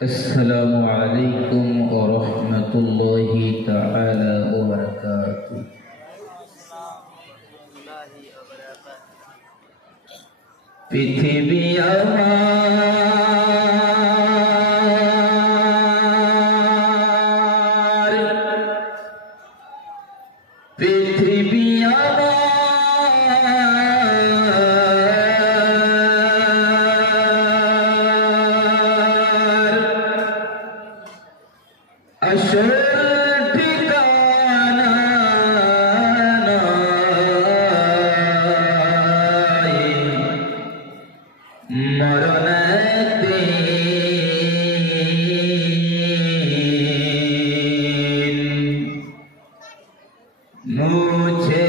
السلام عليكم ورحمة الله تعالى وبركاته. পৃথিবী আমার, পৃথিবী আসল ঠিকানা নয়, মরণের দিন মুছে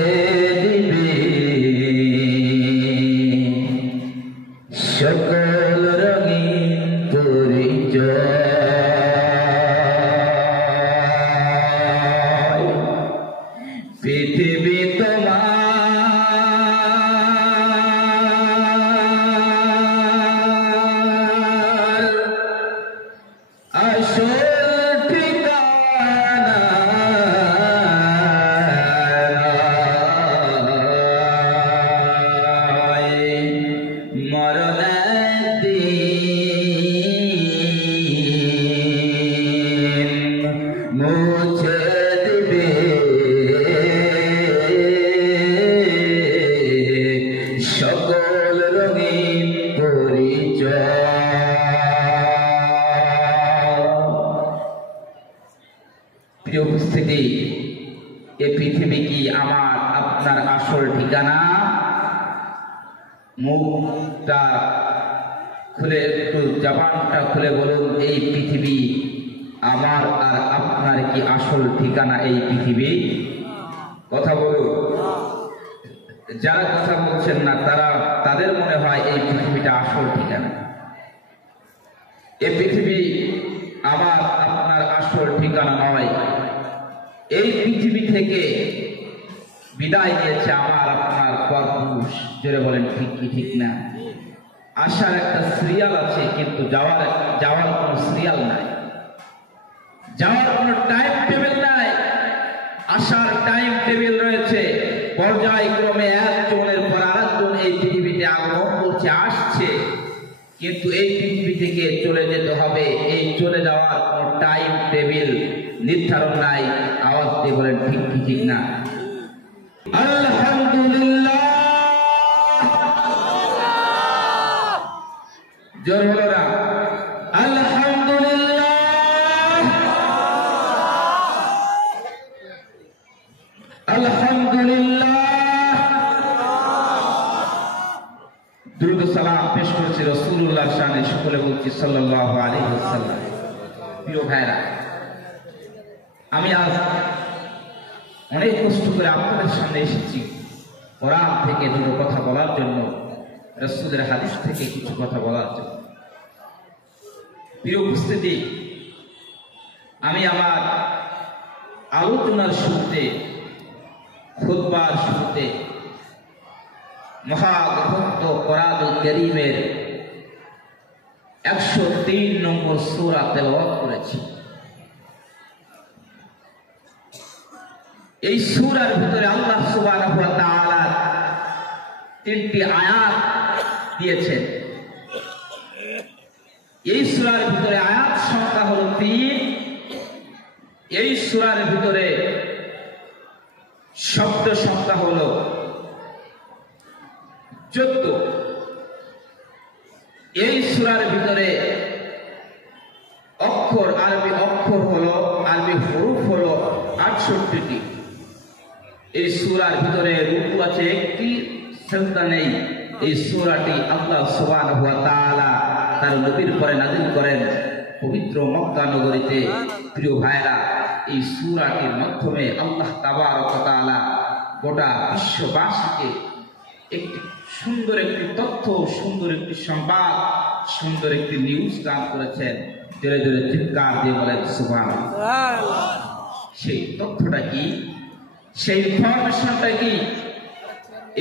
দিবে সকল রঙিন পরিচয়। পৃথিবী তোমার আসল ঠিকানা নয়, মরণের দিন মুছে দিবে সকল রঙিন পরিচয়। প্রিয় উপস্থিতি, এ পৃথিবী কি আমার আপনার আসল ঠিকানা? মুখটা খুলে, একটু জবানটা খুলে বলুন, এই পৃথিবী আমার আর আপনার কি আসল ঠিকানা? এই পৃথিবী, কথা বলুন। যারা কথা বলছেন না তাদের মনে হয় এই পৃথিবীটা আসল ঠিকানা। এই পৃথিবী আমার আপনার আসল ঠিকানা নয়। এই পৃথিবী থেকে বিদায় নিয়েছে আমার আপনার পরপুরুষ। জোরে বলেন ঠিক কি ঠিক না? আসার একটা সিরিয়াল আছে, কিন্তু যাওয়ার কোনো সিরিয়াল নাই, যাওয়ার কোনো টাইম টেবিল নাই। আসার টাইম টেবিল রয়েছে, পর্যায়ক্রমে একজনের পর আরেকজন এই পৃথিবীতে আগমন করছে, আসছে, কিন্তু এই পৃথিবী থেকে চলে যেতে হবে। এই চলে যাওয়ার কোনো টাইম টেবিল নির্ধারণ নাই। আওয়াজ দিয়ে বলেন ঠিক কি ঠিক না? আলহামদুলিল্লাহ, জোর হলো না? আলহামদুলিল্লাহ, আলহামদুলিল্লাহ। দুরূদ ও সালাম পেশ করেছি রাসূলুল্লাহর শানে, সকলে বলছি সাল্লাল্লাহু আলাইহি ওয়াসাল্লাম। প্রিয় ভাইরা, আমি আজ অনেক কষ্ট করে আপনাদের সামনে এসেছি কোরআন থেকে দুটো কথা বলার জন্য, রাসূলের হাদিস থেকে কিছু কথা বলার জন্য। প্রিয় উপস্থিতি, আমি আমার আলোচনার শুরুতে, খুতবার শুরুতে মহাগ্রন্থ কোরআনুল কারীমের 103 নম্বর সূরা তেলাওয়াত করেছি। এই সূরার ভিতরে আল্লাহ সুবহানাহু ওয়া তাআলা 3টি আয়াত দিয়েছেন। এই সূরার ভিতরে আয়াত সংখ্যা হলো 3। এই সূরার ভিতরে শব্দ সংখ্যা হলো 14। এই সূরার ভিতরে আরবি অক্ষর হলো, আরবি হরফ হলো 68টি। এই সূরার ভিতরে রুকু আছে 1টি, সিজদা নেই। এই সূরাটি আল্লাহ সুবহানাহু ওয়া তাআলা তার নবীর পরে নাযিল করেন পবিত্র মক্কা নগরীতে। প্রিয় ভাইরা, এই সূরাটির মাধ্যমে আল্লাহ তাবারক ওয়া তাআলা গোটা বিশ্ববাসীকে একটি সুন্দর একটি তথ্য, সুন্দর একটি সংবাদ, সুন্দর একটি নিউজ দান করেছেন। জোরে জোরে চিৎকার দিয়ে বলেন সুবহানাল্লাহ। সেই তথ্যটা কি? সেই ইনফরমেশনটা কি?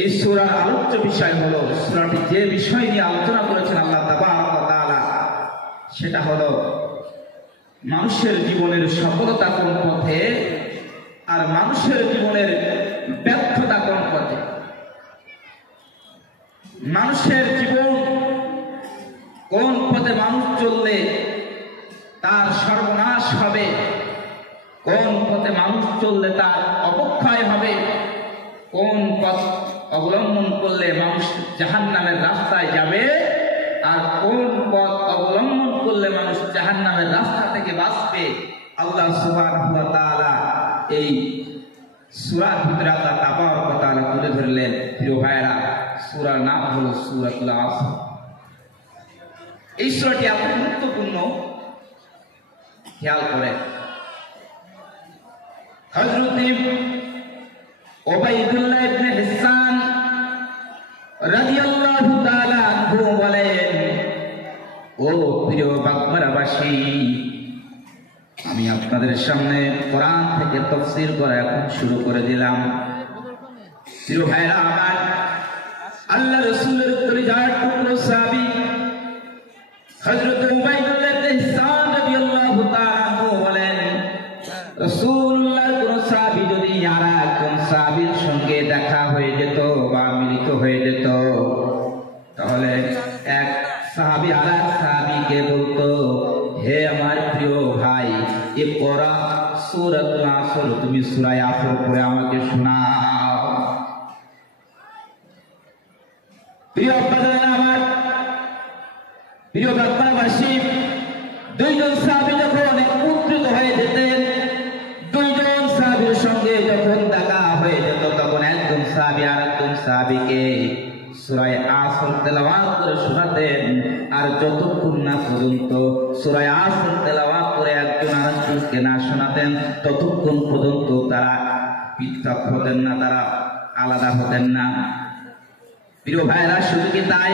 এই সূরার আলোচ্য বিষয় হলো, সূরাটি যে বিষয় নিয়ে আলোচনা করেছেন আল্লাহ তাবারক ওয়া তাআলা, সেটা হলো মানুষের জীবনের সফলতা কোন পথে আর মানুষের জীবনের ব্যর্থতা কোন পথে, মানুষের জীবন কোন পথে মানুষ চললে তার সর্বনাশ হবে, কোন পথে মানুষ চললে তার অবক্ষয় হবে, কোন পথ অবলম্বন করলে মানুষ জাহান্নামের রাস্তায় যাবে, আর কোন পথ অবলম্বন করলে মানুষ জাহান্নামের রাস্তা থেকে বাঁচবে, আল্লাহ সুবহানাহু ওয়া তাআলা এই সূরার ভিতরে আল্লাহ তাবারক ওয়া তাআলা তুলে ধরলেন। প্রিয় ভাইরা, সূরার নাম হলো সূরাতুল আসর। এই সূরাটি এত গুরুত্বপূর্ণ, খেয়াল করে হযরত উবাইদুল্লাহ ইবনে হিসান রাদিয়াল্লাহু তাআলা আনহু বলেন, ও প্রিয় বাগমারাবাসী, আমি আপনাদের সামনে কোরআন থেকে তাফসীর করা এখন শুরু করে দিলাম। প্রিয় ভাইরা আমার, আল্লাহ রাসূলের কলিজার টুকরো সাহাবী হযরত উবাইদুল্লাহ ইবনে হিসান রাদিয়াল্লাহু তাআলা আনহু বলেন, রাসূলুল্লাহর কোন সাহাবী যদি আর কোন সাহাবীর সঙ্গে দেখা হয়ে যেত বা মিলিত হয়ে যেত, তাহলে এক সাহাবী আর এক সাহাবীকে বলতো, হে আমার প্রিয় ভাই, ইকরা সূরাতুল আসর, তুমি সূরা আসর পড়ে আমাকে শোনাও। প্রিয় বাজার আমার, প্রিয় বাগমারাবাসী, দুইজন সাহাবী যখন একত্রিত হয়ে যেতেন, দুইজন সাহাবীর সঙ্গে যখন দেখা হয়ে যেত, তখন একজন সাহাবী আর একজন সাহাবীকে সূরা আসর তেলাওয়াত করে শোনাতেন। আর যতক্ষণ না পর্যন্ত সূরা আসর তেলাওয়াত করে একজন আরেকজনকে না শোনাতেন, ততক্ষণ পর্যন্ত তারা পৃথক হতেন না, তারা আলাদা হতেন না। প্রিয় ভাইরা, শুধু কি তাই,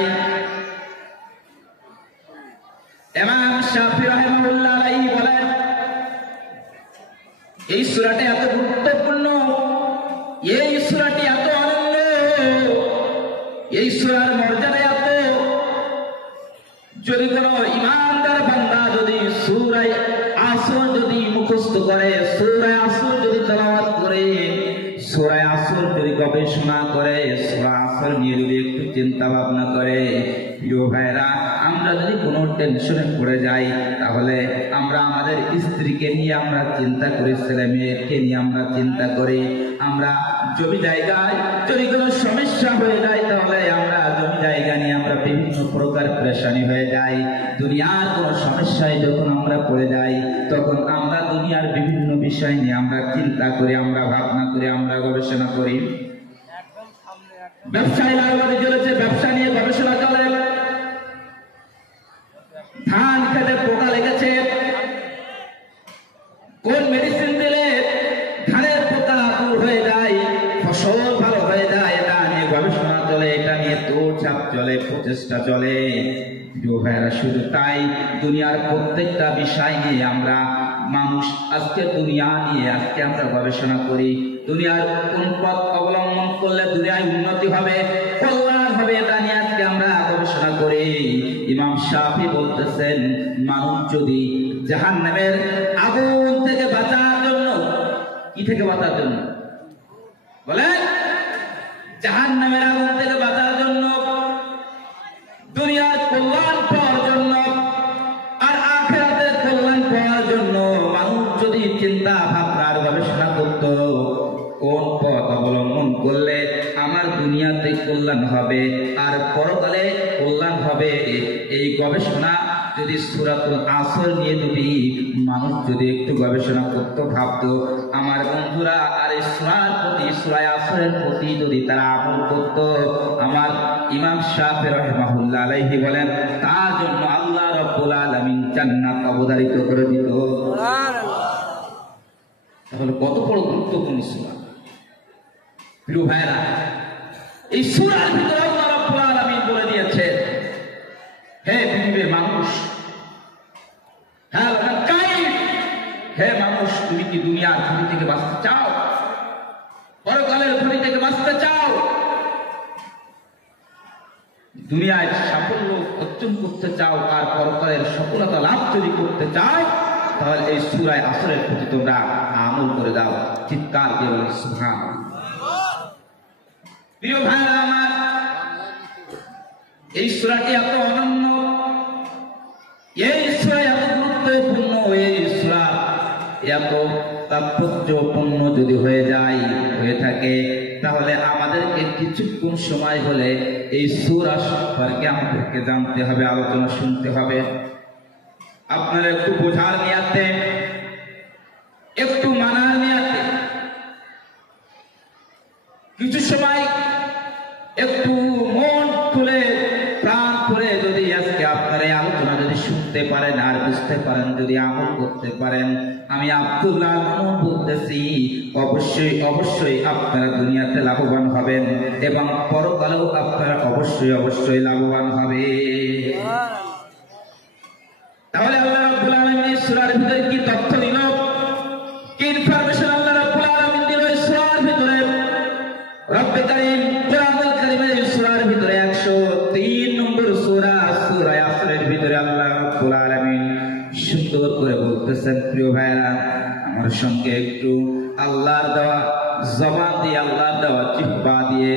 ইমাম শাফিঈ রাহিমাহুল্লাহ আলাইহি বলেন, এই সূরাটি এত গুরুত্বপূর্ণ, এই সূরাটি এত আনন্দ, এই সূরার মর্যাদা এত, যদি কোন ঈমানদার বান্দা যদি সূরা আসর যদি মুখস্থ করে, সূরা আসর যদি তেলাওয়াত করে, সূরা আসর যদি গবেষণা করে, সূরা আসর নিয়ে যদি একটু চিন্তা ভাবনা করে, প্রিয় ভাইরা, আমরা যদি কোনো টেনশনে পড়ে যাই, তাহলে আমরা আমাদের স্ত্রীকে নিয়ে আমরা চিন্তা করি, ছেলে মেয়েকে নিয়ে আমরা চিন্তা করি, আমরা জমি জায়গায় যদি কোনো সমস্যা হয়ে যায়, তাহলে আমরা জমি জায়গা নিয়ে আমরা বিভিন্ন প্রকার পেরেশানি হয়ে যাই। দুনিয়ার কোনো সমস্যায় যখন আমরা পড়ে যাই, তখন আমরা দুনিয়ার বিভিন্ন বিষয় নিয়ে আমরা চিন্তা করি, আমরা ভাবনা করি, আমরা গবেষণা করি। ব্যবসায় লাগাতে চলেছে, ব্যবসা নিয়ে গবেষণা চলে। ধান খেতে পোকা লেগেছে, কোন মেডিসিন দিলে ধানের পোকা দূর হয়ে যায়, ফসল ভালো হয়ে যায়, এটা নিয়ে গবেষণা চলে, এটা নিয়ে দৌড়ঝাঁপ চলে, প্রচেষ্টা চলে। প্রিয় ভাইরা, শুধু তাই, দুনিয়ার প্রত্যেকটা বিষয় নিয়ে আমরা মানুষ আজকে দুনিয়া নিয়ে আজকে আমরা গবেষণা করি। দুনিয়ার কোন পথ অবলম্বন করলে দুনিয়ায় উন্নতি হবে, কল্যাণ হবে, এটা নিয়ে আজকে আমরা গবেষণা করি। ইমাম শাফি বলতেছেন, মানুষ যদি জাহান্নামের আগুন থেকে বাঁচার জন্য, কি থেকে বাঁচার জন্য বলে, জাহান্নামের আগুন থেকে বাঁচার জন্য, দুনিয়ার কল্যাণ পাওয়ার জন্য আর আখিরাতের কল্যাণ পাওয়ার জন্য মানুষ যদি চিন্তা ভাবনার গবেষণা করত, কোন পথ অবলম্বন করলে আমার দুনিয়াতে কল্যাণ হবে আর পরকালে কল্যাণ হবে, এই গবেষণা যদি সূরাতুল আসর নিয়ে যদি মানুষ যদি একটু গবেষণা করত, ভাবতো, আমার বন্ধুরা আর এই সূরার প্রতি, সূরা আসরের প্রতি যদি তারা আমল করত, আমার ইমাম শাফিঈ রাহিমাহুল্লাহ আলাইহি বলেন, তার জন্য আল্লাহ রাব্বুল আলামিন জান্নাত অবধারিত করে দিত। সুবহানাল্লাহ। তাহলে কত বড় গুরুত্বপূর্ণ সূরা। প্রিয় ভাইরা, এই সূরার ভিতরে আল্লাহ রাব্বুল আলামিন বলে দিয়েছে, হে পৃথিবীর মানুষ, হে মানুষ, তুমি কি দুনিয়ার ক্ষতি থেকে বাঁচতে চাও, পরকালের ক্ষতি থেকে বাঁচতে চাও, দুনিয়ায় সাফল্য অর্জন করতে চাও আর পরকালের সফলতা লাভ যদি করতে চাও, তাহলে এই সূরা আসরের প্রতি তোমরা আমল করে দাও। চিৎকার দিয়ে বলো সুবহানাল্লাহ। প্রিয় ভাইরা আমার, এই সূরাটি এত অনন্য, এই সূরা এত গুরুত্বপূর্ণ, এই সূরা এত তাৎপর্যপূর্ণ যদি হয়ে থাকে, তাহলে আমাদেরকে কিছুক্ষণ সময় হলে এই সূরা সম্পর্কে আমাদেরকে জানতে হবে, আলোচনা শুনতে হবে। আপনারা একটু বোঝার নিয়াতে, একটু মানার নিয়াতে কিছু সময় একটু মন খুলে প্রাণ খুলে যদি আজকে আপনারা এই আলোচনা যদি শুনতে পারেন আর বুঝতে পারেন, যদি আমল করতে পারেন, আমি আব্দুল্লাহ বলতেছি অবশ্যই অবশ্যই আপনারা দুনিয়াতে লাভবান হবেন এবং পরকালেও আপনারা অবশ্যই অবশ্যই লাভবান হবে। তাহলে আল্লাহ রাব্বুল আলামিন সূরার ভিতরে কি তথ্য দিল, কি ইনফরমেশন আল্লাহ রাব্বুল আলামিন দিল এই সূরার ভিতরে? রব্বে কারীম কোরআনুল কারীমের সূরার ভিতরে 103 নম্বর সূরা সূরা আসরের ভিতরে আল্লাহ রাব্বুল আলামিন সুন্দর করে বলতেছেন, প্রিয় ভাইরা আমার সঙ্গে একটু আল্লাহর দেওয়া জবান দিয়ে, আল্লাহর দেওয়া জিহ্বা দিয়ে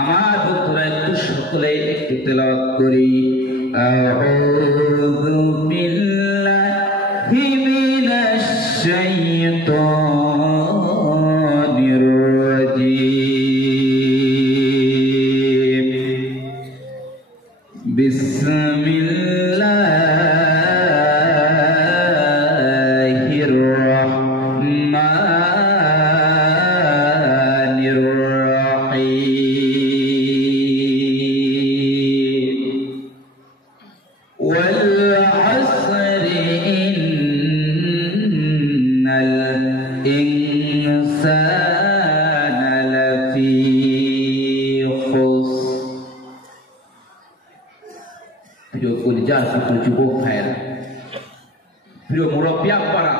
আমার বন্ধুরা একটু সকলে একটু তেলাওয়াত করি। আউযু বিল্লাহি মিনাশ শাইতানির রাজীম। বিসমিল্লাহির রহমানির রহিম। ওয়াল আসরি ইন্নাল ইনসানা লাফি খুসর। প্রিয় কলিজার পুত্র যুবক ভাইয়েরা, প্রিয় মুরব্বী আব্বারা,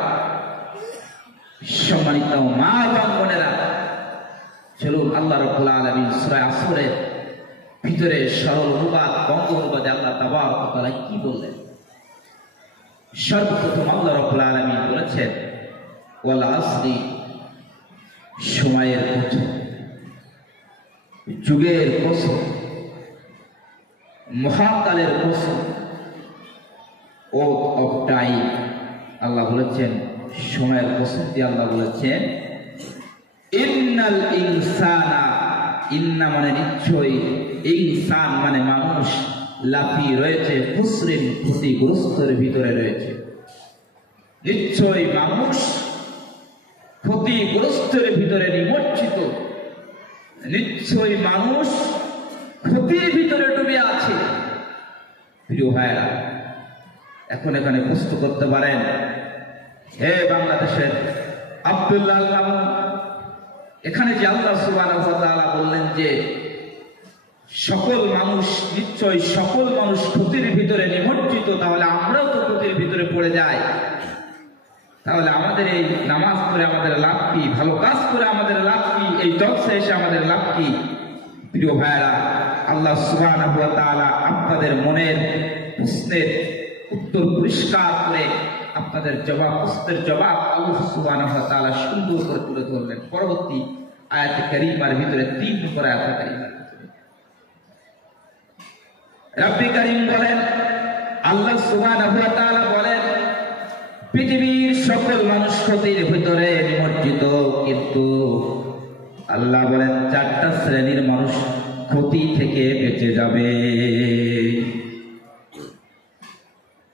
সম্মানিত মা এবং বোনেরা, চলুন আল্লাহ রাব্বুল আলামিন সূরা আসরের ভিতরে সরল অনুবাদ, বঙ্গ অনুবাদে আল্লাহ তাবারক ওয়া তাআলা কি বললেন। সর্বপ্রথম আল্লাহ রাব্বুল আলামিন বলেছেন ওয়াল আসরি, সময়ের কসম, যুগের কসম, মহাকালের কসম, ওথ অফ টাইম। আল্লাহ বলেছেন সময়ের কসম দিয়ে আল্লাহ বলেছেন ইন্নাল ইনসানা, ইন্না মানে নিশ্চয়ই, ইনসান মানে মানুষ, লাফি রয়েছে, খুসরিন ক্ষতিগ্রস্তের ভিতরে রয়েছে। নিশ্চয়ই মানুষ ক্ষতিগ্রস্তের ভিতরে নিমজ্জিত, নিশ্চয়ই মানুষ ক্ষতির ভিতরে ডুবে আছে। প্রিয় ভাইরা, এখন এখানে প্রশ্ন করতে পারেন, হে বাংলাদেশের আব্দুল্লাহ মামুন, এখানে যে আল্লাহ সুবহানাহু ওয়া তাআলা বললেন যে সকল মানুষ, নিশ্চয় সকল মানুষ ক্ষতির ভিতরে নিমজ্জিত, তাহলে আমরাও তো ক্ষতির ভিতরে পড়ে যাই। তাহলে আমাদের এই নামাজ পড়ে আমাদের লাভ কি? ভালো কাজ করে আমাদের লাভ কি? এই জলসা এসে আমাদের লাভ কি? প্রিয় ভাইরা, আল্লাহ সুবহানাহু ওয়া তাআলা আপনাদের মনের প্রশ্নের উত্তর পরিষ্কার করে আপনাদের প্রশ্নের জবাব আল্লাহ সুবহানাহু ওয়া তাআলা সুন্দর করে তুলে ধরলেন পরবর্তী আয়াতে কারীমার ভিতরে, 3 নম্বর আয়াতে কারীমার ভিতরে রব্বি কারীম বলেন, আল্লাহ সুবহানাহু ওয়া তাআলা বলেন পৃথিবীর সকল মানুষ ক্ষতির ভিতরে নিমজ্জিত, কিন্তু আল্লাহ বলেন 4টা শ্রেণীর মানুষ ক্ষতি থেকে বেঁচে যাবে।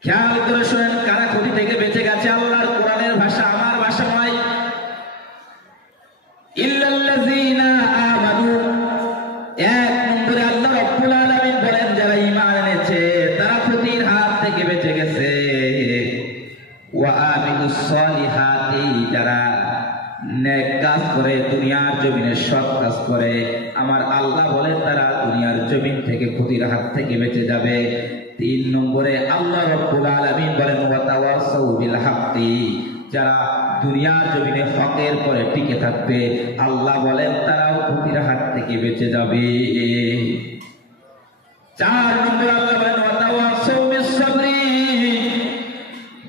খেয়াল করে শুনেন, কারা ক্ষতি থেকে বেঁচে গেছে? আল্লাহর কোরআনের ভাষা, আমার ভাষা নয়। ইল্লাল্লাযীনা আমানু, 1 নম্বরে আল্লাহ রাব্বুল আলামিন বলেন যারা ঈমান এনেছে তারা ক্ষতির হাত থেকে বেঁচে গেছে। ওয়া আমিলুস সলিহাতি, যারা নেক কাজ করে, দুনিয়ার জমিনে সৎ কাজ করে, আমার আল্লাহ বলেন তারা দুনিয়ার জমিন থেকে ক্ষতির হাত থেকে বেঁচে যাবে। 3 নম্বরে আল্লাহ রাব্বুল আলামিন বলেন ওয়া তাওয়াসাউ বিল হাক্কি, যারা দুনিয়ার জমিনে হকের পরে টিকে থাকবে, আল্লাহ বলেন তারাও ক্ষতির হাত থেকে বেঁচে যাবে। 4 নম্বর আল্লাহ বলেন ওয়া তাওয়াসাউ বিস সাবরি,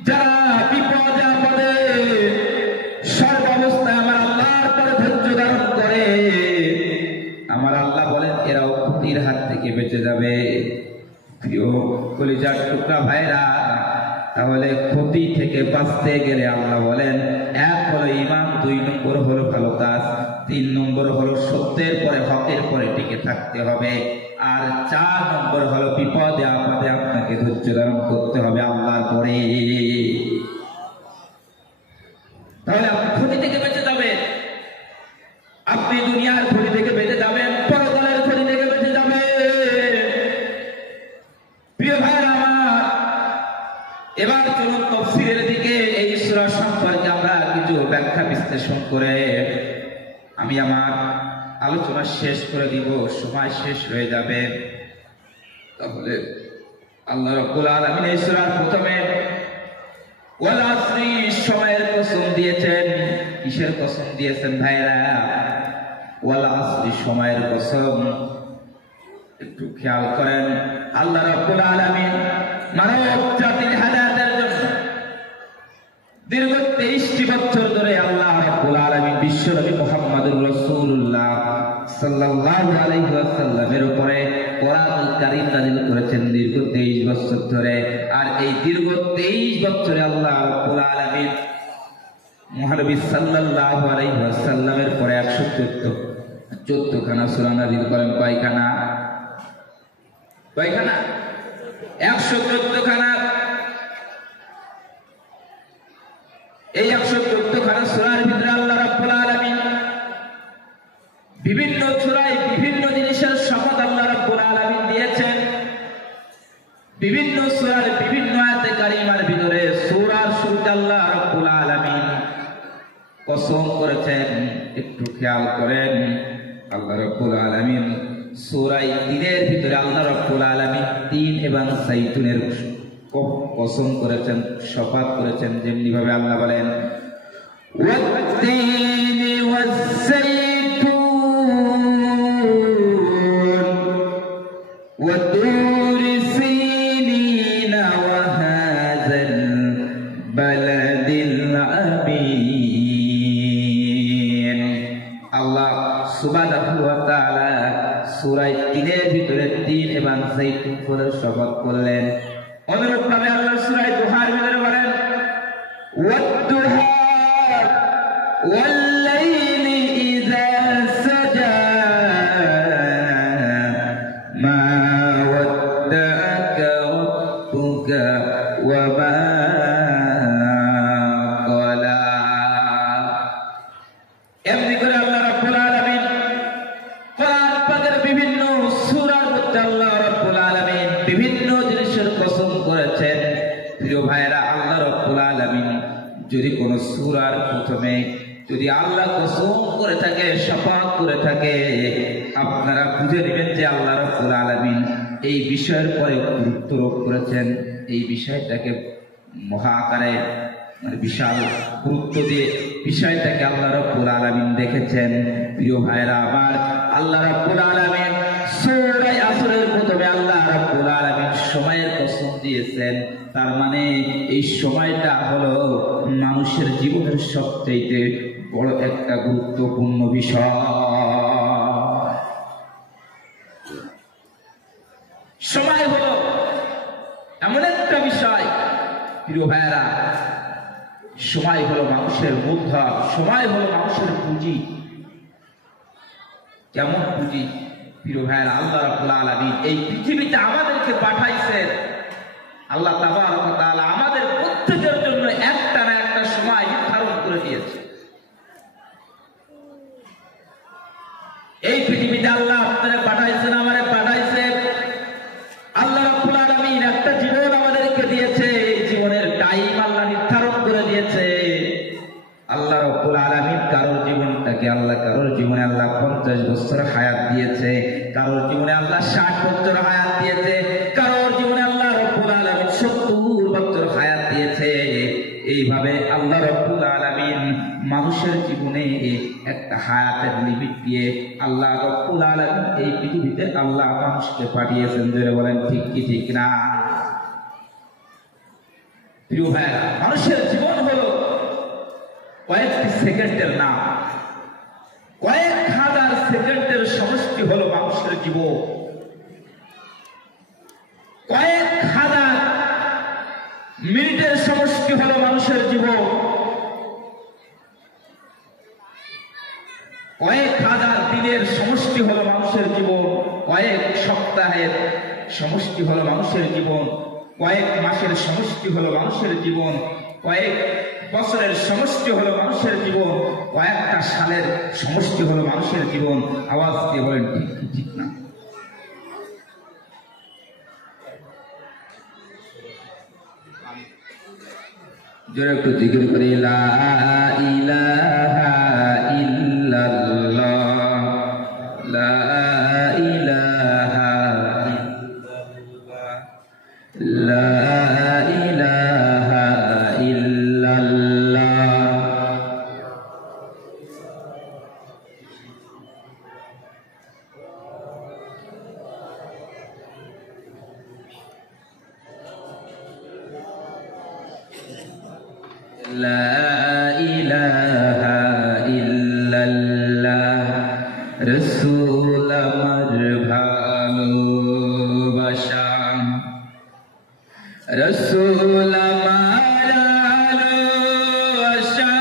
যারা বিপদে কলিজার টুকরা ভাইরা, তাহলে ক্ষতি থেকে বাঁচতে গেলে আল্লাহ বলেন, এক হলো ঈমান, 2 নম্বর হলো ভালো কাজ, 3 নম্বর হলো সত্যের পরে হকের পরে টিকে থাকতে হবে, আর 4 নম্বর হলো বিপদে আপদে আপনাকে ধৈর্য ধারণ করতে হবে আল্লাহর পরে। তাহলে আপনি ক্ষতি থেকে বেঁচে যাবেন, আপনি দুনিয়ার ক্ষতি থেকে বেঁচে যাবেন, পরকালের ক্ষতি থেকে বেঁচে যাবেন। প্রিয় ভাইরা আমার, এবার চলুন তাফসীরের দিকে। এই সূরা সম্পর্কে আমরা কিছু ব্যাখ্যা বিশ্লেষণ করে আমি আমার আলোচনা শেষ করে দিব, সময় শেষ হয়ে যাবে। তাহলে আল্লাহ রাব্বুল আলামিন এই সূরার প্রথমে ওয়াল আসরি, সময়ের কসম দিয়েছেন। কিসের কসম দিয়েছেন ভাইরা? ওয়াল আসরি, সময়ের কসম। একটু খেয়াল করেন, আল্লাহ রাব্বুল আলামিন মানব জাতির হেদায়েতের জন্য দীর্ঘ 23টি বছর ধরে আল্লাহ রাব্বুল আলামিন বিশ্বনবী মুহাম্মদুর রাসূলুল্লাহ সাল্লাল্লাহু আলাইহি ওয়াসাল্লামের উপরে কোরআনুল কারীম নাযিল করেছেন দীর্ঘ 23 বছর ধরে। আর এই দীর্ঘ 23 বছরে আল্লাহ রাব্বুল আলামিন মহানবী সাল্লাল্লাহু আলাইহি ওয়াসাল্লামের পরে 114 খানা সূরা নাযিল করেন। কয়খানা? 114 খানা। এই 114 খানা সূরার ভিতরে আল্লাহ রাব্বুল আলামিন বিভিন্ন সূরায় বিভিন্ন জিনিসের শপথ আল্লাহ রাব্বুল আলামিন দিয়েছেন। বিভিন্ন সূরার বিভিন্ন আয়াতে কারিমার ভিতরে সূরার শুরুতে আল্লাহ রাব্বুল আলামিন কসম করেছেন। একটু খেয়াল করেন, আল্লাহ রাব্বুল আলামিন সূরা 3-এর ভিতরে আল্লাহ রাব্বুল আলামিন 3 এবং জাইতুনের কসম করেছেন, শপথ করেছেন। যেমনি ভাবে আল্লাহ বলেন, ওয়াত-তিনি ওয়াজ-যাইতুন ওয়া তুরি সিনিনা ওয়া হাযাল বালাদিল আমিন। আল্লাহ সুবহানাহু ওয়া তাআলা সূরা 3-এর ভিতরে 3 এবং জাইতুন ফলের শপথ করলেন। অনুরূপভাবে আল্লাহ সূরা দুহার ভিতরে বলেন, ওয়াদ-দুহা ওয়াল-লাইলি ইযা সাজা মা ওয়াদ্দাআকা রাব্বুকা ওয়া মা ক্বালা। এমনি করে আল্লাহ রাব্বুল আলামিন কোরআন পাকের বিভিন্ন সূরার মধ্যে আল্লাহ রাব্বুল আলামিন বিভিন্ন জিনিসের কসম করেছেন। প্রিয় ভাইরা, আল্লাহ রাব্বুল আলামিন যদি কোন সূরার প্রথমে যদি আল্লাহ কসম করে থাকে, শপথ করে থাকে, আপনারা বুঝে নেবেন যে আল্লাহ রাব্বুল আলামিন এই বিষয়ের পরে গুরুত্ব আরোপ করেছেন। এই বিষয়টাকে মহা আকারে বিশাল গুরুত্ব দিয়ে বিষয়টাকে আল্লাহ রাব্বুল আলামিন দেখেছেন। প্রিয় ভাইরা আমার, আল্লাহ রাব্বুল আলামিন সূরা আসরের প্রথমে আল্লাহ রাব্বুল আলামিন সময়ের কসম দিয়েছেন। তার মানে এই সময়টা হলো মানুষের জীবনের সবচেয়ে বড় একটা গুরুত্বপূর্ণ বিষয়। সময় হলো এমন একটা বিষয়, প্রিয় ভাইরা, সময় হলো মানুষের মূলধন, সময় হলো মানুষের পুঁজি। কেমন পুঁজি? প্রিয় ভাইরা, আল্লাহ রাব্বুল আলামিন এই পৃথিবীতে আমাদেরকে পাঠাইছেন। আল্লাহ তাবারক ওয়া তাআলা আমাদের প্রত্যেকের জন্য একটা না একটা সময় নির্ধারণ করে দিয়েছে। এই পৃথিবীতে আল্লাহ আপনারা পাঠাইছেন, আমারে পাঠাইছেন। আল্লাহ রাব্বুল আলামিন একটা জীবন আমাদেরকে দিয়েছে। এই জীবনের টাইম আল্লাহ নির্ধারণ করে দিয়েছে। আল্লাহ রাব্বুল আলামিন কারোর জীবনটাকে কারোর জীবনে আল্লাহ 50 বছর হায়াত দিয়েছে, কারোর জীবনে আল্লাহ 60 বছর হায়াত দিয়েছে, কারোর জীবনে আল্লাহ রাব্বুল আলামিন 70 বছর হায়াত দিয়েছে। এইভাবে আল্লাহ রাব্বুল আলামিন মানুষের জীবনে একটা হায়াতের লিমিট দিয়ে আল্লাহ রাব্বুল আলামিন এই পৃথিবীতে আল্লাহ মানুষকে পাঠিয়েছেন। যারা বলেন ঠিক কি ঠিক না? প্রিয় ভাইরা, মানুষের জীবন হলো কয়েকটি সেকেন্ডের নাম, কয়েক হাজার সেকেন্ডের সমষ্টি হলো মানুষের জীবন। কয়েক মিনিটের সমষ্টি হলো মানুষের জীবন, কয়েক হাজার দিনের সমষ্টি হলো মানুষের জীবন, কয়েক সপ্তাহের সমষ্টি হলো মানুষের জীবন, কয়েক মাসের সমষ্টি হলো মানুষের জীবন, কয়েক বছরের সমষ্টি হলো মানুষের জীবন, কয়েকটা সালের সমষ্টি হলো মানুষের জীবন। আওয়াজ দিয়ে বলেন ঠিক কি ঠিক না? জোরে একটু জিকির করি, লা ইলাহা ইল্লাল্লাহ, লা ইলাহা ইল্লাল্লাহ, লা ইলাহা ইল্লাল্লাহ। লা ইলাহা ইল্লাল্লাহ। রাসূল আমার ভালোবাসা, রাসূল আমার ভালোবাসা,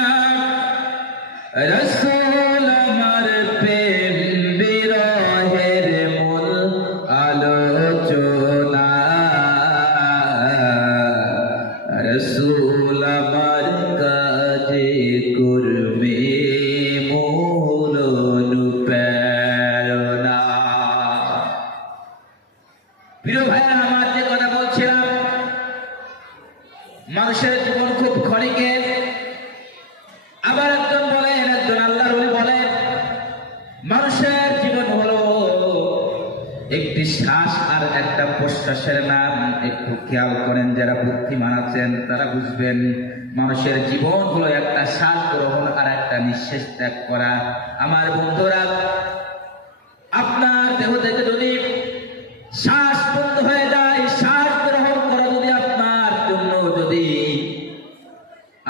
রাসূল আমার প্রেম বিরহের মূল আলোচনা, রাসূল আমার কাজে করবে মূল অনুপ্রেরণা। প্রিয় ভাইরা, আমার যে কথা বলছিলাম, মানুষের জীবন খুব ক্ষণিকের। আবার একজন বলেন, একজন আল্লাহর ওলি বলেন, মানুষের জীবন হলো একটি শ্বাস আর একটা প্রশ্বাসের নাম। একটু খেয়াল করেন, যারা বুদ্ধিমান আছেন তারা বুঝবেন, মানুষের জীবন হলো একটা শ্বাস গ্রহণ আর একটা নিঃশ্বাস ত্যাগ করা। আমার বন্ধুরা, আপনার দেহ থেকে যদি শ্বাস বন্ধ হয়ে যায়, শ্বাস গ্রহণ করা যদি আপনার জন্য, যদি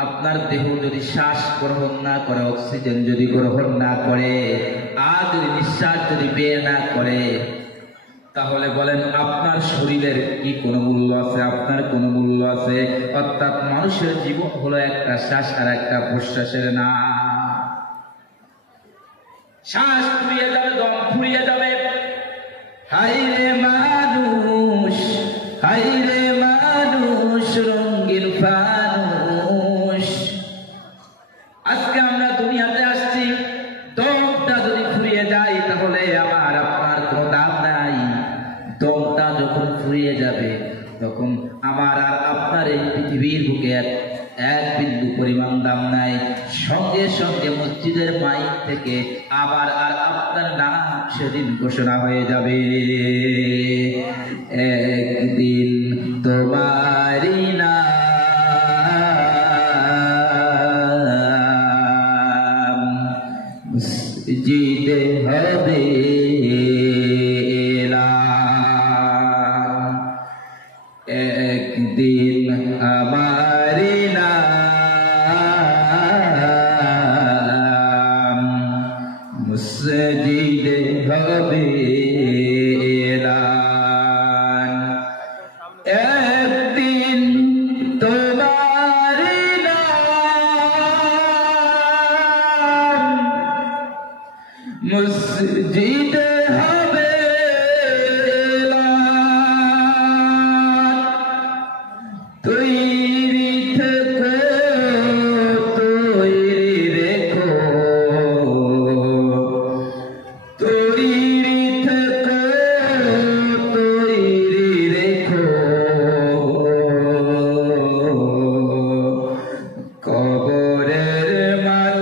আপনার দেহ যদি শ্বাস গ্রহণ না করে, অক্সিজেন যদি গ্রহণ না করে, আর যদি নিঃশ্বাস যদি বের না করে, তাহলে বলেন আপনার শরীরের কি কোনো মূল্য আছে? আপনার কোনো মূল্য আছে? অর্থাৎ মানুষের জীবন হলো একটা শ্বাস আর একটা প্রশ্বাসের নাম। শ্বাস ফুরিয়ে যাবে, দম ফুরিয়ে যাবে। হাইরে মানুষ, হাইরে মানুষ, রঙিন ফানুষ। আজকে আমরা দুনিয়াতে আসছি, দমটা যদি ফুরিয়ে যায় তাহলে আমার আপনার কোনো দাম নাই। দমটা যখন ফুরিয়ে যাবে তখন আমার আর আপনার এই পৃথিবীর বুকে এক বিন্দু পরিমাণ দাম নাই। সঙ্গে সঙ্গে মসজিদের মাইক থেকে আবার আর আপনার নাম সেদিন ঘোষণা হয়ে যাবে। একদিন তোমারই নাম মসজিদে হবে এলান। একদিন আমারই নাম মসজিদে হবে এলান। একদিন তোমারই নাম মসজিদে হবে এলান। তৈরি থেকো, তৈরি রেখো, তৈরি থেকো, তৈরি রেখো। কবরের মাল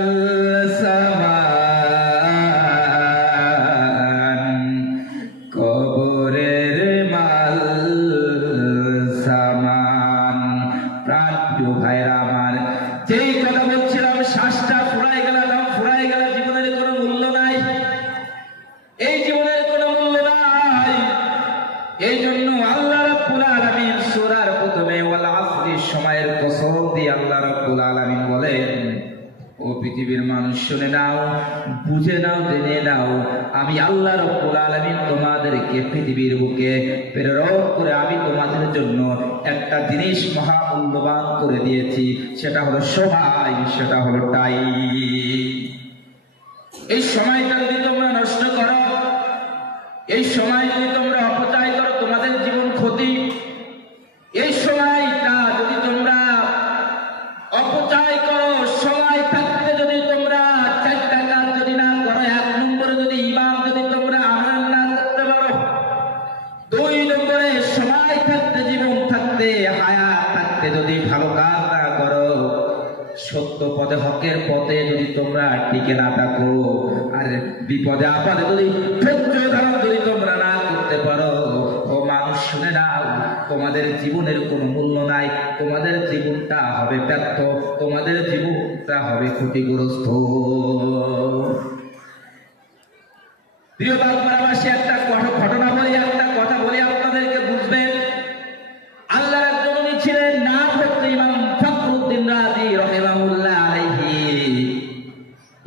সামান, কবরের মাল সামান। প্রিয় ভাইরা আমার, যেই কথা বলছিলাম, শ্বাসটা ফুরাই গেল, দাম ফুরাই গেল, জীবনের কোনো মূল্য নাই। এই জীবনের কোনো মূল্য নাই। এই জন্য আল্লাহ রাব্বুল আলামিন সূরার প্রথমে ওয়াল আসরি, সময়ের কসম দিয়ে আল্লাহ রাব্বুল আলামিন বলেন, ও পৃথিবীর মানুষ শুনে নাও, বুঝে নাও, জেনে নাও, আমি আল্লাহ রাব্বুল আলামিন তোমাদেরকে পৃথিবীর বুকে প্রেরণ করে আমি তোমাদের জন্য একটা জিনিস মহামূল্যবান করে দিয়েছি, সেটা হলো সময়, সেটা হলো টাইম। এই সময়টা যদি তোমরা নষ্ট করো, এই সময় যদি তোমরা অপচয় করো, তোমাদের জীবন ক্ষতি। এই সময়টা যদি তোমরা অপচয় করো, সময় থাকতে যদি তোমরা 4টা কাজ যদি না করো, 1 নম্বরে যদি ঈমান যদি তোমরা আমল না করতে পারো, 2 নম্বরে সময় থাকতে, জীবন থাকতে, হায়াত থাকতে যদি ভালো কাজ না করো, সত্য পথে, হকের পথে যদি তোমরা টিকে না থাকো, আর বিপদে আপদে যদি ধৈর্য ধারণ যদি তোমরা না করতে পারো, ও মানুষ শুনে নাও, তোমাদের জীবনের কোনো মূল্য নাই, তোমাদের জীবনটা হবে ব্যর্থ, তোমাদের জীবনটা হবে ক্ষতিগ্রস্ত। প্রিয় বাংলাবাসী, একটা ঘটনা বলি, একটা কথা বলি, আপনাদেরকে বুঝবেন। আল্লাহর একজন উনি ছিলেন, নাম হচ্ছে ইমাম ফখরুদ্দিন রাজি রাহিমাহুল্লাহ আলাইহি।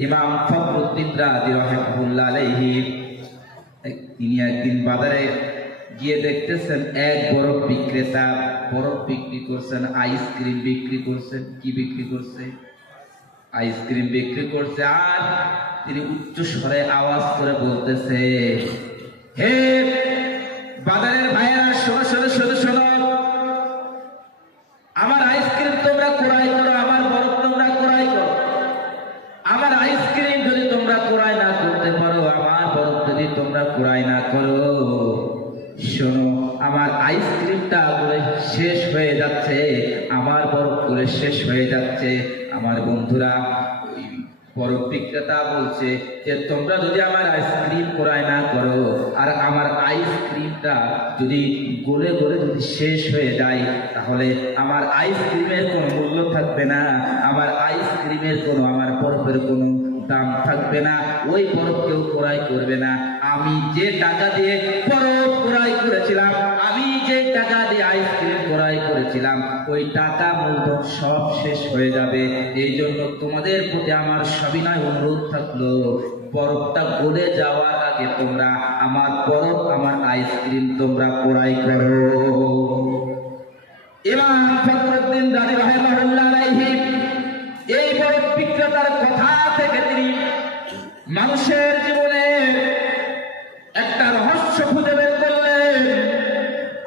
ইমাম ফখরুদ্দিন রাজি রাহিমাহুল্লাহ আলাইহি তিনি একদিন বাজারে গিয়ে দেখতেছেন এক বরফ বিক্রেতা বরফ বিক্রি করছেন, আইসক্রিম বিক্রি করছেন। কি বিক্রি করছে? আইসক্রিম বিক্রি করছে। আর তিনি উচ্চ স্বরে আওয়াজ করে বলতেছে, হে বাজারের ভাইয়েরা, শোনো শোনো শোনো শোনো, আমার আইসক্রিম তোমরা ক্রয় করো, আমার বরফ তোমরা ক্রয় করো। আমার আইসক্রিম যদি তোমরা ক্রয় না করতে পারো, আমার বরফ যদি তোমরা ক্রয় না করো, শোনো, আমার আইসক্রিমটা করে শেষ হয়ে যাচ্ছে, আমার বরফ করে শেষ হয়ে যাচ্ছে। আমার বন্ধুরা, ওই বরফ বিক্রেতা বলছে যে তোমরা যদি আমার আইসক্রিম ক্রয় না করো, আর আমার আইসক্রিমটা যদি গলে গলে যদি শেষ হয়ে যায়, তাহলে আমার আইসক্রিমের কোনো মূল্য থাকবে না, আমার আইসক্রিমের কোনো, আমার বরফের কোনো দাম থাকবে না, ওই বরফ কেউ ক্রয় করবে না। আমি যে টাকা দিয়ে বরফ ক্রয় করেছিলাম, আমি যে টাকা দিয়ে আইসক্রিম ক্রয় করেছিলাম, ওই টাকা মূলধন সব শেষ হয়ে যাবে। এই জন্য তোমাদের প্রতি আমার সবিনয় অনুরোধ থাকলো, বরফটা গলে যাওয়ার আগে তোমরা আমার বরফ, আমার আইসক্রিম তোমরা ক্রয় করো। ইমাম ফখরুদ্দিন রাজি রাহিমাহুল্লাহ আলাইহি এই বরফ বিক্রেতার কথা থেকে তিনি মানুষের জীবনে একটা রহস্য খুঁজে বের করলেন।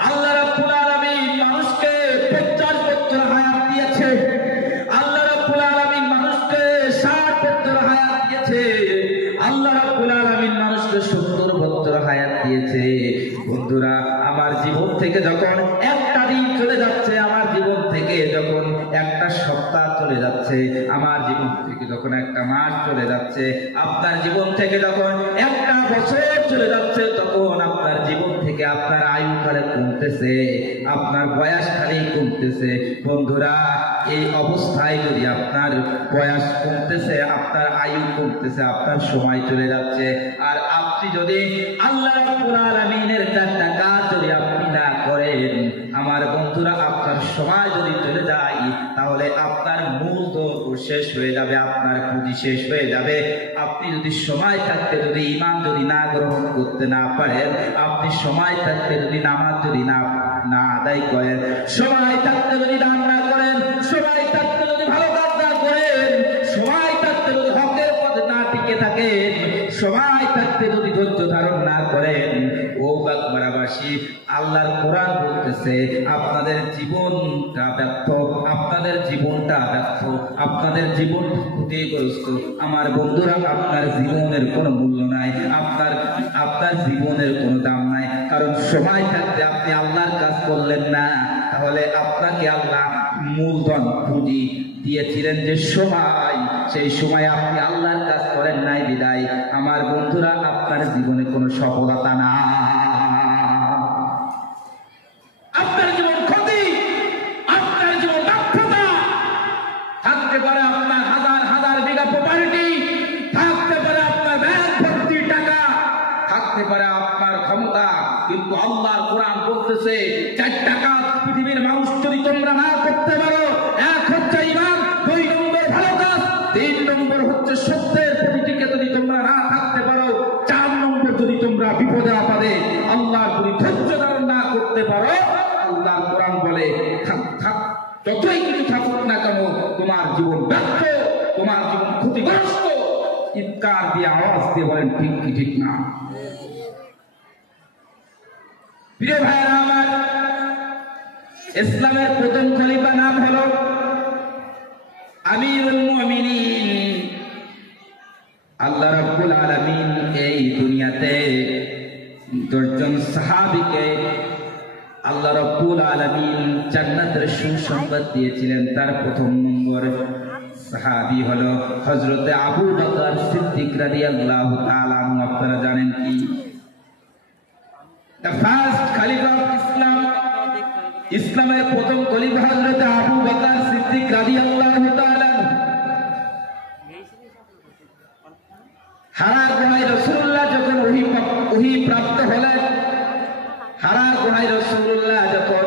আল্লাহ রাব্বুল আলামিন মানুষকে 50 বছর হায়াত দিয়েছে, আল্লাহ রাব্বুল আলামিন মানুষকে 60 বছর হায়াত দিয়েছে, আল্লাহ রাব্বুল আলামিন মানুষকে 70 বছর হায়াত দিয়েছে। বন্ধুরা, আমার জীবন থেকে যখন একটা দিন চলে যাচ্ছে, আমার জীবন থেকে যখন একটা সপ্তাহ চলে যাচ্ছে, আমার জীবন থেকে যখন একটা মাস চলে যাচ্ছে, আপনার জীবন থেকে যখন একটা বছর চলে যাচ্ছে, তখন আপনার জীবন থেকে আপনার আয়ু খালি কমতেছে, আপনার বয়স খালি কমতেছে। বন্ধুরা, এই অবস্থায় যদি আপনার বয়স কমতেছে, আপনার আয়ু কমতেছে, আপনার সময় চলে যাচ্ছে, আর আপনি যদি আল্লাহ রাব্বুল আলামিনের 4টা কাজ যদি আপনি না করেন, আমার বন্ধুরা, আপনার সময় যদি চলে যায়, তাহলে আপনার মূলধন শেষ হয়ে যাবে, আপনার পুঁজি শেষ হয়ে যাবে। আপনি যদি সময় থাকতে যদি ঈমান যদি না গ্রহণ করতে না পারেন, আপনি সময় থাকতে যদি নামাজ যদি না আদায় করেন, সময় থাকতে যদি দান না করেন, সময় থাকতে যদি ভালো কাজ না করেন, সময় থাকতে যদি হকের পথে না টিকে থাকেন, সময় থাকতে যদি ধৈর্য ধারণ না করেন, ও বাগমারাবাসী, আল্লাহর কোরআন বলতেছে আপনাদের জীবনটা ব্যর্থ, আপনাদের জীবনটা ব্যর্থ, আপনাদের জীবন ক্ষতিগ্রস্ত। আমার বন্ধুরা, আপনার জীবনের কোনো মূল্য নাই, আপনার জীবনের কোনো দাম নাই, কারণ সময় থাকতে আপনি আল্লাহর কাজ করলেন না, তাহলে আপনাকে আল্লাহ মূলধন পুঁজি দিয়েছিলেন যে সময়, সেই সময় আপনি আল্লাহর কাজ করেন নাই বিদায়, আমার বন্ধুরা, আপনার জীবনে কোনো সফলতা না, আপনার জীবন ক্ষতি, আপনার জীবন ব্যর্থতা। থাকতে পারে আপনার হাজার হাজার বিঘা প্রপার্টি, থাকতে পারে আপনার ব্যাংক ভর্তি টাকা, থাকতে পারে আপনার ক্ষমতা, কিন্তু আল্লাহর কোরআন বলতেছে 4টা কাজ পৃথিবীর মানুষ যদি তোমরা না করতে পারো, 1 হচ্ছে ঈমান, 2 নম্বর ভালো কাজ, 3 নম্বর বিপদে আপদে আল্লাহর প্রতি ধৈর্য ধারণ না করতে পারো, আল্লাহর কোরআন বলে যতই কিছু থাকুক না কেন তোমার জীবন ব্যর্থ, তোমার জীবন ক্ষতিগ্রস্ত। চিৎকার দিয়ে আওয়াজ দিয়ে বলেন ঠিক কি ঠিক না? প্রিয় ভাইরা আমার, ইসলামের প্রথম খলিফা নাম হলো আমিরুল মুমিনিন। আল্লাহ রাব্বুল আলামিন এই দুনিয়াতে 10 জন সাহাবীকে আল্লাহ রাব্বুল আলামিন জান্নাতের সুসংবাদ দিয়েছিলেন। তার প্রথম নম্বর সাহাবী হলো হযরতে আবু বকর সিদ্দিক রাদিয়াল্লাহু তাআলা আনহু। আপনারা জানেন কি? The first Khalifa of Islam, ইসলামের প্রথম খলিফা হযরতে আবু বকর সিদ্দিক রাদিয়াল্লাহু তাআলা। হারা গুহায় রাসূলুল্লাহ যখন ওহী প্রাপ্ত হলেন, হারা গুহায় রাসূলুল্লাহ যখন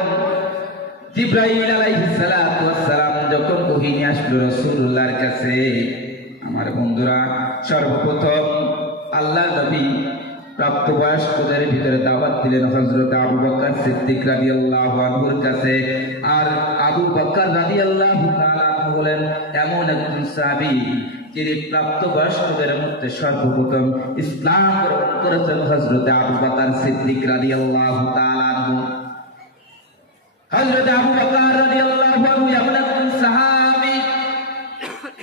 জিবরাইল আলাইহিস সালাতু ওয়াস সালাম যখন ওহী নিয়ে আসলো রাসূলুল্লাহর কাছে, আমার বন্ধুরা, সর্বপ্রথম আল্লাহর নবী প্রাপ্তবয়স্কদের ভিতরে দাওয়াত দিলেন হযরত আবু বকর সিদ্দিক রাদিয়াল্লাহু আনহুর কাছে। আর আবু বকর রাদিয়াল্লাহু তাআলা আনহু বলেন এমন একজন সাহাবী যিনি প্রাপ্তবয়স্কদের মধ্যে সর্বপ্রথম ইসলাম গ্রহণ করেছেন, হযরত আবু বকর সিদ্দিক রাদিয়াল্লাহু তাআলা আনহু। হযরত আবু বকর রাদিয়াল্লাহু আনহু এমন একজন সাহাবী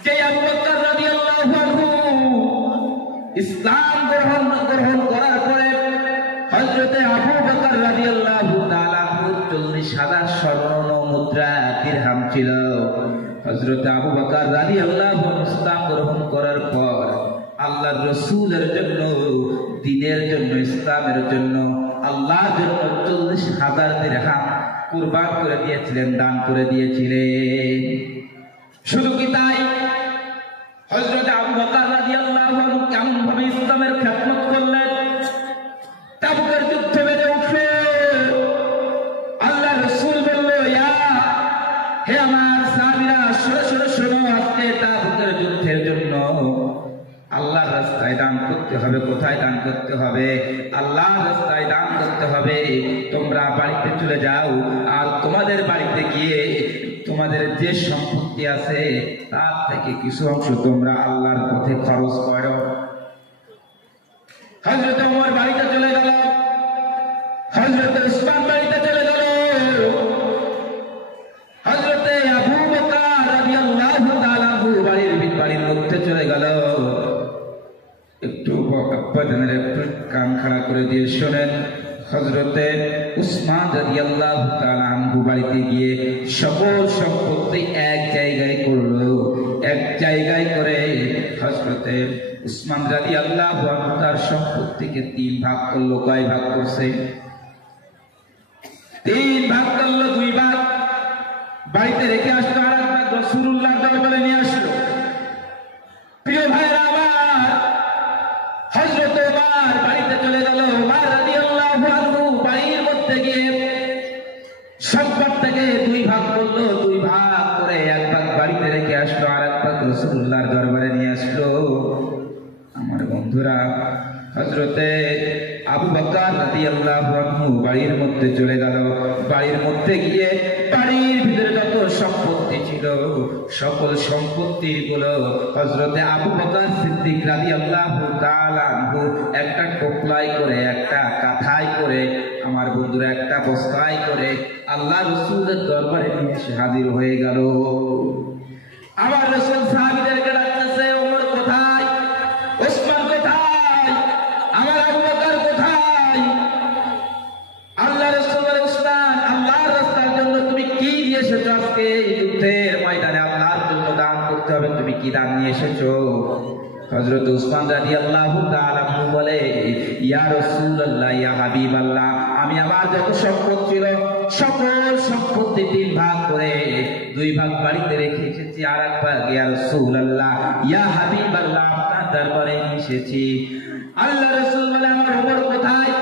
যে আবু বকর রাদিয়াল্লাহু আনহু ইসলাম গ্রহণ করার পরে হযরত আবু বকর রাদিয়াল্লাহু তাআলা 40,000 স্বর্ণ মুদ্রা দিরহাম ছিল। হযরত আবু বকর রাদিয়াল্লাহু আনহু ইসলাম গ্রহণ করার পর আল্লাহর রাসূলের জন্য, দ্বীনের জন্য, ইসলামের জন্য, আল্লাহর জন্য 40,000 দিরহাম কুরবান করে দিয়েছিলেন, দান করে দিয়েছিলেন। শুধু কি তাই, হযরত আবু বকর রাদিয়াল্লাহু আনহু কেমন ভাবে ইসলামের খেদমত করলেন। তাবুকের যুদ্ধে বেড়ে উঠে আল্লাহ রাসূল বলল, হে আমার সাহাবীরা, শোনো, আজকে তাবুকের যুদ্ধের জন্য আল্লাহর রাস্তায় দান করতে হবে। কোথায় দান করতে হবে? আল্লাহর রাস্তায় দান করতে হবে। তোমরা বাড়িতে চলে যাও, আর তোমাদের বাড়িতে গিয়ে তোমাদের যে সম্পত্তি আছে তার থেকে কিছু অংশ তোমরা আল্লাহর পথে খরচ করো। হযরত ওমর বাড়িতে চলে গেল, হযরত উসমান বাড়িতে চলে গেল, হযরত আবু বকর রাদিয়াল্লাহু তাআলা বাড়ির মধ্যে চলে গেল। একটু কান খাড়া করে দিয়ে শোনেন, হযরতে উসমান রাদিয়াল্লাহু তাআলা আনহু বাড়িতে গিয়ে সকল সম্পত্তি এক জায়গায় করলো। এক জায়গায় করে হযরতে উসমান রাদিয়াল্লাহু আনহু তার সম্পত্তিকে 3 ভাগ করলো। কয় ভাগ করছে? 3 ভাগ করলো। 2 ভাগ বাড়িতে রেখে আসলো, আর এক ভাগ রাসূলুল্লাহর দরবারে নিয়ে আসলো। প্রিয় ভাইরা আমার, হযরত ওমর বাড়িতে চলে গেল। ওমর রাদিয়াল্লাহু আনহু বাড়ির মধ্যে গিয়ে সম্পদটাকে 2 ভাগ করলো। 2 ভাগ করে 1 ভাগ বাড়িতে রেখে আসলো, আর এক ভাগ রাসূলুল্লাহর দরবারে নিয়ে আসলো। আমার বন্ধুরা, হযরতে আবু বকর রাদিয়াল্লাহু আনহু বাড়ির মধ্যে চলে গেল। বাড়ির মধ্যে গিয়ে বাড়ির ভিতরে যত সম্পত্তি ছিল সকল সম্পত্তিগুলো হযরতে আবু বকর সিদ্দিক রাদিয়াল্লাহু তাআলা আনহু একটা টোপলায় করে, একটা কাঁথায় করে, আমার বন্ধুরা একটা বস্তায় করে আল্লাহ রাসূলের দরবারে নিয়ে এসে হাজির হয়ে গেল। আবার রাসূল সাহাবীদেরকে ডাকতেছে, ওমর কোথায়? ওসমান কোথায়? আমার আবু বকর কোথায়? আল্লাহ রাসূল বলে, উসমান, আল্লাহর রাস্তার জন্য তুমি কি নিয়ে এসেছো? আজকে এই যুদ্ধের ময়দানে আল্লাহর জন্য দান করতে হবে, তুমি কি দান নিয়ে এসেছো? হযরত উসমান রাদিয়াল্লাহু তাআলা বলে, ইয়া রাসূলুল্লাহ, ইয়া হাবিবাল্লাহ, আমি আমার যত সম্পদ ছিল সকল সম্পত্তি 3 ভাগ করে 2 ভাগ বাড়িতে রেখে এসেছি, আর এক ভাগ ইয়া রাসূলুল্লাহ, ইয়া হাবিবাল্লাহ, আপনার দরবারে নিয়ে এসেছি। আল্লাহ রাসূল বলে, আমার ওমর কোথায়?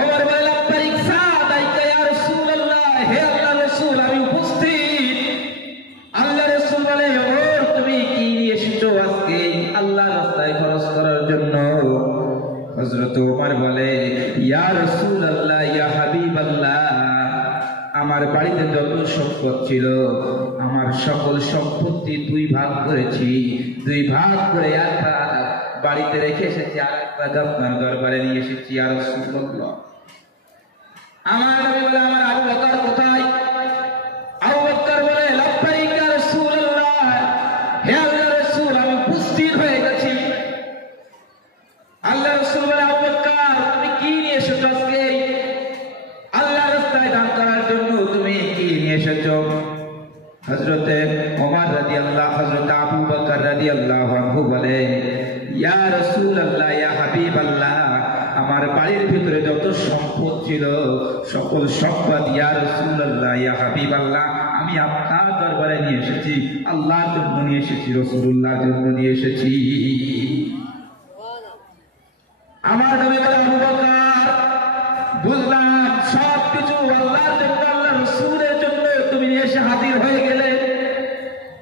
ওমর বলে, লাব্বাইক সাদাইকা ইয়া রাসূলুল্লাহ, হে আল্লাহর রাসূল, আমি উপস্থিত। আল্লাহ রাসূল বলে, ওমর তুমি কি নিয়ে এসেছো আজকে আল্লাহর রাস্তায় খরচ করার জন্য? হযরত ওমর বলে, ইয়া রাসূলুল্লাহ, ইয়া হাবিবাল্লাহ, আমার বাড়িতে যত সম্পদ ছিল আমার সকল সম্পত্তি 2 ভাগ করেছি, 2 ভাগ করে এক ভাগ বাড়িতে রেখে এসেছি, আর এক ভাগ আপনার দরবারে নিয়ে এসেছি ইয়া রাসূলুল্লাহ। আমার নবী বলে, আমার আবু বকর কোথায়? আবু বকর বলে, লাব্বাইক ইয়া রাসূলুল্লাহ, হে আল্লাহর রাসূল, আমি উপস্থিত হয়ে গেছি। আল্লাহ রাসূল বলে, আবু বকর, তুমি কি নিয়ে এসেছো আজকে? আল্লাহর রাস্তায় দান করার জন্য তুমি কি নিয়ে এসেছো? হযরতে ওমর রাদিয়াল্লাহু, হযরত আবু বকর রাদিয়াল্লাহু আনহু বলে, ইয়া রাসূলুল্লাহ, ইয়া হাবিবাল্লাহ, আমার বাড়ির ভিতরে যত সম্পদ ছিল সকল সম্পদ ইয়া রাসূলুল্লাহ, ইয়া হাবিবাল্লাহ, আমি আপনার দরবারে নিয়ে এসেছি, আল্লাহর জন্য নিয়ে এসেছি, রাসূলুল্লাহর জন্য নিয়ে এসেছি। আমার নবী বলে, আবু বকর, বুঝলাম সবকিছু আল্লাহর জন্য, আল্লাহ রাসূলের জন্য তুমি নিয়ে এসে হাজির হয়ে গেলে,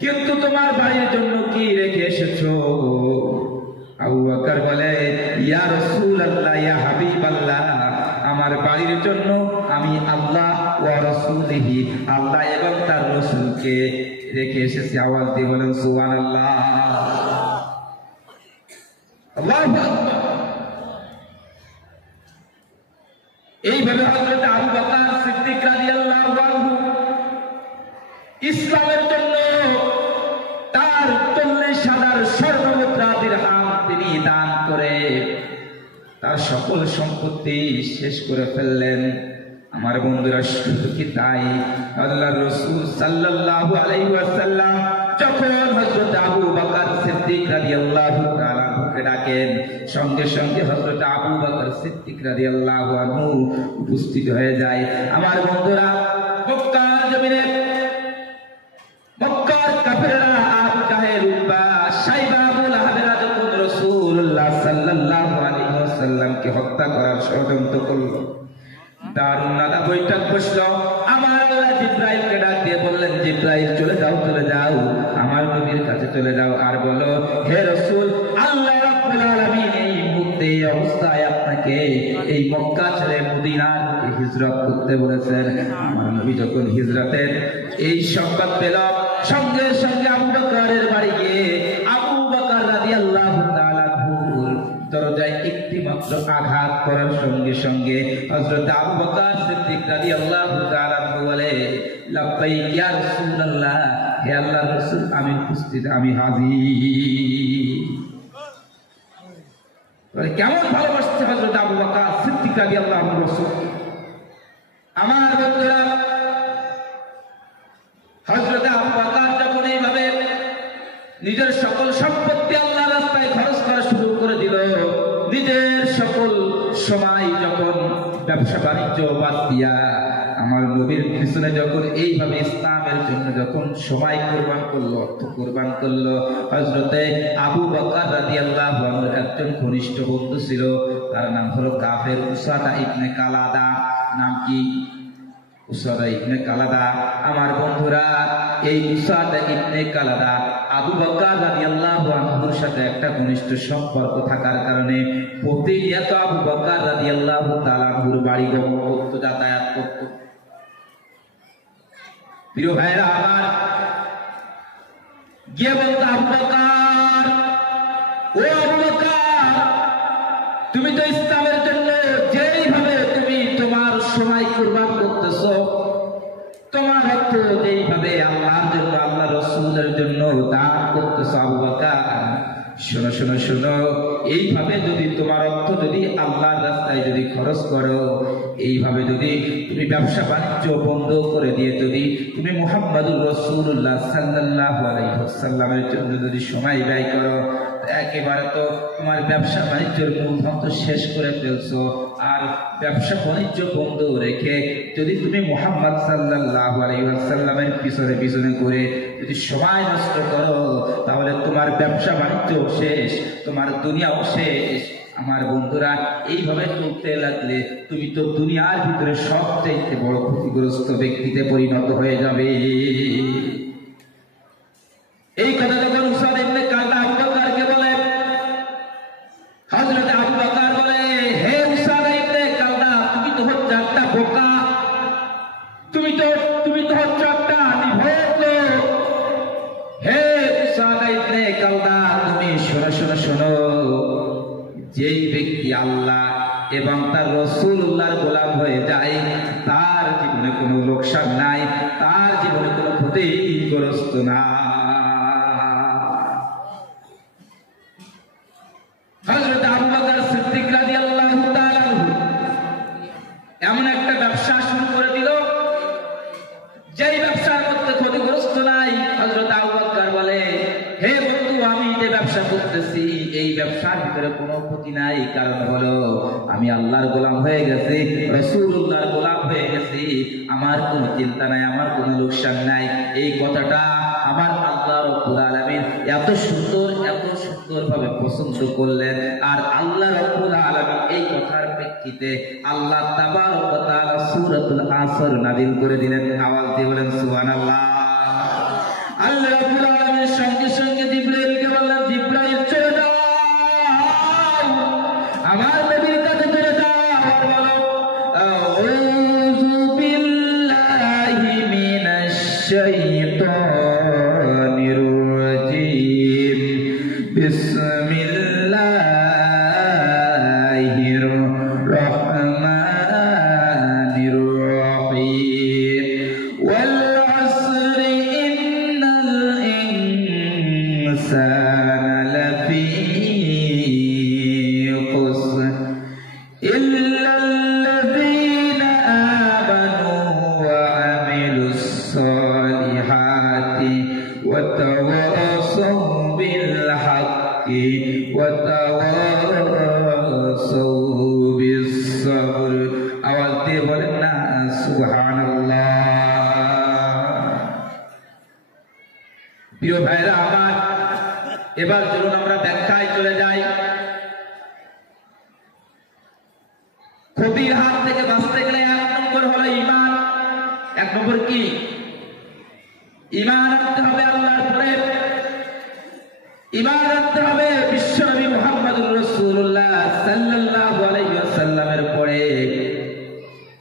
কিন্তু তোমার বাড়ির জন্য কি রেখে এসেছো? আবু বকর বলে, ইয়া রাসূলুল্লাহ, ইয়া হাবিবাল্লাহ, আমার বাড়ির জন্য আমি আল্লাহ ওয়া রাসূলিহি, আল্লাহ এবং তার রাসূলকে রেখে এসেছি। আওয়াজ দিয়ে বলেন সুবহানাল্লাহ। আল্লাহু আকবার। এইভাবে হযরত আবু বকর সিদ্দিক রাদিয়াল্লাহু আনহু ইসলামের জন্য তার 40,000 স্বর্ণমুদ্রা দিরহাম তিনি দান করে তার সকল সম্পত্তি শেষ করে ফেললেন। আমার বন্ধুরা, শুধু কি তাই, আল্লাহর রাসূল সাল্লাল্লাহু আলাইহি ওয়াসাল্লাম যখন হযরত আবু বকর সিদ্দিক রাদিয়াল্লাহু তাআলা কে ডাকেন, সঙ্গে সঙ্গে হযরত আবু বকর সিদ্দিক রাদিয়াল্লাহু আনহু উপস্থিত হয়ে যায়। আমার বন্ধুরা, মক্কার জমিনে মক্কার কাফেররা আবু জাহেল, উতবা, সাইবা, আবু লাহাবেরা যখন রাসূলুল্লাহ সাল্লাল্লাহু আলাইহি ওয়াসাল্লামকে হত্যা করার ষড়যন্ত্র করলো, দারুন নাদা বৈঠক বসলো। আমার আল্লাহ জিবরাইলকে ডাক দিয়ে বললেন, জিবরাইল চলে যাও, চলে যাও, আমার নবীর কাছে চলে যাও, আর বলো, হে রাসূল, আল্লাহ রাব্বুল আলামিন এই মুহূর্তে এই অবস্থায় আপনাকে এই মক্কা ছেড়ে মদিনার দিকে হিজরত করতে বলেছেন। আমার নবী যখন হিজরতের এই সংবাদ পেল, সঙ্গে সঙ্গে আবু বকরের বাড়ি গিয়ে আবু বকর রাদিয়াল্লাহু তাআলা দরজায় একটি মাত্র আঘাত করার সঙ্গে সঙ্গে হযরত আবু বকর সিদ্দিক রাদিয়াল্লাহু তাআলা বলে, লাব্বাইক ইয়া রাসূলুল্লাহ, হে আল্লাহর রাসূল, আমি উপস্থিত, আমি হাজির। কেমন ভালোবাসছে হযরত আবু বকর সিদ্দিক রাদিয়াল্লাহু আনহু রাসূল। আমার বন্ধুরা, হযরত আবু বকর যখন এইভাবে নিজের সকল সম্পত্তি আল্লাহর রাস্তায় খরচ করা শুরু করে দিল, নিজের সকল সময় যখন ব্যবসা বাণিজ্য বাদ দিয়া আমার নবীর পিছনে যখন এইভাবে ইসলামের জন্য যখন সময় কোরবান করলো, অর্থ কোরবান করলো, হযরতে আবু বকর রাদিয়াল্লাহু আনহুর একজন ঘনিষ্ঠ বন্ধু ছিল, তার নাম হলো কাফের উসাদা ইবনে কালাদা। নাম কি? উসাদা ইবনে কালাদা। আমার বন্ধুরা, এই উসাদা ইবনে কালাদা আবু বকর রাদিয়াল্লাহু আনহুর সাথে একটা ঘনিষ্ঠ সম্পর্ক থাকার কারণে প্রতিনিয়ত আবু বকর রাদিয়াল্লাহু তাআলা আনহুর বাড়ি গমন করত, যাতায়াত করত। প্রিয় ভাইরা আমার, গিয়ে বলতো, আবু বকর, ও আবু বকর, তুমি তো ইসলামের জন্য যেইভাবে তুমি তোমার সময় কুরবান করতেছো, তোমার অর্থ যেইভাবে আল্লাহর জন্য, আল্লাহ রাসূলের জন্য দান করতেছো, আবু বকর, শোনো শোনো শোনো, এইভাবে যদি তোমার অর্থ যদি আল্লাহর রাস্তায় যদি খরচ করো, এইভাবে যদি তুমি ব্যবসা বাণিজ্য বন্ধ করে দিয়ে যদি তুমি মুহাম্মাদুর রাসূলুল্লাহ সাল্লাল্লাহু আলাইহি ওয়াসাল্লামের জন্য যদি সময় ব্যয় করো, একেবারে তো তোমার ব্যবসা বাণিজ্যের মূলধন তো শেষ করে ফেলছো। আর ব্যবসা বাণিজ্য বন্ধ রেখে যদি তুমি মুহাম্মদ সাল্লাল্লাহু আলাইহি ওয়াসাল্লামের পিছনে পিছনে করে যদি সময় নষ্ট করো, তাহলে তোমার ব্যবসা বাণিজ্য শেষ, তোমার দুনিয়াও শেষ। আমার বন্ধুরা, এইভাবে চলতে লাগলে তুমি তো দুনিয়ার ভিতরে সবচেয়ে বড় ক্ষতিগ্রস্ত ব্যক্তিতে পরিণত হয়ে যাবে। এই কথা যখন উসাদ ইবনে কালাদা আবু বকরকে বলে, হযরত আবু বকর বলে, হে তুমি তো হচ্ছ একটা নিভৃত লোক। হে মুসা ইবনে কালদা, তুমি শোনো শোনো শোনো, যেই ব্যক্তি আল্লাহ এবং তার রাসূলুল্লাহর গোলাম হয়ে যায় তার জীবনে কোনো লোকসান নাই, তার জীবনে কোনো ক্ষতিগ্রস্ত না। হযরত আবু বকর সিদ্দিক রাদিয়াল্লাহু তাআলা এমন একটা ব্যবসা শুরু করে দিল যেই ব্যবসার মধ্যে ক্ষতিগ্রস্ত নাই। হযরত আবু বকর বলে, হে বন্ধু, আমি যে ব্যবসা করতেছি এই ব্যবসার ভিতরে কোনো ক্ষতি নাই, কারণ হলো আমি আল্লাহর গোলাম হয়ে গেছি, রাসূলুল্লাহর গোলাম হয়ে গেছি, আমার কোনো চিন্তা নাই, আমার কোনো লোকসান নাই। এই কথাটা আমার আল্লাহ রাব্বুল আলামিন এত সুন্দরভাবে পছন্দ করলেন। আর আল্লাহ রাব্বুল আলামিন এই কথার প্রেক্ষিতে আল্লাহ তাবারক ওয়া তাআলা সূরাতুল আসর নাযিল করে দিলেন। আওয়াজ দিয়ে বলেন সুবহানাল্লাহ। আল্লাহ রাব্বুল আলামিন সঙ্গে সঙ্গে জিবরাইলকে বললেন, জিবরাইল চলে যাও, আমার নবীর কাছে চলে যাও আর বলো, আউযু বিল্লাহি মিনাশ শাইতানির রাজীম, বিসমিল্লাহির রহমানির রহিম, ওয়াল আসরি ইন্নাল ইনসানা লাফি খুসর ইল্লাল্লাযীনা আমানু ওয়া আমিলুস সালিহাতি ওয়া তাওয়াসাউ বিল হাক্কি ওয়া তাওয়াসাউ বিস সাবর। আওয়াজ দিয়ে বলেন না সুবহানাল্লাহ। প্রিয় ভাইরা আমার, এবার চলুন আমরা ব্যাখ্যায় চলে যাই। ক্ষতির হাত থেকে বাঁচতে গেলে 1 নম্বর হলো ঈমান। 1 নম্বর কি? ঈমান আনতে হবে আল্লাহর পরে, ঈমান আনতে হবে বিশ্বনবী মুহাম্মদুর রাসূলুল্লাহ সাল্লাল্লাহু আলাইহি ওয়াসাল্লামের পরে।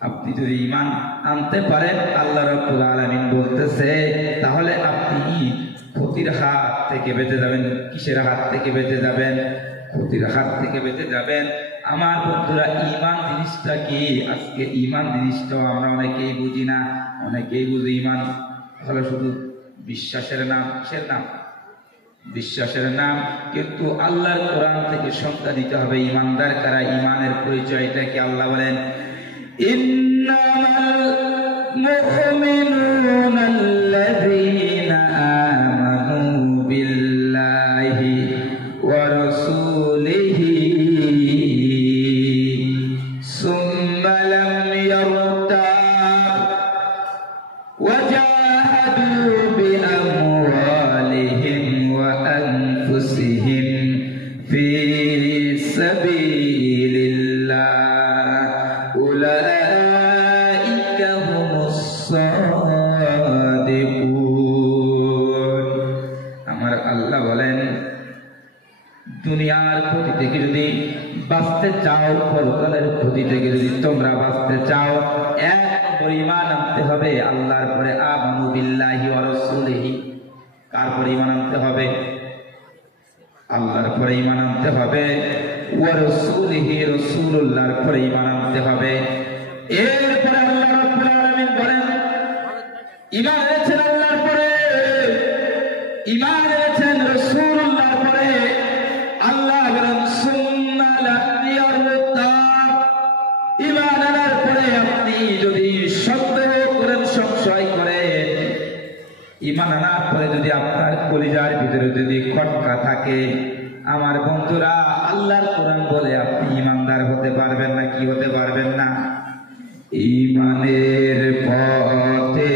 আপনি যদি ঈমান আনতে পারেন, আল্লাহ রাব্বুল আলামিন বলতেছে, তাহলে আপনি ক্ষতির হাত থেকে বেঁচে যাবেন। কিসের হাত থেকে বেঁচে যাবেন? ক্ষতির হাত থেকে বেঁচে যাবেন। আমার বন্ধুরা, ঈমান জিনিসটা কি? আজকে ঈমান জিনিসটাও আমরা অনেকেই বুঝি না। অনেকেই বুঝি ঈমান হলো শুধু বিশ্বাসের নাম। কিসের নাম? বিশ্বাসের নাম। কিন্তু আল্লাহর কোরআন থেকে সংজ্ঞা দিতে হবে ঈমানদার কারা, ঈমানের পরিচয়টা কি। আল্লাহ বলেন, ইন্নামাল মুমিনুনা আল্লাযীনা আমানু বিল্লাহি ওয়া রাসূলিহি সুম্মা লাম ইয়ারতাব ওয়া জাহাদু বিআমওয়ালিহিম ওয়া আনফুসিহিম ফি সাবিলিল্লাহ উলাইকা হুমুস সাদিকুন। আমার আল্লাহ বলেন, দুনিয়ার ক্ষতি থেকে যদি বাঁচতে চাও, পরকালের ক্ষতি থেকে যদি তোমরা বাঁচতে চাও, 1 নম্বর ঈমান আনতে হবে আল্লাহর পরে। আমানু বিল্লাহি ওয়া রাসূলিহি। কার পরে ঈমান আনতে হবে? আল্লাহর পরে ঈমান আনতে হবে। ওয়া রাসূলিহি, রাসূলুল্লাহর পরে ঈমান আনতে হবে। এরপরে আল্লাহ রাব্বুল আলামিন বলেন, ঈমান এনেছেন আল্লাহর পরে, ঈমান এনেছেন রাসূলুল্লাহর পরে। আল্লাহ বলেন, সুম্মা লাম ইয়ারতাব। ঈমান আনার পরে আপনি যদি সন্দেহ করেন, সংশয় করেন, ঈমান আনার পরে যদি আপনার কলিজার ভিতরে যদি খটকা থাকে, আমার বন্ধুরা, আল্লাহর কোরআন বলে আপনি ঈমানদার হতে পারবেন না। কি হতে পারবেন না? ঈমানের পথে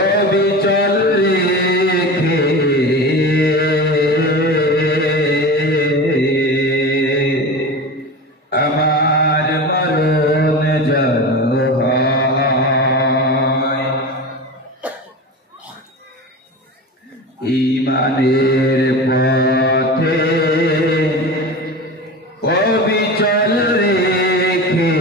অবিচল রেখে আমার মরণ যেন হয়। ঈমানের পথে অবিচল রেখে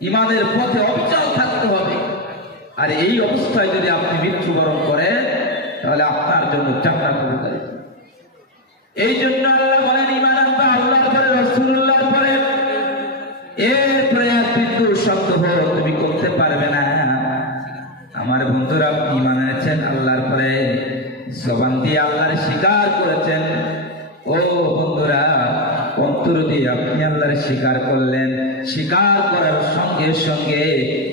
ইমানের পথে অবিচল থাকতে হবে। আর এই অবস্থায় যদি আপনি মৃত্যুবরণ করেন তাহলে আপনার জন্য জান্নাত অবধারিত। এই জন্য আল্লাহ বলেন ঈমান আনবা আল্লাহর পরে, রাসূলুল্লাহর পরে, এরপরে আর তৃতীয় শব্দ তুমি করতে পারবে না। আমার বন্ধুরা, আপনি ঈমান এনেছেন আল্লাহর পরে, জবান দিয়ে আল্লাহর স্বীকার করেছেন। ও বন্ধুরা, অন্তর দিয়ে আপনি আল্লাহর স্বীকার করলেন। স্বীকার করার সঙ্গে সঙ্গে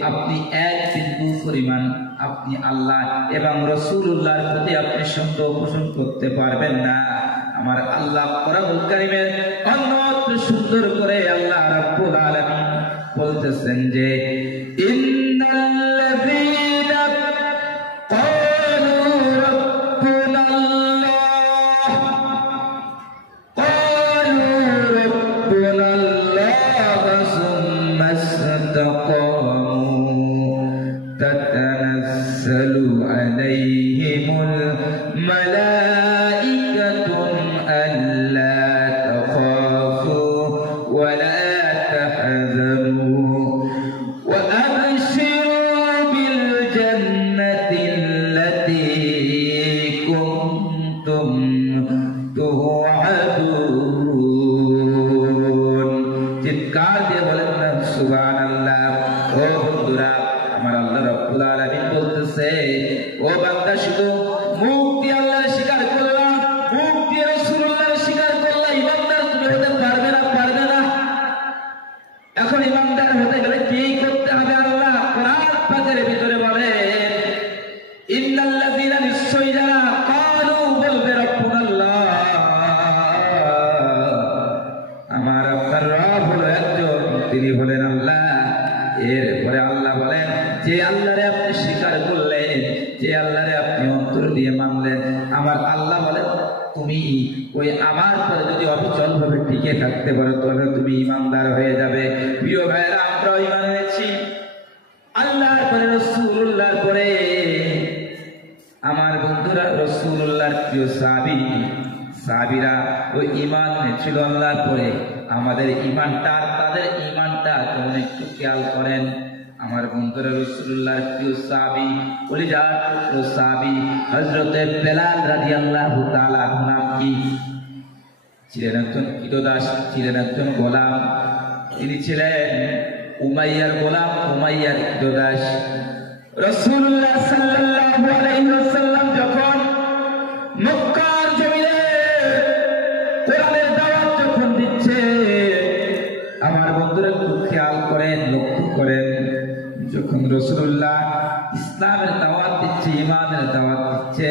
আপনি এক বিন্দু পরিমাণ আপনি আল্লাহ এবং রাসূলুল্লাহর প্রতি আপনি সন্দেহ পোষণ করতে পারবেন না। আমার আল্লাহ কোরআনুল কারীমের অন্যত্র সুন্দর করে আল্লাহ রাব্বুল আলামিন বলতেছেন যে ইন্নাল্লাযীনা ক্বালু রাব্বুনাল্লাহ সুম্মা ইসতাকামু তাতানাজ্জালু আলাইহিমুল মালাইকাতু আল্লা তাখাফু ওয়া লা তাহজানু ওয়া আবশিরু বিল জান্নাতিল্লাতী কুনতুম তুআদুন। চিৎকার দিয়ে বলেন না সুবহানাল্লাহ। ও বন্ধুরা, আমার আল্লাহ রাব্বুল আলামিন বলতেছে, ও বান্দা, শুধু মুখ দিয়ে আল্লাহর স্বীকার করলাম, মুখ দিয়ে রাসূলুল্লাহর স্বীকার করলাম, ইমানদার তুমি হতে পারবে না, পারবে না। এখন ইমানদার হতে গেলে কি করতে হবে? আল্লাহ কোরআন পাকের ভিতরে বলে ইন্নাল্লাযীনা, নিশ্চয়ই যারা ক্বালু বলবে রাব্বুনাল্লাহ, আমার আপনার রব হলো একজন, তিনি হলেন আল্লাহ। এরপরে আল্লাহ বলেন, যে আল্লাহরে আপনি স্বীকার করলেন, যে আল্লাহরে আপনি অন্তর দিয়ে মানলেন, আমার আল্লাহ বলেন তুমি ওই আমার পরে যদি অবিচল ভাবে টিকে থাকতে পারো তাহলে তুমি ইমানদার হয়ে যাবে। প্রিয় ভাইরা, আমরা ইমান এনেছি আল্লাহর পরে, রাসূলুল্লাহর পরে। আমার বন্ধুরা, রাসূলুল্লাহর প্রিয় সাহাবীরা ওই ইমান ছিল আল্লাহর পরে। আমাদের ইমানটা তাদের ইমানটা কেমন একটু খেয়াল করেন। আমার বন্ধুরা, রাসূলুল্লাহর প্রিয় সাহাবী, কলিজার টুকরো সাহাবী হযরতে বেলাল রাদিয়াল্লাহু তাআলা নাম কি? ছিলেন একজন কৃতদাস, ছিলেন একজন গোলাম। তিনি ছিলেন উমাইয়ার গোলাম, উমাইয়ার কৃতদাস। রাসূলুল্লাহ সাল্লাল্লাহু আলাইহি ওয়াসাল্লাম যখন মক্কার জমিনে কোরআনের দাওয়াত যখন দিচ্ছে, আমার বন্ধুরা একটু খেয়াল করেন, লক্ষ্য করেন, যখন রাসূলুল্লাহ ইসলামের দাওয়াত দিচ্ছে, ঈমানের দাওয়াত দিচ্ছে,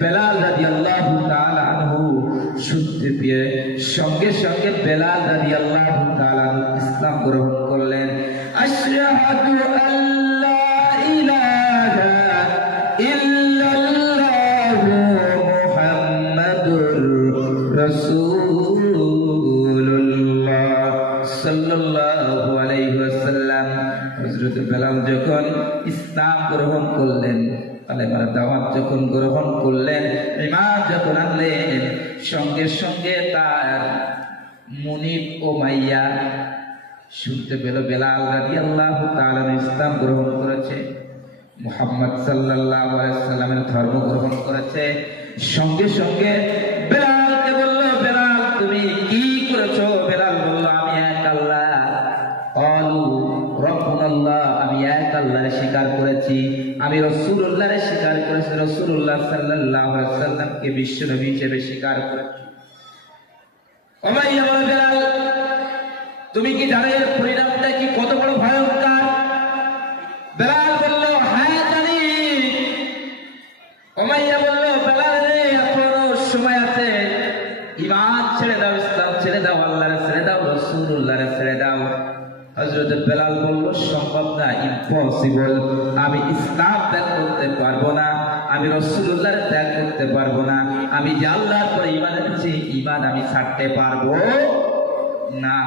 বেলাল রাদিয়াল্লাহু তাআলা আনহু শুনতে পেয়ে সঙ্গে সঙ্গে বেলাল রাদিয়াল্লাহু তাআলা ইসলাম গ্রহণ করলেন। আশহাদু আল্লা ইলাহা ইল্লাল্লাহু মুহাম্মাদুর রাসূলুল্লাহ সাল্লাল্লাহু আলাইহি ওয়াসাল্লাম। হযরত বেলাল যখন ইসলাম গ্রহণ করলেন, কালেমার দাওয়াত যখন গ্রহণ করলেন, ঈমান যখন আনলেন, সঙ্গে সঙ্গে তার মুনিব উমাইয়া শুনতে পেল বেলাল রাদিয়াল্লাহু তাআলা ইসলাম গ্রহণ করেছে, মুহাম্মদ সাল্লাল্লাহু আলাইহি ওয়াসাল্লামের ধর্ম গ্রহণ করেছে। সঙ্গে সঙ্গে বেলালকে বলল, বেলাল তুমি কি করেছো? বেলাল বলল, আমি এক আল্লাহ, ক্বালু রাব্বুনাল্লাহ, আমি এক আল্লাহর স্বীকার করেছি, আমি রাসূলুল্লাহর স্বীকার করেছি, রাসূলুল্লাহ সাল্লাল্লাহু আলাইহি ওয়াসাল্লামকে বিশ্বনবী হিসেবে স্বীকার করেছি। উমাইয়া বলল, বেলাল তুমি কি জানো এর পরিণামটা কি কত বড় ভয়ঙ্কর? বেলাল বলল, হ্যাঁ জানি। উমাইয়া বলল, বেলাল রে, এখনো সময় আছে, ঈমান ছেড়ে দাও, ইসলাম ছেড়ে দাও, আল্লাহর ছেড়ে দাও, রাসূলুল্লাহর ছেড়ে দাও। হযরত বেলাল বলল, সম্ভব না, ইম্পসিবল, আমি ইসলাম ত্যাগ করতে পারবো না, আমি রাসূলুল্লাহর ত্যাগ করতে পারবো না, আমি যে আল্লাহর পরে ঈমান এনেছি, ঈমান আমি ছাড়তে পারবো না।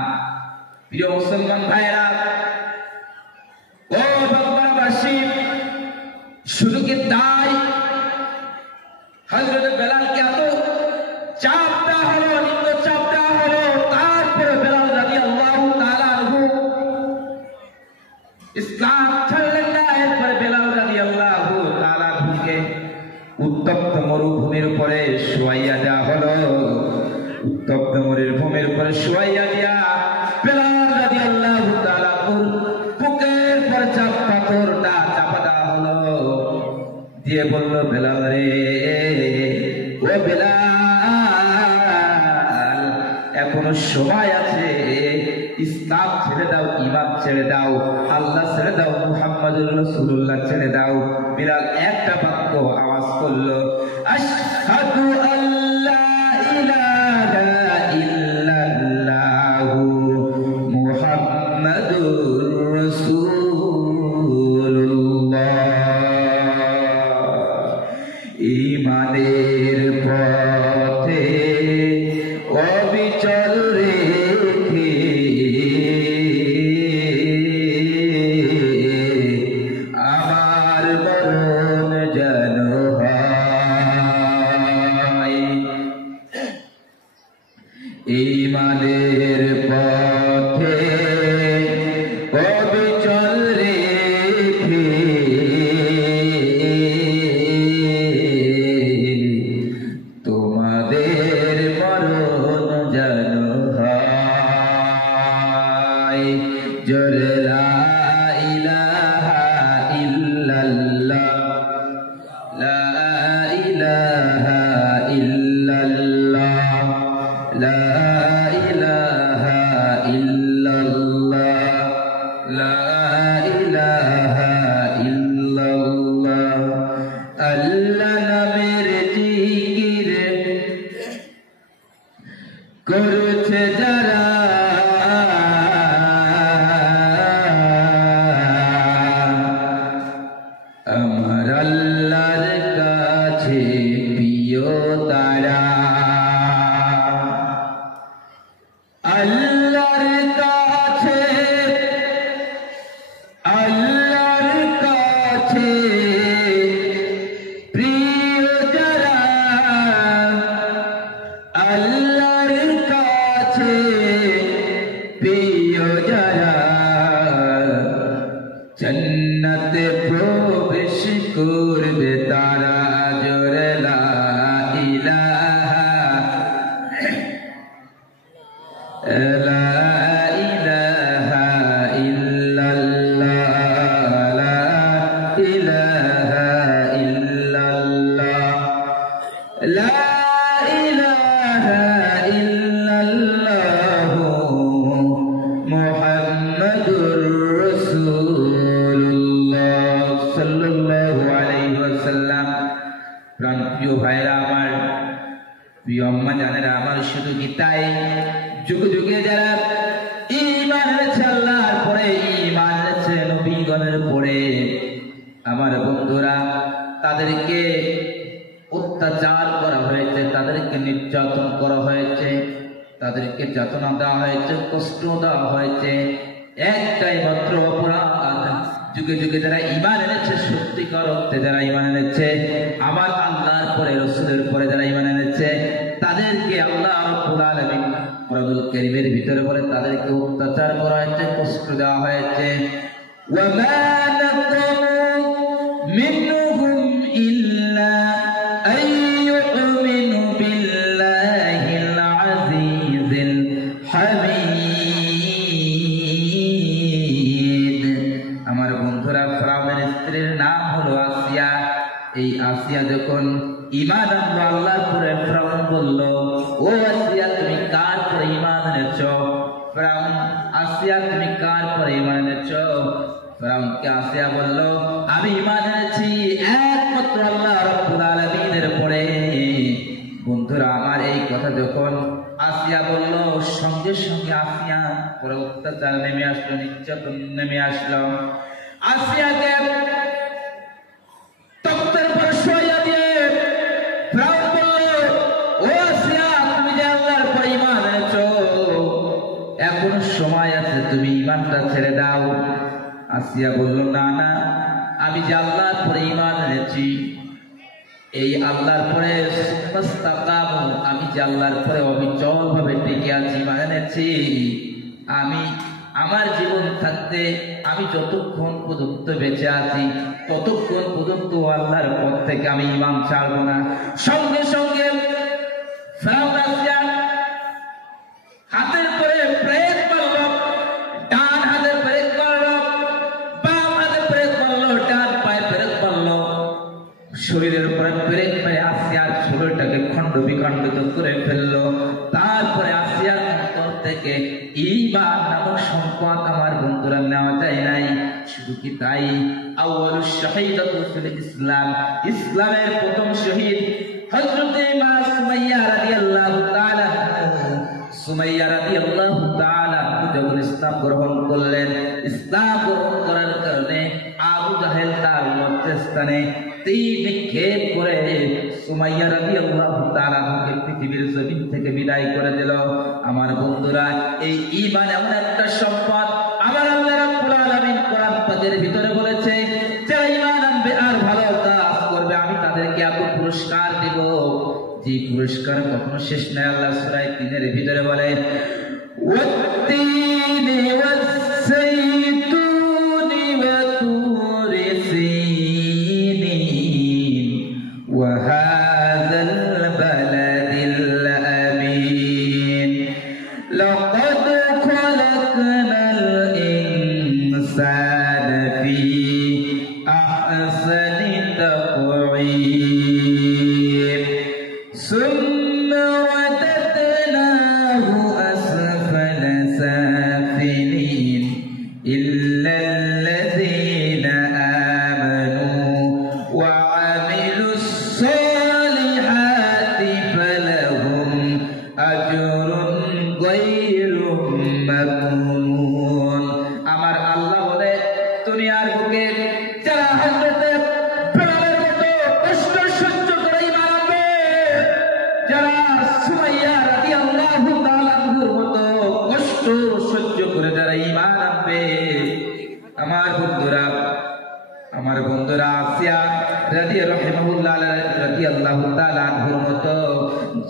প্রিয় মুসলমান ভাইরা, ও বাংলাবাসী, শুধু কি তাই? হযরত বেলালকে এত চাপ দেওয়া হলো, নিম্ন চাপ দেওয়া হলো, তারপরে বেলাল রাদিয়াল্লাহু তাআলা আনহু ইসলাম ছাড়লেন না। এরপরে বেলাল রাদিয়াল্লাহু তাআলা আনহুকে উত্তপ্ত মরুভূমির উপরে শোয়াইয়া দেওয়া হলো। উত্তপ্ত মরুভূমির উপরে শোয়াইয়া দিয়া বেলাল রাদিয়াল্লাহু তাআলা আনহুর বুকের উপর পাথরটা চাপা দেওয়া হলো। দিয়ে বলল, বেলাল রে, ও বেলাল, এখনো সময় আছে, ইসলাম ছেড়ে দাও, ঈমান ছেড়ে দাও, আল্লাহ ছেড়ে দাও, মুহাম্মদুর রাসূলুল্লাহ ছেড়ে দাও। বেলাল একটা বাক্য আওয়াজ করলো, আশহাদু আল্লা ইলাহা ইল্লাল্লাহু মুহাম্মাদুর রাসূলুল্লাহ। ঈমানের পথে অবিচল রেখে আমার মরণ যেন হয়। ঈমানের পথে অবিচল রেখে তোমাদের মরণ যেন হয়। জোরে লা ইলাহা ইল্লাল্লাহ, লা ইলাহা ইল্লাল্লাহ, লা ইলাহা ইল্লাল্লাহ, লা ইলাহা ইল্লাল্লাহ। আল্লাহ নামের জিকির করছে যারা, আমার আল্লাহর কাছে প্রিয় তারা। আল্লাহর কাছে, আল্লাহর কাছে প্রিয় যারা, আল্লাহর কাছে প্রিয় যারা, জান্নাতে প্রবেশ করবে তারা। জোরে লা ইলাহা, লা ইলাহা ইল্লাল্লাহ, লা ইলাহা ইল্লাল্লাহ, লা ইলাহা ইল্লাল্লাহ মুহাম্মাদুর রাসূলুল্লাহ সাল্লাল্লাহু আলাইহি ওয়াসাল্লাম। প্রিয় ভাইরা আমার, প্রিয় আম্মা জানেরা আমার, শুধু কি তাই, যুগে যুগে যারা ঈমান এনেছে আল্লাহর পরে, ঈমান এনেছে নবীগণের পরে, আমার বন্ধুরা, তাদেরকে অত্যাচার করা হয়েছে, তাদেরকে নির্যাতন করা হয়েছে, তাদেরকে যাতনা দেওয়া হয়েছে, কষ্ট দেওয়া হয়েছে। একটাই মাত্র অপরাধ, যুগে যুগে যারা ঈমান এনেছে, সত্যিকার অর্থে যারা ঈমান এনেছে, আমার আল্লাহর পরে, রাসূলের পরে যারা ঈমান এনেছে, তাদেরকে আল্লাহ রাব্বুল আলামিন কোরআনুল কারীমের ভিতরে বলে তাদেরকে অত্যাচার করা হয়েছে, কষ্ট দেওয়া হয়েছে। ওয়া মা নাকুমু মিনহুম ইল্লা আন ইউমিনু বিল্লাহিল আজিজিল হামিদ। আমার বন্ধুরা, ফিরআউনের স্ত্রীর নাম হলো আসিয়া। এই আসিয়া যখন ঈমান আনলো আল্লাহর পরে, ফিরআউন বলল, ও আসিয়া, তুমি কার পরে ঈমান এনেছো? ফিরআউন, আসিয়া তুমি কার পরে ঈমান এনেছো? ফিরআউনকে আসিয়া বলল, আমি ঈমান এনেছি একমাত্র আল্লাহ রাব্বুল আলামিনের পরে। বন্ধুরা আমার, এই কথা যখন আসিয়া বলল, সঙ্গে সঙ্গে আসিয়া পরে অত্যাচার নেমে আসলো, নির্যাতন নেমে আসলো। আসিয়াকে তক্তের পর শোয়া দিয়ে ফিরআউন বলল, ও আসিয়া, তুমি যে আল্লাহর পরে ঈমান এনেছো, এখন সময় আছে, তুমি ঈমানটা ছেড়ে দাও। আসিয়া বলল, না না, আমি যে আল্লাহর পরে ঈমান এনেছি, এই আল্লাহর পরে সুন্নাস্তাকামু, আমি যে আল্লাহর পরে অবিচল ভাবে টিকে আছি, ঈমান এনেছি, আমার জীবন থাকতে আমি যতক্ষণ পর্যন্ত বেঁচে আছি ততক্ষণ পর্যন্ত আল্লাহর পথ থেকে আমি ঈমান ছাড়ব না। সঙ্গে সঙ্গে ফেরাউন আসিয়া হাতের পরে ব্রেক মারল, ডান হাতে ব্রেক মারল, বাম হাতে ব্রেক মারল, ডান পায়ে ব্রেক মারল, শরীরের উপরে ব্রেক মেরে আসিয়ার শরীরটাকে খণ্ড বিখণ্ডিত করে ফেললো। তারপরে আসিয়ার অন্তর থেকে ঈমান নামক সম্পদ আমার বন্ধুরা নেওয়া যায় নাই। শুধু কি তাই, আউয়ালুশ শাহীদাতুল ফিল ইসলাম, ইসলামের প্রথম শহীদ হযরতে মা সুমাইয়া রাদিয়াল্লাহু তাআলা, সুমাইয়া রাদিয়াল্লাহু তাআলা যখন ইসলাম গ্রহণ করলেন, ইসলাম গ্রহণ করার কারণে আবু জাহেল তার মধ্যস্থানে তীর নিক্ষেপ করে সুমাইয়া রাদিয়াল্লাহু তাআলাকে পৃথিবীর জমিন থেকে বিদায় করে দিল। আমার বন্ধুরা, এই ঈমান এমন একটা সম্পদ, আমার আল্লাহ রাব্বুল আলামিন কোরআন পাকের ভিতরে বলেছে, যারা ঈমান আনবে আর ভালো কাজ করবে আমি তাদেরকে এত পুরস্কার দেব, যে পুরস্কার কখনো শেষ নাই। আল্লাহ সূরা ৩-এর ভিতরে বলে, ওয়াত্তিনি ওয়াস-সাইতুনি ওয়া তুরি সিনিন ওয়া হাযাল বালাদিল আমিন লাকাদ খালাকনাল ইনসানা ফি আহসানি তাকওয়িম সুম্মা রাদাদনাহু আসফালা সাফিলিন ইল্লাল্লাযীনা আমানু ওয়া আমিলুস সালিহাতি ফালাহুম আজরুন গায়রু মামনুন। আমার আল্লাহ বলে, দুনিয়ার বুকে যারা হযরতে ফেরাউনের মতো কষ্ট সহ্য করে ঈমান আনবে, যারা সুমাইয়া রাদিয়াল্লাহু তাআলার মতো কষ্ট সহ্য করে যারা ঈমান আনবে, আমার বন্ধুরা আসিয়া রাদিয়াল্লাহু তাআলা আনহুর মতো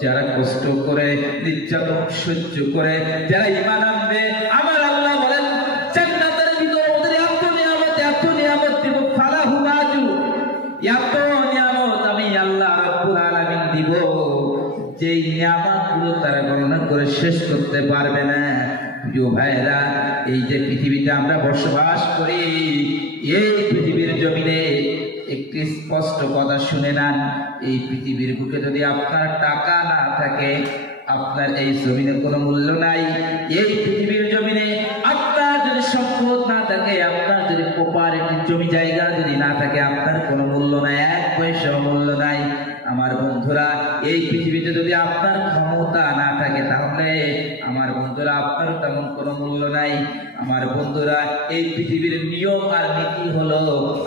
যারা কষ্ট করে নির্যাতন সহ্য করে যারা ঈমান আনবে, আমার আল্লাহ বলেন জান্নাতের ভিতরে ওদের এত নিয়ামত দিব, ফালাহু আজরু, এত নিয়ামত আমি আল্লাহ রাব্বুল আলামিন দিব, যেই নিয়ামতগুলো তারা গণনা করে শেষ করতে পারবে না। প্রিয় ভাইরা, এই যে পৃথিবীতে আমরা বসবাস করি, এই পৃথিবীর জমিনে একটি স্পষ্ট কথা শুনে নেন, এই পৃথিবীর বুকে যদি আপনার টাকা না থাকে, আপনার এই জমিনে কোনো মূল্য নাই। এই পৃথিবীর জমিনে আপনার যদি সম্পদ না থাকে, আপনার যদি প্রপার্টি জমি জায়গা যদি না থাকে, আপনার কোনো মূল্য নাই, এক পয়সাও মূল্য নাই। আমার বন্ধুরা, এই পৃথিবীতে যদি আপনার ক্ষমতা না থাকে, তাহলে আমার বন্ধুরা আপনারও তেমন কোনো মূল্য নাই। আমার বন্ধুরা, এই পৃথিবীর নিয়ম আর নীতি হলো,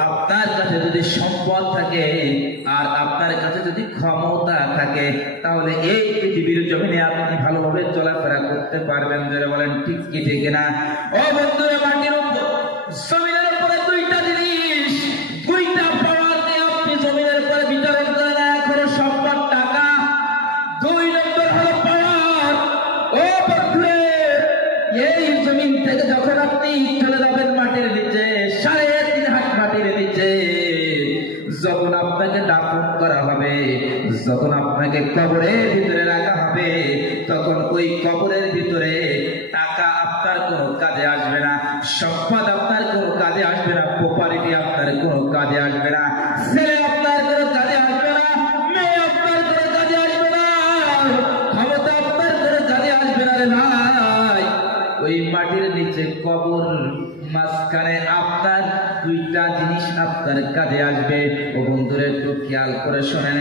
আপনার কাছে যদি সম্পদ থাকে আর আপনার কাছে যদি ক্ষমতা থাকে, তাহলে এই পৃথিবীর জমিনে আপনি ভালোভাবে চলাফেরা করতে পারবেন। যারা বলেন ঠিক কি ঠিক না? ও বন্ধুরা, মাটির উপর জমিনের উপরে দুইটা জিনিস, দুইটা পাওয়ার দিয়ে আপনি জমিনের উপরে বিতরণ করেন। এক হলো সম্পদ, টাকা, ২ নম্বর হলো পাওয়ার। ও বন্ধুরা, এই জমিন থেকে যখন আপনি চলে যাবেন মাটির নিচে, ৩.৫ হাত মাটির নিচে, যখন আপনাকে দাফন করা হবে, যখন আপনাকে কবরের ভিতরে রাখা হবে, তখন ওই কবরের ভিতরে টাকা আপনার কোনো কাজে আসবে না, সম্পদ আপনার কোনো কাজে আসবে না, প্রপার্টি আপনার কোনো কাজে আসবে না, ছেলে আপনার কোনো কাজে আসবে না, মেয়ে আপনার কোনো কাজে আসবে না, ক্ষমতা আপনার কোনো কাজে আসবে না। রে ভাই, ওই মাটির নিচে কবর মাঝখানে আপনার দুইটা জিনিস আপনার কাজে আসবে। ও বন্ধুরা, একটু খেয়াল করে শোনেন।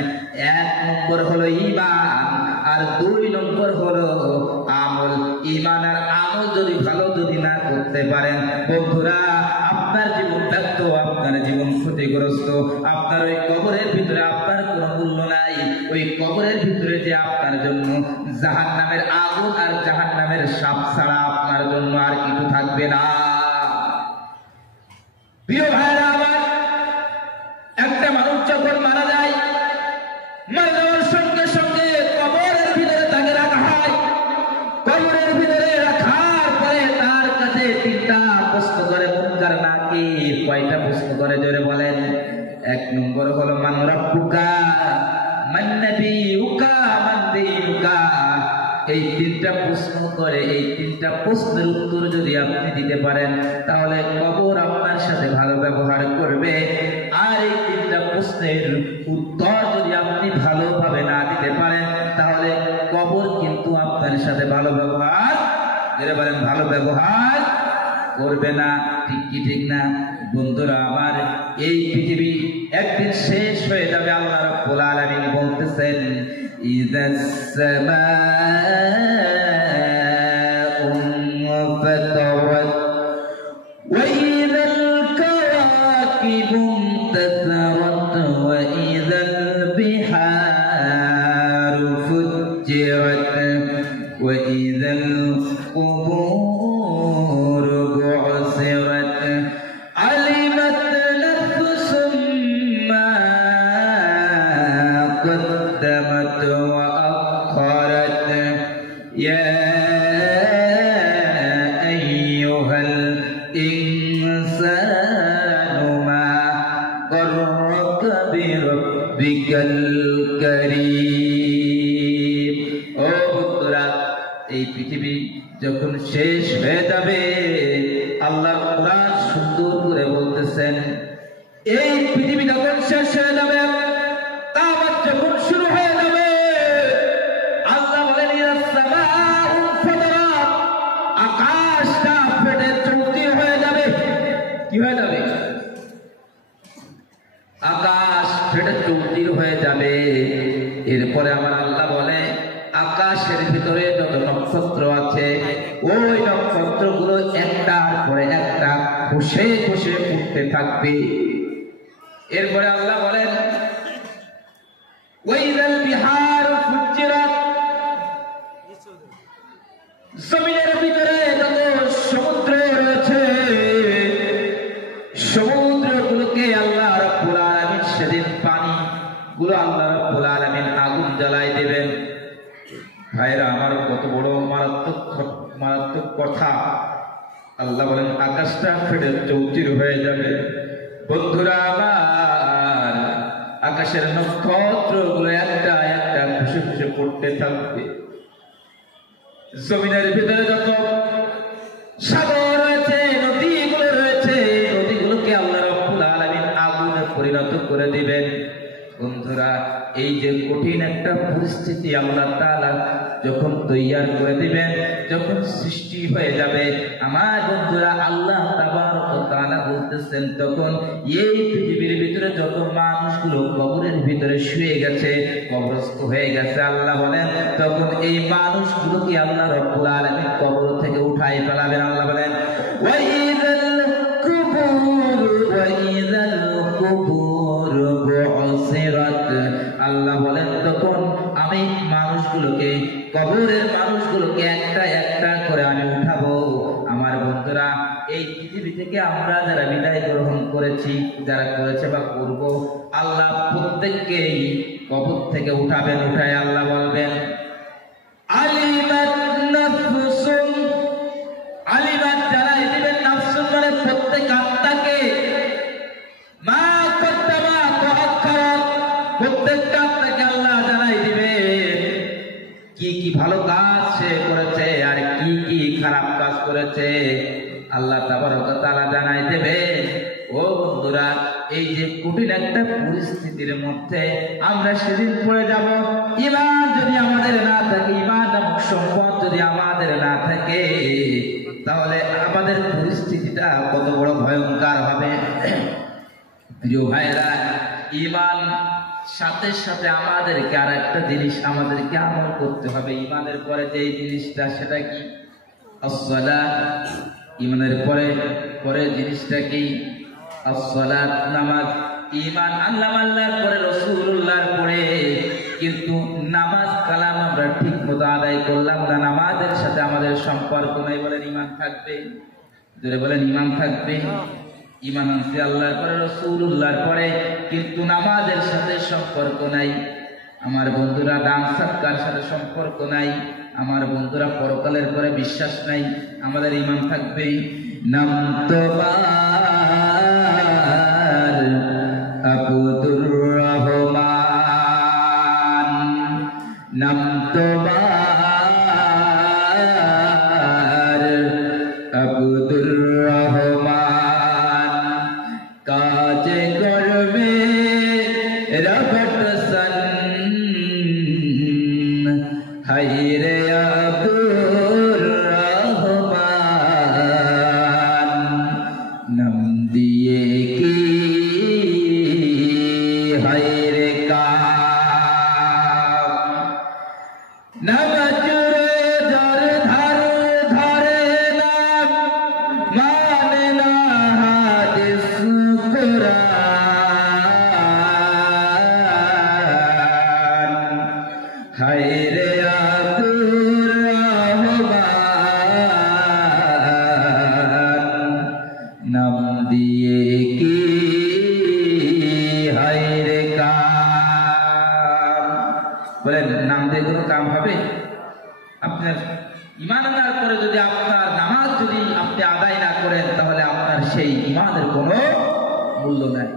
১ নম্বর হলো ঈমান, আর ২ নম্বর হলো আমল। ঈমান আর আমল যদি ভালো যদি না করতে পারেন, বন্ধুরা আপনার জীবন ব্যর্থ, আপনার জীবন ক্ষতিগ্রস্ত। আপনার ওই কবরের ভিতরে আপনার কোনো মূল্য নাই। ওই কবরের ভিতরে যে আপনার জন্য জাহান্নামের আগুন আর জাহান্নামের সাপ ছাড়া আপনার জন্য আর কিছু থাকবে না। প্রিয় ভাইরা আমার, একটা মানুষ যখন মারা যায়, মারা যাওয়ার সঙ্গে সঙ্গে কবরের ভিতরে তাকে রাখা হয়। কবরের ভিতরে রাখার পরে তার কাছে আল্লাহ কি? কয়টা প্রশ্ন করে জোরে বলেন। এক নম্বর হলো মান রাব্বুকা, মান নাবিয়ুকা, মান দীনুকা। এই তিনটা প্রশ্ন করে, এই তিনটা প্রশ্নের উত্তর যদি আপনি দিতে পারেন তাহলে কবর আপনার সাথে ভালো ব্যবহার করবে। আর এই তিনটা প্রশ্নের উত্তর যদি আপনি ভালোভাবে না দিতে পারেন তাহলে কবর কিন্তু আপনার সাথে ভালো ব্যবহার, যেটা বলেন ভালো ব্যবহার করবে না। ঠিক কি ঠিক না বন্ধুরা আমার? এই পৃথিবী একদিন শেষ হয়ে যাবে। আল্লাহ রাব্বুল আলামিন বলতেছেন ইযাস সামাউ ফাতারাত ওয়া ইযাল কাওয়াকিবু ইনতাসারাত ওয়া ইযাল বিহারু ফুজ্জিরাত ওয়া ইযাল কুবুর বু'সিরাত আলিমাত নাফসুম মা قدمت وأخرت يا أيها الإنسان ما غرك بربك الكريم। ও বন্ধুরা, এই পৃথিবী যখন শেষ হয়ে যাবে আল্লাহ কোরআন সুন্দর করে বলতেছেন এই পৃথিবী যখন শেষ হয়ে যাবে, যখন শুরু হয়ে যাবে, আল্লাহ বলেন আকাশটা ফেটে চৌচির হয়ে যাবে। কি হয়ে যাবে? আকাশ ফেটে চৌচির হয়ে যাবে। এরপরে আমার আল্লাহ বলে আকাশের ভিতরে যত নক্ষত্র আছে ওই নক্ষত্রগুলো একটার পরে একটা খসে খসে উঠতে থাকবে। এরপরে আল্লাহ বলেন ওয়াইদাল বিহার ফুজ্জিরাত, জমিনের ভিতরে যত সমুদ্র রয়েছে সমুদ্রগুলোকে আল্লাহ রাব্বুল আলামিন সেদিন পানি গুলো আল্লাহ রাব্বুল আলামিন আগুন জ্বালাই দেবেন। ভাইরা আমার, কত বড় মারাত্মক কথা। আল্লাহ বলেন আকাশটা ফেটে চৌচির হয়ে যাবে। বন্ধুরা আমার, আকাশের নক্ষত্রগুলো একটা একটা খুশি খুশি পড়তে থাকবে। জমিনের ভিতরে যত সাগর রয়েছে, নদীগুলো রয়েছে, নদীগুলোকে আল্লাহ রাব্বুল আলামিন আগুনে পরিণত করে দিবেন। বন্ধুরা, এই যে কঠিন একটা পরিস্থিতি আল্লাহ তাআলা যখন তৈয়ার করে দিবেন, যখন সৃষ্টি হয়ে যাবে, আমার বন্ধুরা আল্লাহ তাবারক ওয়া তাআলা বলতেছেন তখন এই পৃথিবীর ভিতরে যত মানুষগুলো কবরের ভিতরে শুয়ে গেছে, কবরস্থ হয়ে গেছে, আল্লাহ বলেন তখন এই মানুষগুলোকে আল্লাহ রাব্বুল আলামিন কবর থেকে উঠাই ফেলাবেন। আল্লাহ বলেন ওয়া ইযাল কুবুর বু'সিরাত, আল্লাহ বলেন তখন আমি মানুষগুলোকে, কবরের মানুষগুলোকে একটা একটা করে আমি উঠাবো। আমার বন্ধুরা, এই পৃথিবী থেকে আমরা যারা বিদায় গ্রহণ করেছি, যারা করেছে বা করব, আল্লাহ প্রত্যেককেই কবর থেকে উঠাবেন। উঠায় আল্লাহ বলবেন আলিমাত নাফসুম, আলিমাত জানাই দিবেন, নাফসুম মানে প্রত্যেক আত্মাকে, মা কদ্দামাত ওয়া আখারাত, প্রত্যেকটা আত্মাকে আল্লাহ জানাই দিবেন কি কি ভালো কাজ সে করেছে আর কি কি খারাপ কাজ করেছে। আল্লাহ তাবারক ওয়া তাআলা জানাই দেবে। ও বন্ধুরা, এই যে কঠিন একটা পরিস্থিতির মধ্যে আমরা সেদিন পড়ে যাব। ঈমান যদি আমাদের না থাকে, ঈমান নামক সম্পদ যদি আমাদের না থাকে, তাহলে আমাদের পরিস্থিতিটা কত বড় ভয়ঙ্কর হবে। প্রিয় ভাইরা, ঈমান সাথে সাথে আমাদেরকে আর একটা জিনিস আমাদেরকে আমল করতে হবে। ঈমানের পরে যে জিনিসটা, সেটা কি? আসসালাত। ঈমানের পরে জিনিসটা কি? আসসালাত, নামাজ। ঈমান আল্লাহর পরে, রাসূলুল্লাহর পরে, কিন্তু নামাজ কালাম আমরা ঠিক মতো আদায় করলাম না, নামাজের সাথে আমাদের সম্পর্ক নাই, বলেন ঈমান থাকবে? জোরে বলেন ঈমান থাকবে? ঈমান আনছি আল্লাহর পরে, রাসূলুল্লাহর পরে, কিন্তু নামাজের সাথে সম্পর্ক নাই। আমার বন্ধুরা, দান সৎকার সাথে সম্পর্ক নাই। আমার বন্ধুরা, পরকালের পরে বিশ্বাস নাই। আমাদের ঈমান থাকবে? নাম তো ये की हायरे काम বলেন নাম দিয়ে কোনো কাম হবে? আপনার ঈমান আনার পরে যদি আপনার নামাজ যদি আপনি আদায় না করেন তাহলে আপনার সেই ঈমানের কোনো মূল্য নাই।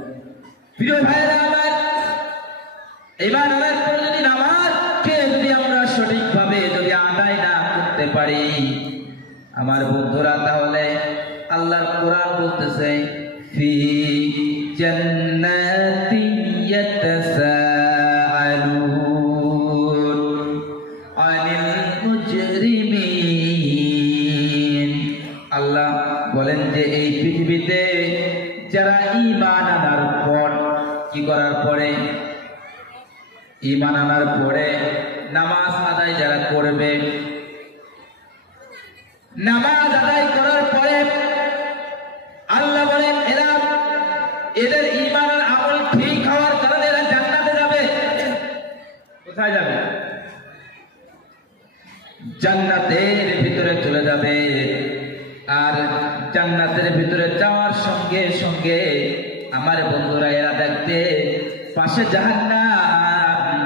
প্রিয় ভাইরা আমার, ঈমান আনার পরে যদি নামাজকে যদি আমরা সঠিকভাবে যদি আদায় না করতে পারি আমার বন্ধুরা, তাহলে আল্লাহর কোরআন বলতেছে ফি জান্নাতি ইয়াতাসাআলুন আনিল মুজরিমিন। আল্লাহ বলেন যে এই পৃথিবীতে যারা ঈমান আনার পর কি করার পরে, ঈমান আনার পরে নামাজ আদায় যারা করবে, নামাজ আদায় করার পরে আল্লাহ বলেন এরা এদের ঈমানের আমল ঠিক হওয়ার কারণে এরা জান্নাতে যাবে। কোথায় যাবে? জান্নাতের ভিতরে চলে যাবে। আর জান্নাতের ভিতরে যাওয়ার সঙ্গে সঙ্গে আমার বন্ধুরা এরা দেখবে পাশে জাহান্নাম,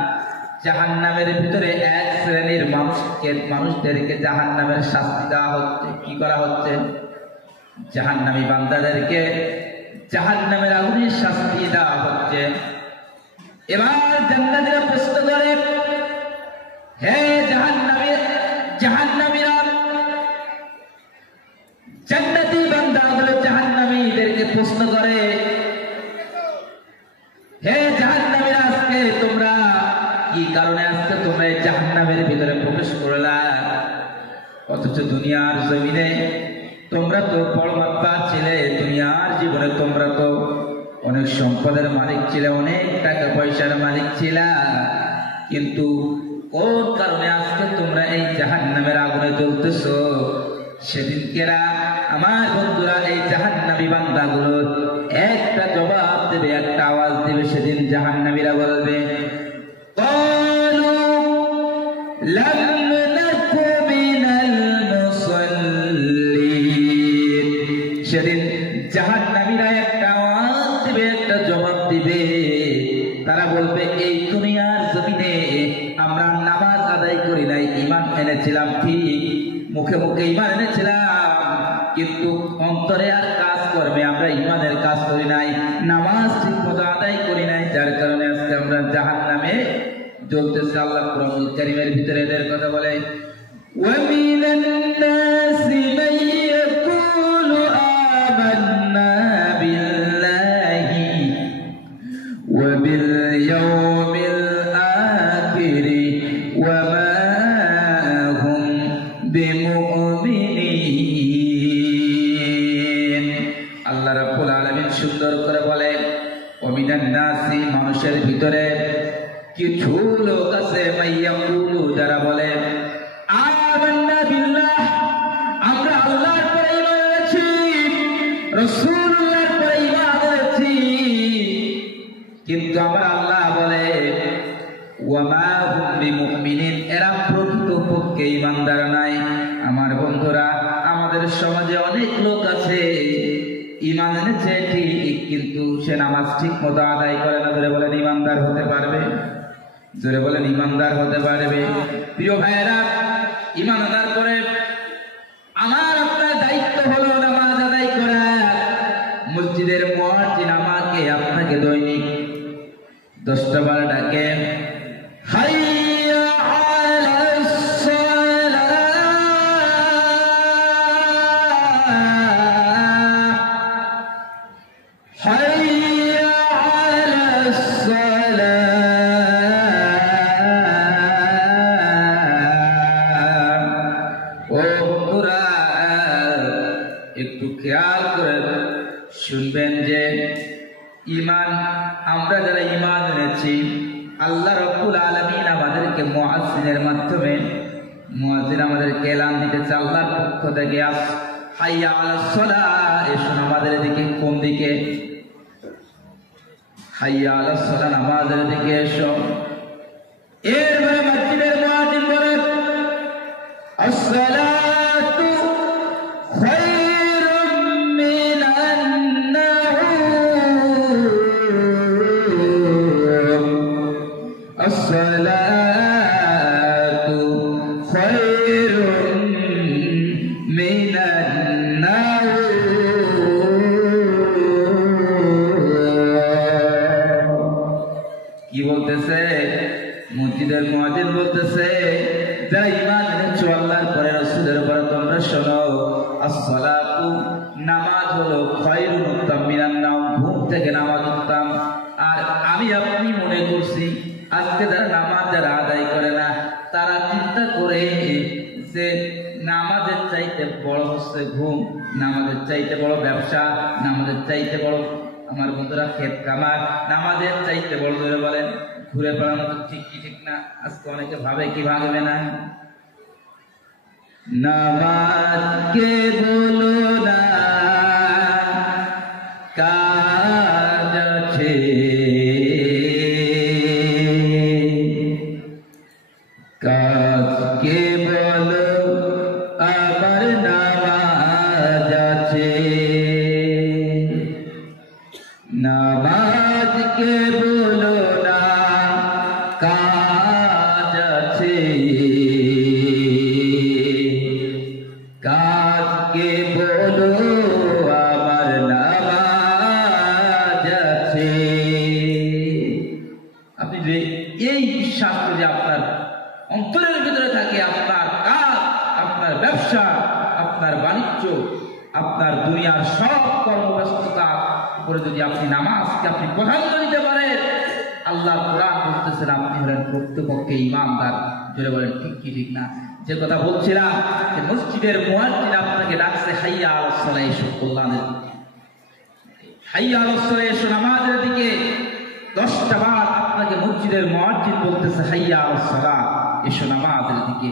জাহান্নামের ভিতরে এক শ্রেণীর মানুষদেরকে জাহান্নামের শাস্তি দেওয়া হচ্ছে। কি করা হচ্ছে? জাহান্নামী বান্দাদেরকে জাহান্নামের আগুনের শাস্তি দেওয়া হচ্ছে। এবার জান্নাতীরা প্রশ্ন করে, হে জাহান্নামীরা, জান্নাতী বান্দাগুলো জাহান্নামীদেরকে প্রশ্ন করে, হে জাহান্নামীরা, আজকে তোমরা কি কারণে আজকে তোমরা জাহান্নামের ভিতরে প্রবেশ করলা? অথচ দুনিয়ার জমিনে তোমরা তো বড়মাত্রা ছিলে, দুনিয়ার জীবনে তোমরা তো অনেক সম্পদের মালিক ছিলে, অনেক টাকা পয়সার মালিক ছিলা, কিন্তু কোন কারণে আজকে তোমরা এই জাহান্নামের আগুনে জ্বলতেছ? সেদিনকেরা আমার বন্ধুরা এই জাহান্নামী বান্দাগুলোর একটা জবাব দেবে, একটা আওয়াজ দেবে। সেদিন জাহান্নামীরা বলবে, সেদিন জাহান্নামীরা একটা আওয়াজ দিবে, একটা জবাব দিবে। তারা বলবে, এই দুনিয়ার জমিনে আমরা নামাজ আদায় করি নাই, ঈমান এনেছিলাম ঠিক, মুখে মুখে ঈমান এনেছিলাম, কিন্তু অন্তরে আর কাজ করবে আমরা ঈমানের কাজ করি নাই, নামাজ ঠিক মতো আদায় করি নাই, যার কারণে আজকে আমরা জাহান্নামে জ্বলতেছে। আল্লাহ কুরআনুল কারীমের ভিতরে এদের কথা বলে, وَمِنَ النَّاسِ مَن يَقُولُ آمَنَّا بِاللَّهِ وَبِالْيَوْمِ الْآخِرِ وَمَا هُمْ بِمُؤْمِنِينَ। আল্লাহ রাব্বুল আলামিন সুন্দর করে বলে, وَمِنَ النَّاسِ মানুষের ভিতরে কিছু লোক আছে, মাইয়াকুলু যারা বলে, আমান্না বিল্লাহ, আমরা আল্লাহর পরে ঈমান এনেছি, রাসূলুল্লাহর পরে ঈমান এনেছি, কিন্তু আমার আল্লাহ বলে ওয়ামা হুম বিমুমিনিন, এরা প্রকৃতপক্ষে ঈমানদার নাই। আমার বন্ধুরা, আমাদের সমাজে অনেক লোক আছে ঈমান এনেছে ঠিক, কিন্তু সে নামাজ ঠিক মতো আদায় করে না। ধরে বলেন ঈমানদার হতে পারবে? জোরে বলেন ঈমানদার হতে পারবে? প্রিয় ভাইয়েরা, ঈমান আনার পরে আমার আপনার দায়িত্ব হলো নামাজ আদায় করা। মসজিদের মুয়াজ্জিন আমাকে আপনাকে দৈনিক 10টা বার ডাকে, হাইয়া আলাস সালাহ, হাইয়া আলাস সালাহ। একটু খেয়াল করে শুনবেন যে ঈমান, আমরা যারা ঈমান এনেছি, আল্লাহ রাব্বুল আলামিন আমাদেরকে মুয়াজ্জিনের মাধ্যমে, মুয়াজ্জিন আমাদেরকে এলান দিতেছে আল্লাহর পক্ষ থেকে, হাইয়া আলাস সালাহ, এসো আমাদের দিকে। কোন দিকে? হাইয়া আলাস সালাহ, আমাদের দিকে এসো। এরপরে মসজিদের মুয়াজ্জিন বলে, আসসালাতু খায়রুম মিনান নাওম। মসজিদের মুয়াজ্জিন বলতেছে, যারা ঈমান এনেছো আল্লাহর পরে রাসূলের পরে তোমরা শোনো, আসসালাতু নামাজ হলো খায়রুন উত্তম মিনান নাওম, ঘুম থেকে নামাজ উত্তম। আর আমি আপনি মনে করছি আজকে যারা নামাজ যারা আদায় করে না, তারা চিন্তা করে যে নামাজের চাইতে বড় হচ্ছে ঘুম, নামাজের চাইতে বড় ব্যবসা, নামাজের চাইতে বড় আমার বন্ধুরা ক্ষেত কামার, নামাজের চাইতে বড় ধরে বলেন ঘুরে বেড়ানো। তো ঠিক কি ঠিক না? আজকে অনেকে ভাবে কি ভাববে না, নামাজকে বলো না কাজ আছে, কাজকে বলো আমার নামাজ আছে, নামাজকে বলো না কাজ আছে, কাজকে বলো আমার নামাজ আছে। আপনি যে এই বিশ্বাস যদি আপনার অন্তরের ভিতরে থাকে, আপনার কাজ, আপনার ব্যবসা, আপনার বাণিজ্য, আপনার দুনিয়ার সব কর্মব্যস্ততা উপরে যদি আপনি নামাজকে আপনি প্রাধান্য দিতে পারেন, আল্লাহ কোরআন বলতেছেন আপনি হলেন প্রকৃতপক্ষে ঈমানদার। জোরে বলেন ঠিক কি ঠিক না? যে কথা বলছিলাম যে মসজিদের মুয়াজ্জিন আপনাকে ডাকছে হাইয়া আলাস সালাহ, এসো কল্যাণের দিকে, হাইয়া আলাস সালাহ, এসো নামাজের দিকে। 10টা বার আপনাকে মসজিদের মুয়াজ্জিন বলতেছে হাইয়া আলাস সালাহ, এসো নামাজের দিকে।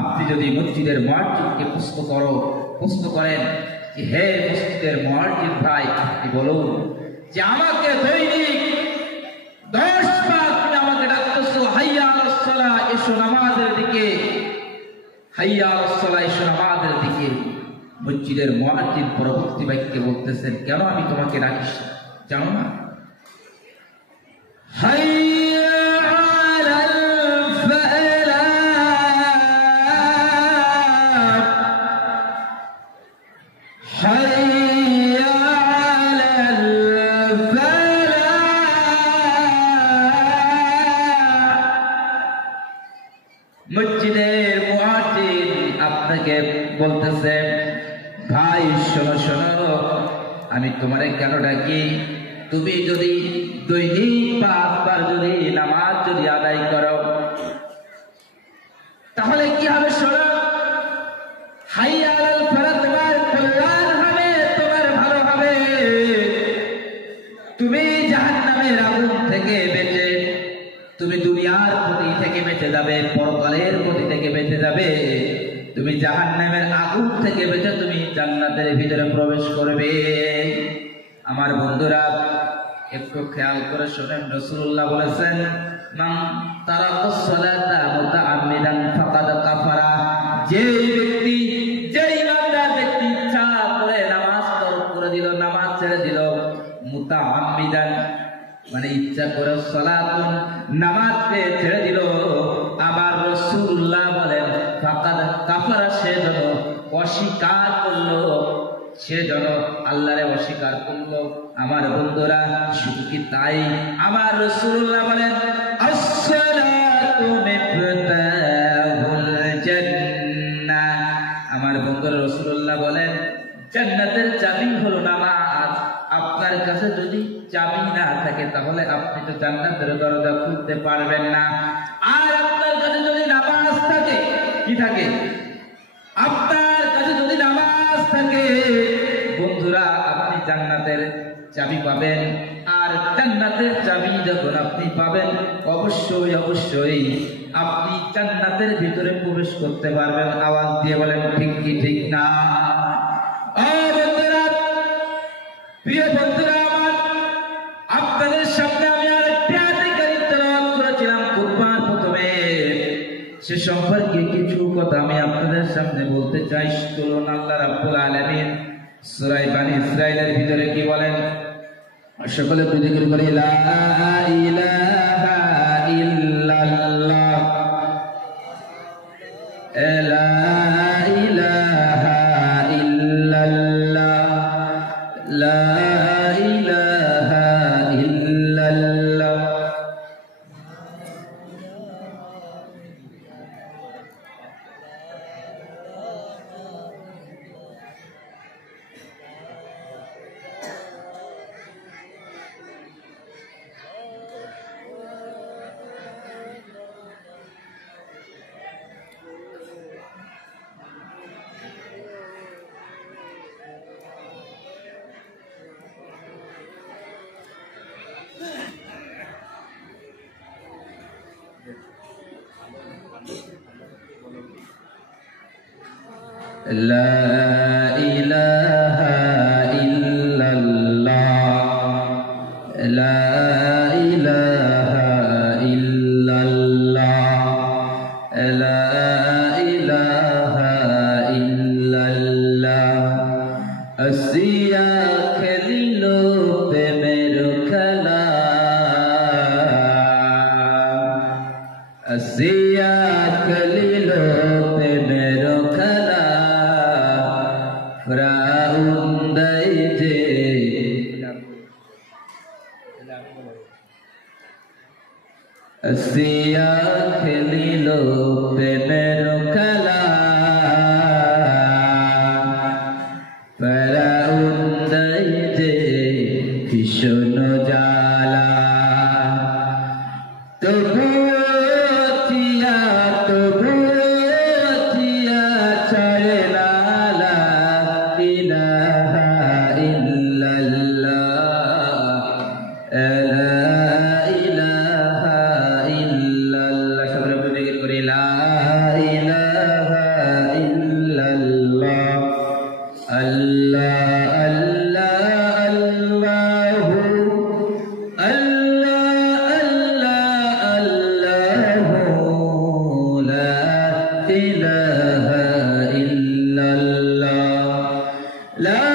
আপনি যদি মসজিদের মুয়াজ্জিনকে প্রশ্ন করেন যে হে মসজিদের মুয়াজ্জিন ভাই, আপনি বলুন যে আমাকে দৈনিক 10 বার তুমি আমাকে ডাকতেছো হাইয়া আলাস সালাহ, এসো নামাজের দিকে, হাইয়া আলাস সালাহ, এসো নামাজের দিকে। মসজিদের মুয়াজ্জিন পরবর্তী বাক্যে বলতেছেন, কেন আমি তোমাকে ডাকিস জানো না? হাইয়া আলাল ফালাহ, হাইয়া আলাল ফালাহ। মসজিদের মুয়াজ্জিন আপনাকে বলতেছে, ভাই শোনো শোনো, আমি তোমারে কেন ডাকি? তুমি যদি দৈনিক 5 বার যদি নামাজ যদি আদায় করো, তাহলে কি হবে? শোনো, হাইয়া আলাল ফালাহ, তোমার কল্যাণ হবে, তোমার ভালো হবে। তুমি জাহান্নামের আগুন থেকে বেঁচে, তুমি দুনিয়ার ক্ষতি থেকে বেঁচে যাবে, পরকালের ক্ষতি থেকে বেঁচে যাবে। তুমি জাহান্নামের আগুন থেকে বেঁচে তুমি জান্নাতের ভিতরে প্রবেশ করবে। আমার বন্ধুরা একটু খেয়াল করে শোনেন, রাসূলুল্লাহ বলেছেন, মান তারাকাস সালাতা মুতাআম্মিদান ফাকাদ কাফারা। যে ব্যক্তি, যে ইমানদার ব্যক্তি ইচ্ছা করে নামাজ তরক করে দিল, নামাজ ছেড়ে দিল, মুতাআম্মিদান মানে ইচ্ছা করে, সালাতুন নামাজকে ছেড়ে দিল, আবার রাসূলুল্লাহ বলেন ফাকাদ কাফারা, সে যেন অস্বীকার করলো, সে যেন আল্লাহরে অস্বীকার করলো। আমার বন্ধুরা শুধু কি তাই, আমার রাসূলুল্লাহ বলেন আসসালাতু মিফতাহুল জান্নাহ। আমার বন্ধুরা রাসূলুল্লাহ বলেন জান্নাতের চাবি হলো নামাজ। আপনার কাছে যদি চাবি না থাকে তাহলে আপনি তো জান্নাতের দরজা খুলতে পারবেন না। আর আপনার কাছে যদি নামাজ থাকে, কি থাকে? আপনার কাছে যদি নামাজ থাকে বন্ধুরা, আপনি জান্নাতের চাবি পাবেন। আর জান্নাতের চাবি যখন আপনি পাবেন, অবশ্যই অবশ্যই আপনি জান্নাতের ভিতরে প্রবেশ করতে পারবেন। আওয়াজ দিয়ে বলেন ঠিক কি ঠিক না? বন্ধুরা, প্রিয় বন্ধুরা আমার, আপনাদের সামনে আমি আরেকটি আয়াত কারীম তেলাওয়াত করেছিলাম কুরবান প্রথমে, সে সম্পর্কে কিছু কথা আমি আপনাদের সামনে বলতে চাই। চলুন আল্লাহ রাব্বুল আলামিন সূরা বানী ইসরাঈলের ভিতরে কি বলেন, সকলে জিকির করি, লা ইলাহা ইল্লাল্লাহ, লা ইলাহা ইল্লাল্লাহ, লা ইলাহা ইল্লাল্লাহ। লা ইলাহা ইল্লাল্লাহ, লা ইলাহা ইল্লাল্লাহ, লা ইলাহা ইল্লাল্লাহ। আসিয়া খেলিল প্রেমের খেলা, আসিয়া খেলিল প্রেমের খেলা, ফিরাউন দেয় যে আসিয়া খেলিল প্রেমের খেলা, ফিরাউন দেয় যে ভীষণ জ্বালা। তবুও ছাড়ে না লা ইলাহা ইল্লাল্লাহ, লা ইলাহা ইল্লাল্লাহ। সবাই বলে করে লা ইলাহা ইল্লাল্লাহ, আল্লাহ আল্লাহ আল্লাহু আল্লাহ আল্লাহ আল্লাহু, লা ইলাহা ইল্লাল্লাহ, লা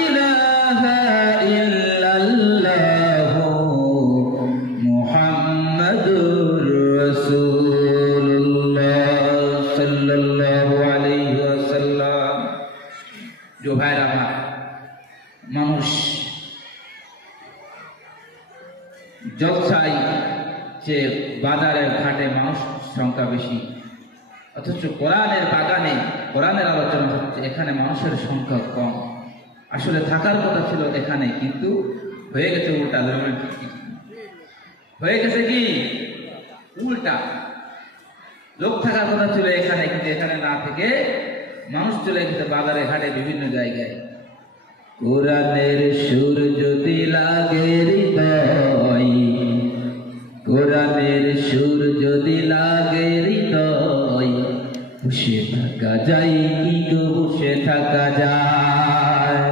ইলাহা ইল্লাল্লাহু মুহাম্মাদুর রাসূলুল্লাহ সাল্লাল্লাহু আলাইহি ওয়াসাল্লাম। जो भाईरा আমার, মানুষ জলসায় যে বাজারের ঘাটে মানুষ সংখ্যা বেশি, অথচ কোরআনের বাগানে কোরআনের আলোচনা হচ্ছে, এখানে মানুষের সংখ্যা কম। আসলে থাকার কথা ছিল এখানে, কিন্তু হয়ে গেছে উল্টা। হয়ে গেছে কি উল্টা, লোক থাকার কথা ছিল এখানে, কিন্তু এখানে না থেকে মানুষ চলে গেছে বাজারে ঘাটে বিভিন্ন জায়গায়। কোরআনের সুর যদি লাগে হৃদয়, কোরআনের সুর যদি লাগে হৃদয়, বসে থাকা যায় কি গো, বসে থাকা যায়।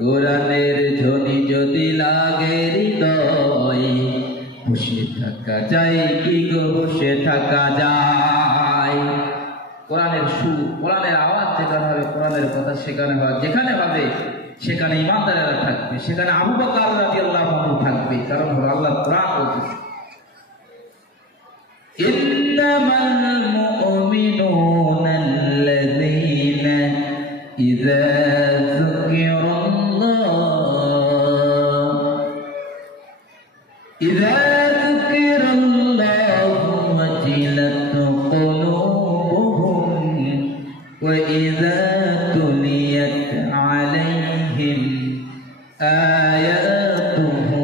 কোরআনের ধ্বনি যদি লাগে হৃদয়, বসে থাকা যায় কি গো, বসে থাকা যায়। কোরআনের সুর, কোরআনের আওয়াজ যেখানে হবে, কোরআনের কথা সেখানে হবে, যেখানে হবে সেখানে ইমানদারেরা থাকবে, সেখানে আবু বকর রাদিয়াল্লাহু আনহু থাকবে। কারণ হলো আল্লাহ কোরআন বলতেছে, ইন্নামাল মুমিনুনা আল্লাযীনা ইযা যুকিরাল্লাহু ওয়াজিলাত কুলুবুহুম ওয়া ইযা তুলিয়াত আলাইহিম আয়াতুহু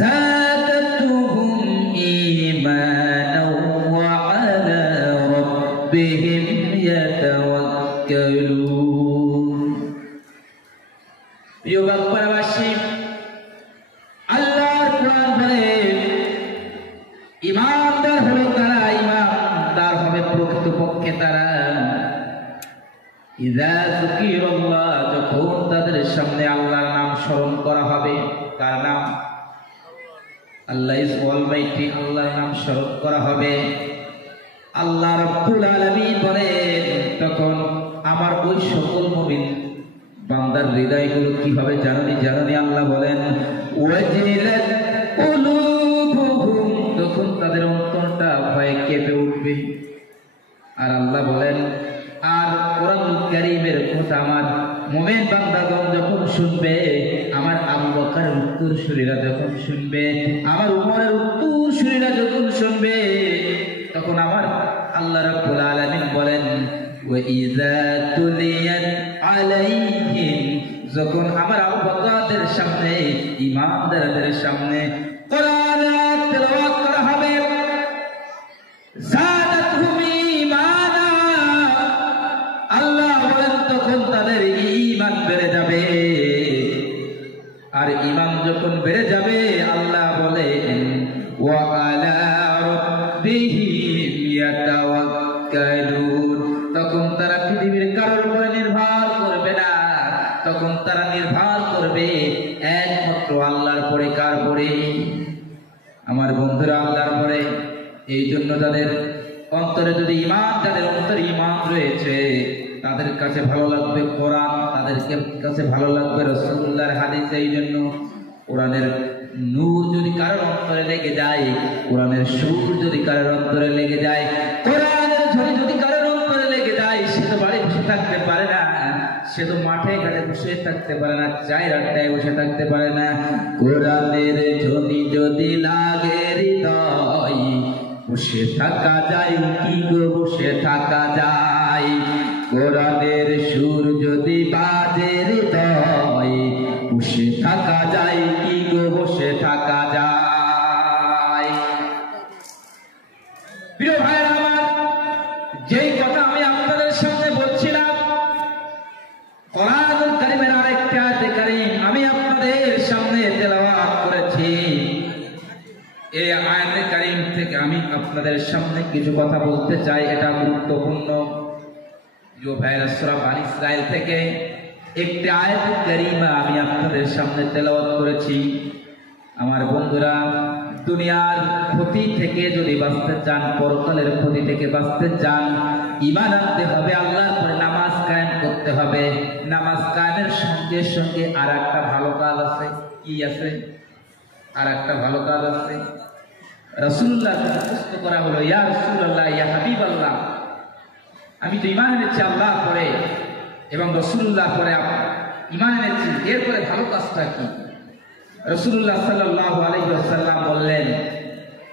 زادتهم إيمانا وعلى ربهم يتوكلون। প্রিয়বাসী, আল্লাহর কোরআন বলে ইমানদার হলো তারা, ইমানদার হবে প্রকৃতপক্ষে তারা, ইযা যুকিরাল্লাহ, যখন তাদের সামনে আল্লাহর নাম স্মরণ করা হবে। কার নাম? আল্লাহ ইজ অলমাইটি, আল্লাহর নাম স্মরণ করা হবে। আল্লাহ রাব্বুল আলামিন বলেন, তখন আমার ওই সকল মুমিন বান্দার হৃদয়গুলো কি হবে জানেন? আল্লাহ বলেন, ওয়াজিলাত কুলুবুহুম, তখন তাদের অন্তরটা ভয়ে কেঁপে উঠবে। আর আল্লাহ বলেন, আর কোরআনুল কারীমের কথা আমার মুমিন বান্দাগণ যখন শুনবে, আমার আবু বকরের উত্তরসূরিরা যখন শুনবে, আমার উমরের উত্তরসূরিরা যখন শুনবে, তখন আমার আল্লাহ রাব্বুল আলামিন বলেন, ওয়া ইযা তুলিয়াত আলাইহিম, যখন আমার আবু বকরদের সামনে, ইমানদারদের সামনে কোরআন তেলাওয়াত করা হবে, যাদাতহুম ঈমানা, আল্লাহ বলেন তখন তাদের ঈমান বেড়ে যাবে। আর ঈমান যখন বেড়ে যাবে, আল্লাহ বলেন, ওয়া আলা রাব্বিহিম ইয়াতাওয়াক্কালুন, ইস্তেগফার করবে একমাত্র আল্লাহর পরে। কার পরে? আমার বন্ধুরা, আল্লাহর পরে। এই জন্য তাদের অন্তরে যদি ঈমান, যাদের অন্তরে ঈমান রয়েছে, তাদের কাছে ভালো লাগবে কোরআন, তাদের কাছে ভালো লাগবে রাসূলুল্লাহর হাদিস। এই জন্য কোরআনের নূর যদি কারোর অন্তরে লেগে যায়, কোরআনের সুর যদি কারোর অন্তরে লেগে যায়, কোরআনের ঝড়ি যদি কারোর অন্তরে লেগে যায়, সে তো বাড়ি বসে থাকতে পারে না, সে তো মাঠে ঘাটে বসে থাকতে পারে না, চায়ের আড্ডায় বসে থাকতে পারে না। কোরআনের ঝড়ি যদি লাগে হৃদয়, বসে থাকা যায় কি গো, বসে থাকা যায়। কোরআনের সুর যদি বাজে হৃদয়, বসে থাকা যায় কি গো, বসে থাকা যায়। প্রিয় ভাইরা আমার, যেই কথা আমি আপনাদের সামনে বলছিলাম, কোরআনুল কারীমের আরেকটা আয়াতে কারীম আমি আপনাদের সামনে তেলাওয়াত করেছি। এই আয়াতে কারীম থেকে আমি আপনাদের সামনে কিছু কথা বলতে চাই, এটা গুরুত্বপূর্ণ। প্রিয় ভাইরা, সূরা বনী ইসরাইল থেকে একটি আয়াত কারীমা আমি আপনাদের সামনে তেলাওয়াত করেছি। আমার বন্ধুরা, দুনিয়ার ক্ষতি থেকে যদি বাঁচতে চান, পরকালের ক্ষতি থেকে বাঁচতে চান, ঈমান আনতে হবে, আল্লাহর পরে নামাজ কায়েম করতে হবে। নামাজ কায়েমের সঙ্গে সঙ্গে আর একটা ভালো কাজ আছে। কি আছে? আর একটা ভালো কাজ আছে। রাসূলুল্লাহকে প্রশ্ন করা হলো, ইয়া রাসূলুল্লাহ, ইয়া হাবিবাল্লাহ, আমি তো ঈমান এনেছি আল্লাহর পরে এবং রাসূলুল্লাহর পরে ঈমান এনেছি, এরপরে ভালো কাজটা কি? রাসূলুল্লাহ সাল্লাল্লাহু আলাইহি ওয়াসাল্লাম বললেন,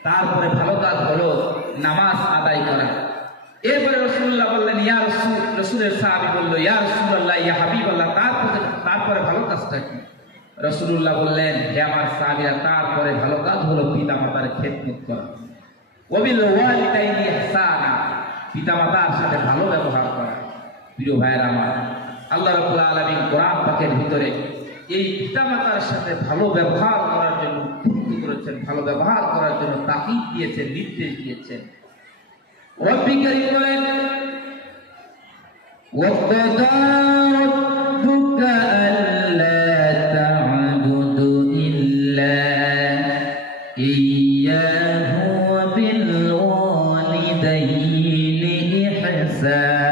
তারপরে ভালো কাজ হলো নামাজ আদায় করা। এরপরে রাসূলুল্লাহ বললেন, ইয়া রাসূল, রাসূলের সাহাবী বলল, ইয়া রাসূলুল্লাহ, ইয়া হাবিবাল্লাহ, তারপরে ভালো কাজটা কি? রাসূলুল্লাহ বললেন, হে আমার সাহাবীরা, তারপরে ভালো কাজ হলো পিতামাতার খেদমত করা। ওয়াবিল ওয়ালিদাইনি ইহসানা, পিতামাতার সাথে ভালো ব্যবহার করা। প্রিয় ভাইয়েরা আমার, আল্লাহ রাব্বুল আলামিন কোরআন পাকের ভিতরে এই পিতামাতার সাথে ভালো ব্যবহার করার জন্য উদ্বুদ্ধ করেছেন, ভালো ব্যবহার করার জন্য তাকিদ দিয়েছেন, নির্দেশ দিয়েছেন। রব্বি কারীম বলেন, ওয়াক্কাদা রাব্বুকা আল্লা তা'বুদু ইল্লা ইয়্যাহু ওয়া বিল ওয়ালিদাইনি ইহসানা।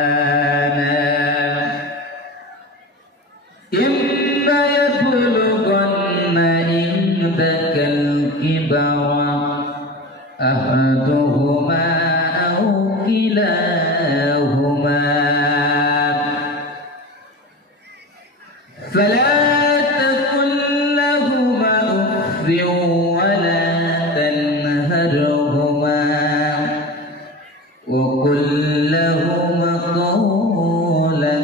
ইম্মা ইয়াবলুগান্না ইনদাকাল কিবরা আহাদুহুমা আও কিলাহুমা فلا تقل لهما أف ولا تنهرهما وقل لهما قولا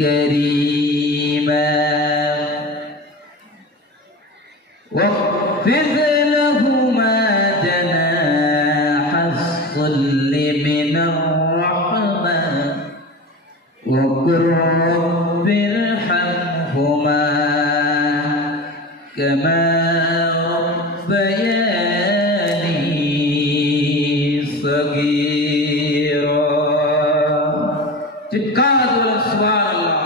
كريما واخفض لهما جناح الذل من الرحمة وقل رب ارحمهما كما ربياني صغيرا। চিৎকার করে সুবহানাল্লাহ।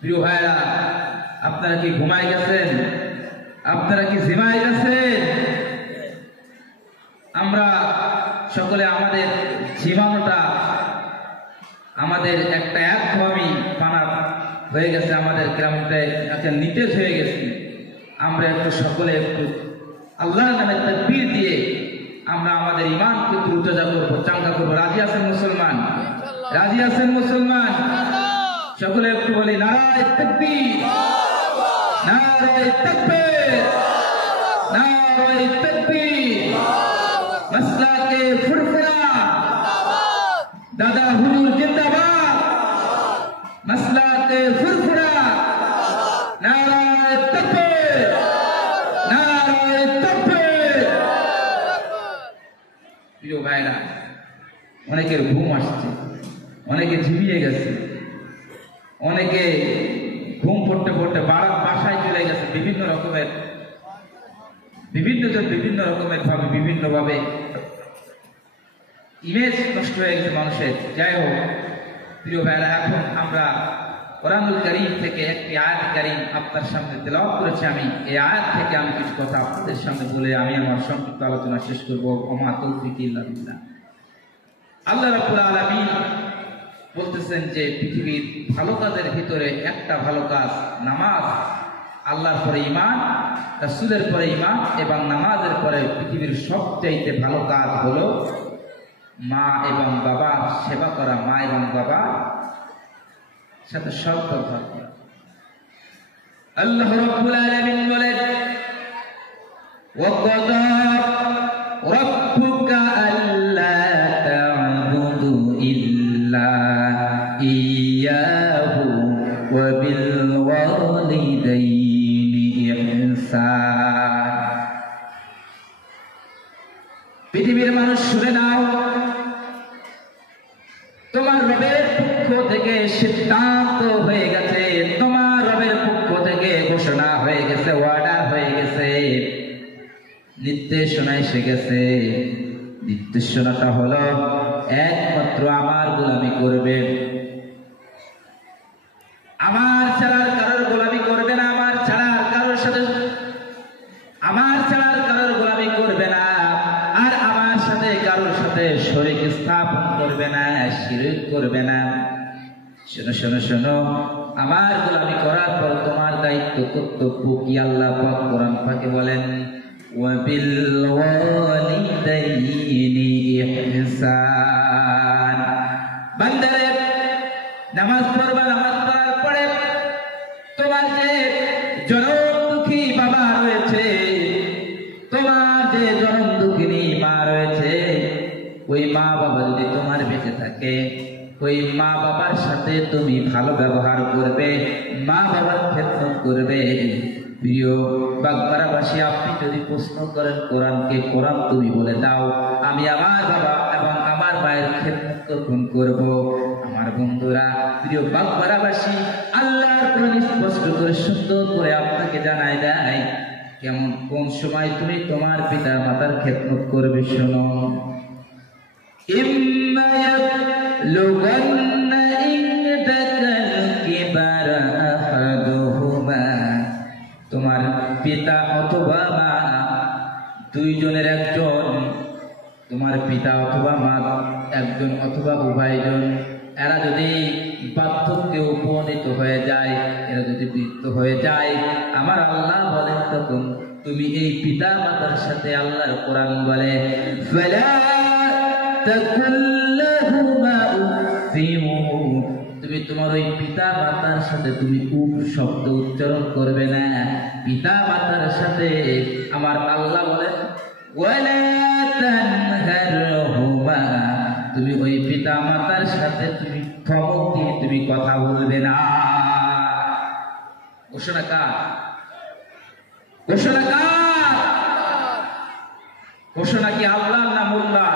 প্রিয় ভাইরা, আপনারা কি ঘুমায় গেছেন? আপনারা কি জিমায় গেছেন? আমরা সকলে আমাদের জীবনটা, আমাদের একটা একঘেয়েমি পানা হয়ে গেছে, আমাদের গ্রামটা একটা নিতেজ হয়ে গেছে। আমরা একটু সকলে একটু আল্লাহর নামে তাকবীর দিয়ে আমরা আমাদের ঈমানকে উর্জা করবো, চাঙ্গা করবো। রাজি আছেন মুসলমান? রাজি আছেন মুসলমান? সকলে একটু বলি, নারায়ে তাকবীর, নারায়ে তাকবীর, নারায়ে তাকবীর। মাসলাকে ফুরফুরা, দাদা হুজুর জিন্দাবাদ। মাসলাকে ফুরফুরা, নারায়ে তাকবীর, নারায়ে তাকবীর। প্রিয় ভাইরা, অনেকের ঘুম আসছে, অনেকে ঝিমিয়ে গেছে, অনেকে ঘুম পড়তে পড়তে বাসায় চলে গেছে। বিভিন্ন রকমের বিভিন্নভাবে ইমেজ নষ্ট হয়ে গেছে মানুষের। যাই হোক প্রিয় ভাইরা, এখন আমরা কোরআনুল কারীম থেকে একটি আয়াত কারীম আপনার সামনে তেলাওয়াত করেছি আমি। এই আয়াত থেকে আমি কিছু কথা আপনাদের সামনে বলে আমি আমার সংক্ষিপ্ত আলোচনা শেষ করব। ওমা তৌফিক ইল্লা বিল্লাহ। আল্লাহ রাব্বুল আলামিন বলতেছেন যে পৃথিবীর ভালো কাজের ভিতরে একটা ভালো কাজ নামাজ। আল্লাহর পরে ঈমান, রাসূলের পরে ঈমান এবং নামাজের পরে পৃথিবীর সবচাইতে ভালো কাজ হলো মা এবং বাবা সেবা করা, মা এবং বাবা সাথে সম্পর্ক করা। আল্লাহ রাব্বুল আলামিন বলেন ওয়াকাদা রাব্বুকা আল্লা তা'বুদু ইল্লা ইয়্যাহু ওয়া বিল ওয়ালিদাইনি ইহসান। পৃথিবীর মানুষ শুনে নাও, তোমার রবের পক্ষ থেকে সিদ্ধান্ত হয়ে গেছে, তোমার রবের পক্ষ থেকে ঘোষণা হয়ে গেছে, অর্ডার হয়ে গেছে, নির্দেশনা এসে গেছে। নির্দেশনাটা হলো একমাত্র আমার গোলামি করবে, আমার ছাড়া কারোর গোলামি করবে না, আমার ছাড়া কারোর সাথে, আমার ছাড়া কারোর গোলামি করবে না, আর আমার সাথে কারোর সাথে শরীক স্থাপন করবে না, শিরক করবে না। শোনো শোনো শোনো, আমার গোলামি করার পর তোমার দায়িত্ব কর্তব্য কি? আল্লাহ পাক কোরআন পাকে বলেন ওয়াবিল ওয়ালিদাইনি ইহসান। বান্দারে নামাজ পড়বা, নামাজ পড়ার পরে তোমার যে জনম দুঃখী বাবা রয়েছে, তোমার যে জনম দুঃখিনী মা রয়েছে, ওই মা বাবা যদি তোমার বেঁচে থাকে, ওই মা বাবার সাথে তুমি ভালো ব্যবহার করবে, মা বাবার খেদমত করবে। প্রিয় বাগমারাবাসী, আপনি যদি প্রশ্ন করেন কোরআনকে, কোরআন তুমি বলে দাও আমি আমার বাবা এবং আমার মায়ের খেদমত কখন করব? আমার বন্ধুরা, প্রিয় বাগমারাবাসী, আল্লাহর কোরআন স্পষ্ট করে সুন্দর করে আপনাকে জানায় দেয় কেমন কোন সময় তুমি তোমার পিতা মাতার খেদমত করবে। শোনো, ইম্মা ইয়াবলুগান্না ইনদাকাল কিবারা আহাদুহুমা, তোমার পিতা অথবা মা দুইজনের একজন, তোমার পিতা অথবা মা একজন অথবা উভয়জন, এরা যদি বার্ধক্যে উপনীত হয়ে যায়, এরা যদি বৃদ্ধ হয়ে যায়, আমার আল্লাহ বলেন তখন তুমি এই পিতা মাতার সাথে, আল্লাহর কোরআন বলে ফালা তাকুল লাহুমা উফফিন, তুমি তোমার ওই পিতা মাতার সাথে তুমি উফ শব্দ উচ্চারণ করবে না। পিতা মাতার সাথে আমার আল্লাহ বলেন ওয়ালা তানহারহুমা, তুমি ওই পিতা মাতার সাথে তুমি ধমক দিয়ে তুমি কথা বলবে না। ঘোষণা কার? ঘোষণা কার? ঘোষণা কি আল্লাহ না মোল্লা?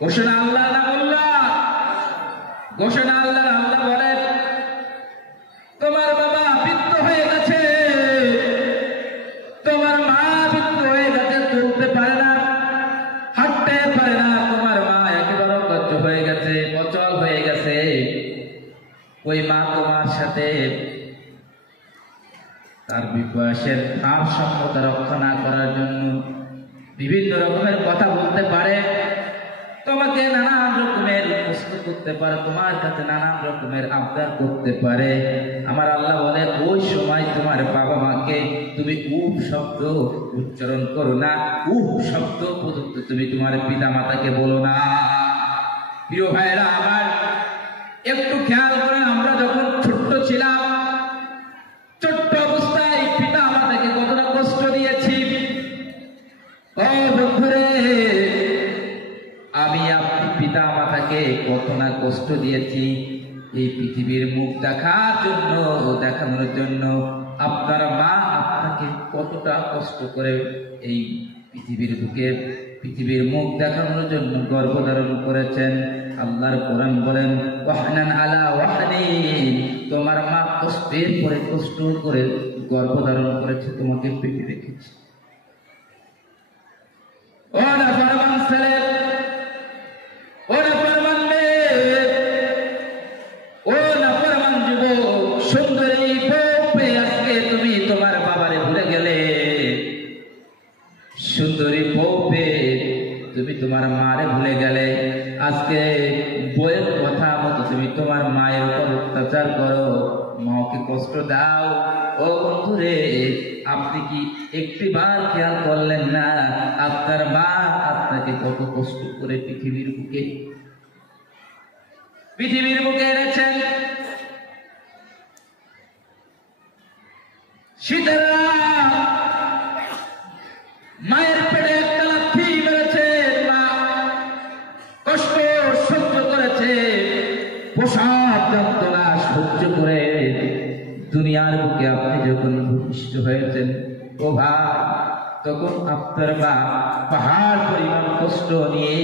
ঘোষণা আল্লাহ না মোল্লা? ঘোষণা আল্লাহ। আল্লাহ বলেন তোমার বাবা বৃদ্ধ হয়ে গেছে, তোমার মা বৃদ্ধ হয়ে গেছে, চলতে পারে না, হাঁটতে পারে না, তোমার মা একেবারে অজ্ঞ হয়ে গেছে, অচল হয়ে গেছে। ওই মা তোমার সাথে তার বয়সের ভারসাম্যতা রক্ষা না করার জন্য বিভিন্ন রকমের কথা বলতে পারে, তোমাকে নানান রকমের প্রশ্ন করতে পারে, তোমার কাছে নানান রকমের আবদার করতে পারে। আমার আল্লাহ বলে ওই সময় তোমার বাবা মাকে তুমি উফ শব্দ উচ্চারণ করো না, উফ শব্দ পর্যন্ত তুমি তোমার পিতা মাতাকে বলো না। প্রিয় ভাইরা আমার, একটু খেয়াল করে, আমরা যখন ছোট্ট ছিলাম, ছোট্ট অবস্থায় পিতা মাতাকে কতটা কষ্ট দিয়েছি। ও বন্ধুরে, আমি আপনি পিতা মাতাকে কত না কষ্ট দিয়েছি এই পৃথিবীর মুখ দেখার জন্য, দেখানোর জন্য। আপনার মা আপনাকে কতটা কষ্ট করে এই পৃথিবীর বুকে পৃথিবীর মুখ দেখানোর জন্য গর্ভধারণ করেছেন। আল্লাহর কোরআন বলেন ওয়াহনান আলা ওয়াহনিন, তোমার মা কষ্টের পরে কষ্ট করে গর্ভধারণ করেছে, তোমাকে পেটে রেখেছে। ও না ফরমান ছেলে, ও না ফরমান মেয়ে, ও না ফরমান ও বন্ধুরে, আপনি কি একটিবার খেয়াল করলেন না আপনার মা আপনাকে কত কষ্ট করে পৃথিবীর বুকে এনেছেন? শীতের মায়ের পেটে একটা লাথি মেরেছে, মা কষ্ট সহ্য করেছে, প্রসব যন্ত্রণা সহ্য করে দুনিয়ার বুকে আপনি যখন ভূমিষ্ঠ হয়েছেন, ও ভাই, তখন আপনার মা পাহাড় পরিমাণ কষ্ট নিয়ে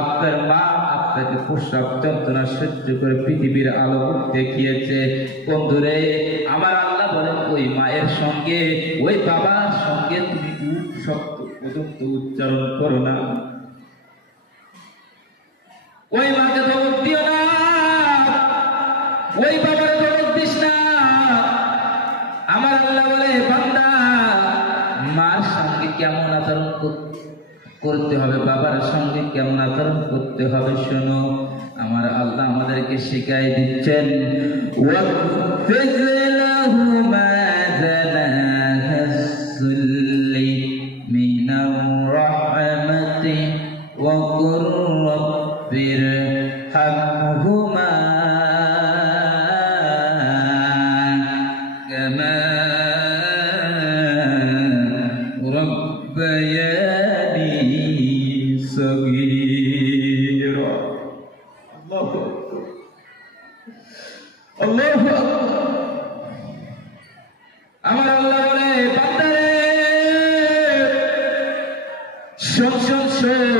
আপনার মা আপনাকে প্রসব যন্ত্রণা সহ্য করে পৃথিবীর আলো দেখিয়েছে। বন্ধুরে, আমার আল্লাহ বলেন, ওই মায়ের সঙ্গে, ওই বাবার সঙ্গে তুমি শব্দ পর্যন্ত উচ্চারণ করো না। ওই মাকে ধমক দিও না, ওই বাবার ধমক দিস না। আমার আল্লাহ বলে, বান্দা, মার সঙ্গে কেমন আচরণ করতে হবে, বাবার সঙ্গে কেমন আচরণ করতে হবে শোনো। আমার আল্লাহ আমাদেরকে শিখাই দিচ্ছেন, আমার আল্লাহ বলে, বান্দারে, শোন শোন শোন,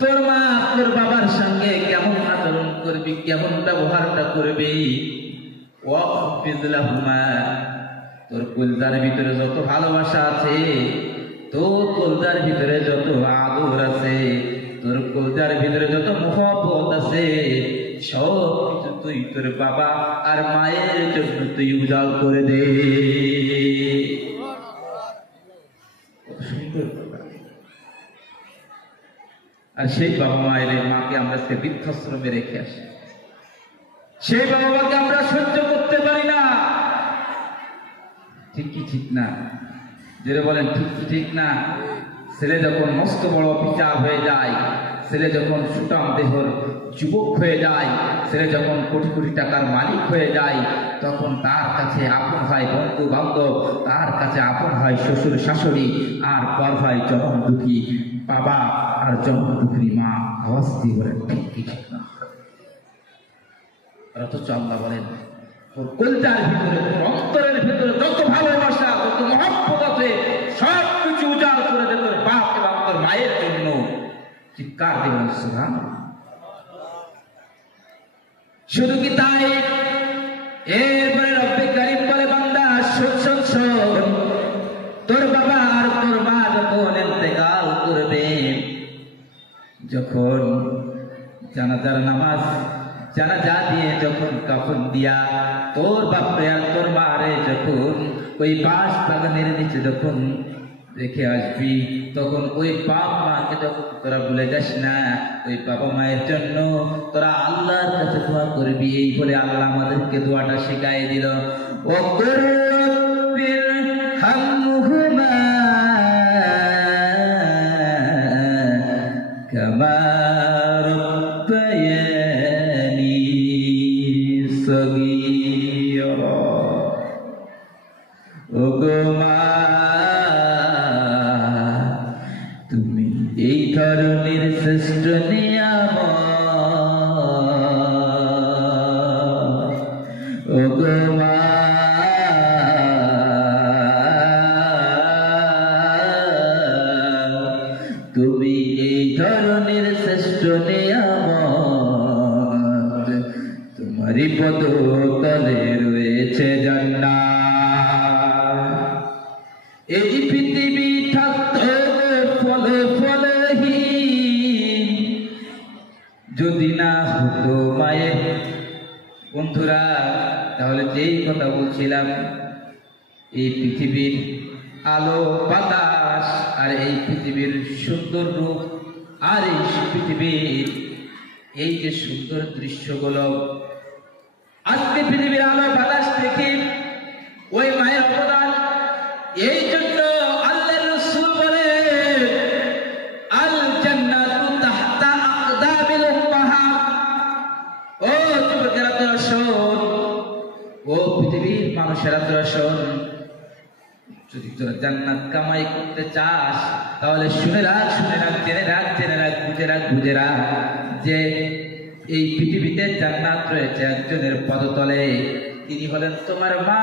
তোর মা তোর বাবার সঙ্গে কেমন আচরণ করবি, কেমন ব্যবহারটা করবি। তোর কলজার ভিতরে যত ভালোবাসা আছে, তোর কলজার ভিতরে যত আদর আছে, তোর কলজার ভিতরে যত মহব্বত আছে, সব কিছু তুই তোর বাবা আর মায়ের জন্য তুই উজাড় করে দে। আর সেই বাবা মায়ের মাকে আমরা সে বৃদ্ধাশ্রমে রেখে আসি, সেই বাবা মাকে আমরা সহ্য করতে পারি না। ঠিক কি ঠিক না? যেটা বলেন ঠিক কি ঠিক না? ছেলে যখন মস্ত বড় অফিসার হয়ে যায়, ছেলে যখন সুটাম দেহর যুবক হয়ে যায়, ছেলে যখন কোটি কোটি টাকার মালিক হয়ে যায়, তখন তার কাছে আপন হয় বন্ধু বান্ধব, তার কাছে আপন হয় শ্বশুর শাশুড়ি, আর পর হয় জনম দুঃখী বাবা আর জনম দুঃখী মা। আওয়াজ দিয়ে বলেন ঠিক কি ঠিক না? অথচ আল্লাহ বলেন, তোর কলজার ভিতরে, তোর অন্তরের ভিতরে যত ভালোবাসা, যত মহব্বত আছে, সব কিছু উজাড় করে দে তোর বাপ এবং তোর মায়ের জন্য। চিৎকার দেবেন সুবহানাল্লাহ। শুধু কি তাই? এরপরে রব্বে কারীম বলে, বান্দা শোন শোন শোন, তোর বাবা আর তোর মা যখন ইন্তেকাল করবে, যখন জানাজার নামাজ, জানাজা দিয়ে যখন কাফন দিয়া তোর বাপরে আর তোর মারে যখন ওই বাঁশ বাগানের নিচে যখন রেখে আসবি, তখন ওই বাপ মাকে যখন তোরা ভুলে যাস না, ওই বাবা মায়ের জন্য তোরা আল্লাহর কাছে দোয়া করবি। এই বলে আল্লাহ আমাদেরকে দোয়াটা শিখাই দিল, ও কুররাব্বির হামহুমা কামা রাব্বায়ানি সগীরা। ও গো মা, তুমি এই ধরনের শ্রেষ্ঠ নিয়ামত, ও গো মা, তুমি এই ধরনের শ্রেষ্ঠ নিয়ামত, তোমারই পদতলে রয়েছে জান্নাত। এই পৃথিবী থাকতো ফলে ফলহীন, যদি না হতো মায়ের। বন্ধুরা, তাহলে যেই কথা বলছিলাম, এই পৃথিবীর আলো বাতাস আর এই পৃথিবীর সুন্দর রূপ আর এই পৃথিবীর এই যে সুন্দর দৃশ্যগুলো, আজকে পৃথিবীর আলো বাতাস থেকে মানুষেরা তোরা শোন, যদি তোরা জান্নাত কামাই করতে চাস তাহলে শুনে রাখ, শুনে রাখ, জেনে রাখ, জেনে রাখ, বুঝে রাখ, বুঝে রাখ যে এই পৃথিবীতে জান্নাত রয়েছে একজনের পদতলে, তিনি হলেন তোমার মা।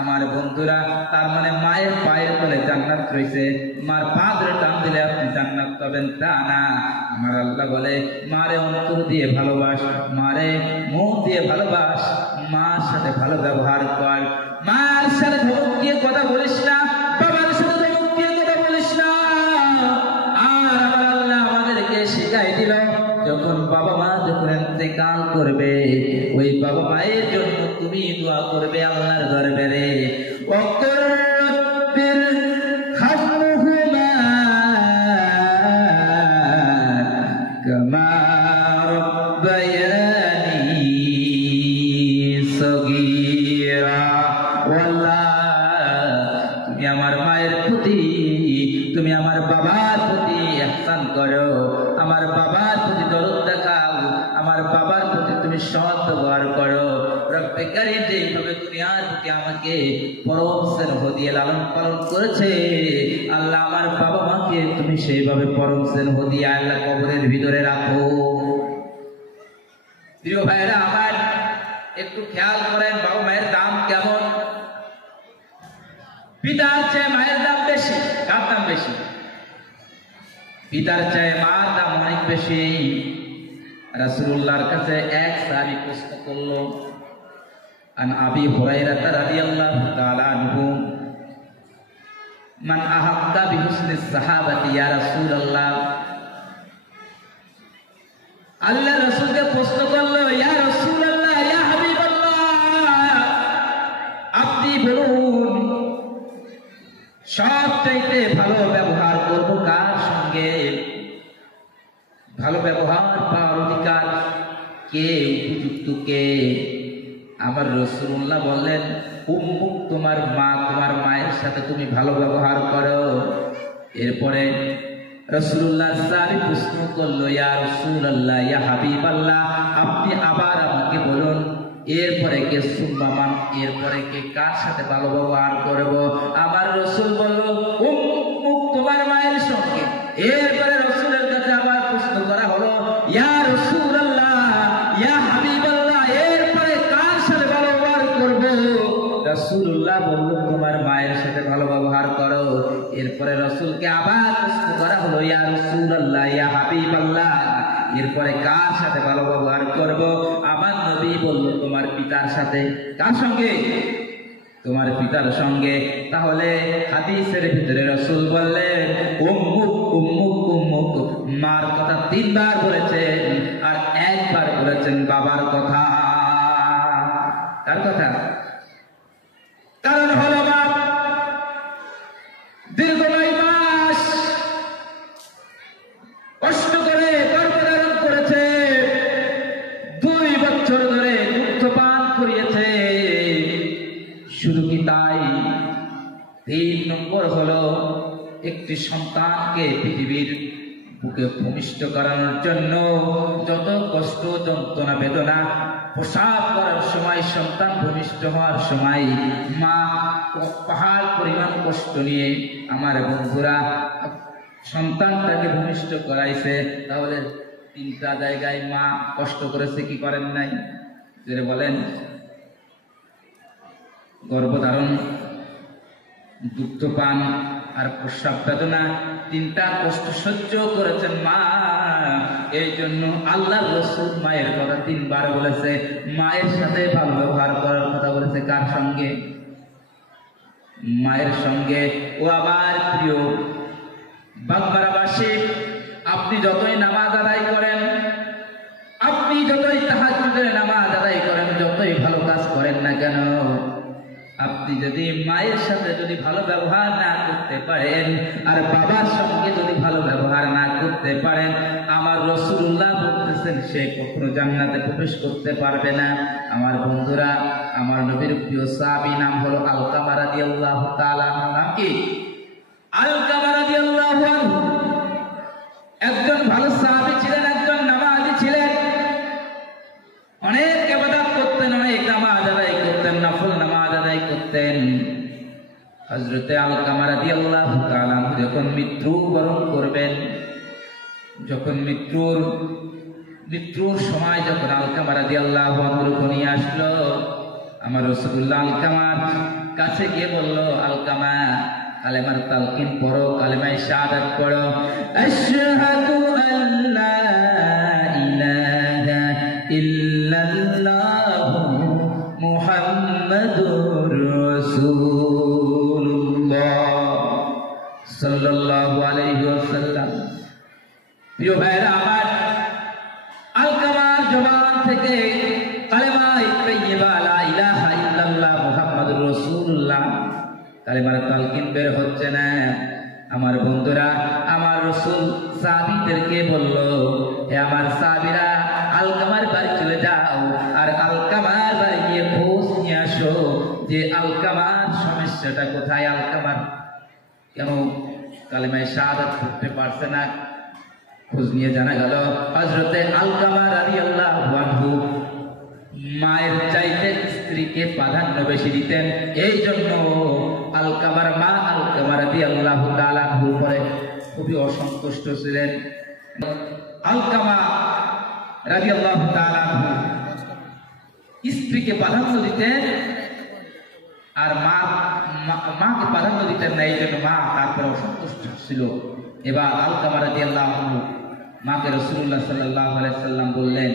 আমার বন্ধুরা, তার মানে মায়ের পায়ের তলে জান্নাত রয়েছে। মার পা ধরে টান দিলে আপনি জান্নাত পাবেন তা না। আমার আল্লাহ বলে মারে অন্তর দিয়ে ভালোবাস, মারে মন দিয়ে ভালোবাস, মার সাথে ভালো ব্যবহার কর, মার সাথে ধমক দিয়ে কথা বলিস না, বাবার সাথে ধমক দিয়ে কথা বলিস না। আর আমার আল্লাহ আমাদেরকে শিখাই দিল, যখন বাবা মা যখন ইন্তেকাল করবে ওই বাবা মায়ের জন্য তুমি দোয়া করবে আল্লাহর দরবারে, কামা রব্বায়ানি সগীরা। আল্লাহ, তুমি আমার মায়ের প্রতি, তুমি আমার বাবার প্রতি ইহসান করো, আমার বাবার প্রতি দরদ দেখাও, আমার বাবার প্রতি তুমি সৎ ব্যবহার করো। রব্বে কারীম যেভাবে দুনিয়ার প্রতি আমাকে পরম স্নেহ দিয়ে লালন পালন করেছে, আল্লাহ আমার বাবা মাকে তুমি সেইভাবে পরম স্নেহ দিয়ে আল্লাহ কবরের ভিতরে রাখো। প্রিয় ভাইরা আমার, একটু খেয়াল করেন বাবা মায়ের দাম কেমন। পিতার চেয়ে মায়ের দাম বেশি। কার দাম বেশি? পিতার চেয়ে মার দাম অনেক বেশি। রাসূলুল্লাহর কাছে এক সাহাবী প্রশ্ন করলো, আন আবি হুরায়রা রাদিয়াল্লাহু তাআলা আনহু, মান আহাক্কা বিহুসনিস সাহাবাতি ইয়া রাসূলুল্লাহ। আল্লাহ রাসূলকে প্রশ্ন করলো, ইয়া রাসূলুল্লাহ, ইয়া হাবিবাল্লাহ, আপনি বলুন সবচাইতে ভালো ব্যবহার করব কার সঙ্গে? ভালো ব্যবহার পাওয়ার অধিকার কে, উপযুক্ত কে? আমার রাসূলুল্লাহ বললেন, উম্মুক, তোমার মা, তোমার মায়ের সাথে তুমি ভালো ব্যবহার করো। এরপরে রাসূলুল্লাহ সাহাবী প্রশ্ন করলো, ইয়া রাসূলুল্লাহ, ইয়া হাবিবাল্লাহ, আপনি আবার আমাকে বলুন এরপরে কে? সুম্মামান, এরপরে কে? কার সাথে ভালো ব্যবহার করব? আমার রাসূল বলল, উম্মুক, তোমার মায়ের সঙ্গে। এরপরে রাসূলের কাছে আবার প্রশ্ন করা হলো, ইয়া রাসূলুল্লাহ, ইয়া হাবিবাল্লাহ, এরপরে কার সাথে ভালো ব্যবহার করব? রাসূলুল্লাহ বলল, তোমার মায়ের সাথে ভালো ব্যবহার করো। এরপরে রাসূলকে আবার প্রশ্ন করা হলো, ইয়া রাসূলুল্লাহ, ইয়া হাবিবাল্লাহ, এরপরে কার সাথে ভালো ব্যবহার করব? আমার নবী বলল, তোমার পিতার সাথে। কার সঙ্গে? তোমার পিতার সঙ্গে। তাহলে হাদিসের ভিতরে রাসূল বললেন, উম্মুক, উম্মুক, উম্মুক, মার কথা 3 বার বলেছেন, আর 1 বার বলেছেন বাবার কথা। কার কথা? কারণ হলো মা দীর্ঘ 9 মাস কষ্ট করে গর্ভধারণ করেছে, 2 বছর ধরে দুগ্ধ পান করিয়েছে। শুধু কি তাই, 3 নম্বর হলো একটি সন্তানকে পৃথিবীর বুকে ভূমিষ্ঠ করানোর জন্য যত কষ্ট, যন্ত্রণা, বেদনা, প্রসাব করার সময়, সন্তান ভূমিষ্ঠ হওয়ার সময় মা পাহাড় পরিমাণ কষ্ট নিয়ে আমার বন্ধুরা সন্তানটাকে ভূমিষ্ঠ করাইছে। তাহলে 3টা জায়গায় মা কষ্ট করেছে, কি করেন নাই? যেটা বলেন, গর্ভধারণ, দুগ্ধপান আর প্রস্রাব বেদনা, 3টা কষ্ট সহ্য করেছেন মা। এই জন্য আল্লাহর রাসূল মায়ের কথা 3 বার বলেছে। মায়ের সাথে ভালো ব্যবহার করার কথা বলেছে। কার সঙ্গে? মায়ের সঙ্গে। ও আমার প্রিয় বাগমারাবাসী, আপনি যতই নামাজ আদায় করেন, আপনি যতই তাহাজ্জুদের নামাজ আদায় করেন, যতই ভালো কাজ করেন না কেন, আপনি যদি মায়ের সাথে যদি ভালো ব্যবহার না করতে পারেন, আর বাবার সঙ্গে যদি ভালো ব্যবহার না করতে পারেন, আমার রাসূলুল্লাহ বলতেছেন সে কখনো জান্নাতে প্রবেশ করতে পারবে না। আমার বন্ধুরা, আমার নবীর প্রিয় সাহাবী নাম হলো আলকামা রাদিয়াল্লাহু তাআলা। নাম কি? আলকামা রাদিয়াল্লাহু আনহু একজন ভালো সাহাবী ছিলেন, একজন নামাজি ছিলেন। অনেক ইবাদত করতেন, অনেক নামাজ আদায় করতেন, নফল নামাজ আদায় হযরতে আলকামা রাদিয়াল্লাহু তাআলা যখন মৃত্যুবরণ করবেন, যখন মৃত্যুর সময় যখন আলকামা রাদিয়াল্লাহু আনহু নিয়ে আসলো, আমার রাসূলুল্লাহ আলকামার কাছে গিয়ে বলল, আলকামা কালেমার তালকিন পড়ো, কালেমায়ে শাহাদাত পড়ো, আশহাদু আল্লা ইলাহা ইল্লাল্লাহু মুহাম্মাদুর রাসূলুল্লাহ সাল্লাল্লাহু আলাইহি ওয়াসাল্লাম। প্রিয় ভাইরা আমার, আলকামার জবান থেকে কালেমা তাইয়্যিবা লা ইলাহা ইল্লাল্লাহ মুহাম্মাদুর রাসূলুল্লাহ কালেমার তালকিন বের হচ্ছে না। আমার বন্ধুরা, আমার রাসূল সাহাবীদেরকে বলল, হে আমার সাহাবীরা, আলকামার বাড়ি চলে যাও আর আলকামার বাড়ি গিয়ে খোঁজ নিয়ে আসো যে আলকামার সমস্যাটা কোথায়, আলকামার কেন কালেমায়ে শাহাদাত পড়তে পারছে না। খোঁজ নিয়ে জানা গেল হযরতে আলকামা রাদিয়াল্লাহু আনহু মায়ের চাইতে স্ত্রীকে প্রাধান্য বেশি দিতেন। এই জন্য আলকামার মা আলকামা রাদিয়াল্লাহু তাআলা আনহুর পরে খুবই অসন্তুষ্ট ছিলেন। আলকামা রাদিয়াল্লাহু তাআলা আনহু স্ত্রীকে প্রাধান্য দিতেন আর মাকে প্রাধান্য দিতেন না, এই জন্য মা তারপরে অসন্তুষ্ট ছিল। এবার আলকামা রাদিয়াল্লাহু আনহু মাকে রাসূলুল্লাহ সাল্লাল্লাহু আলাইহি সাল্লাম বললেন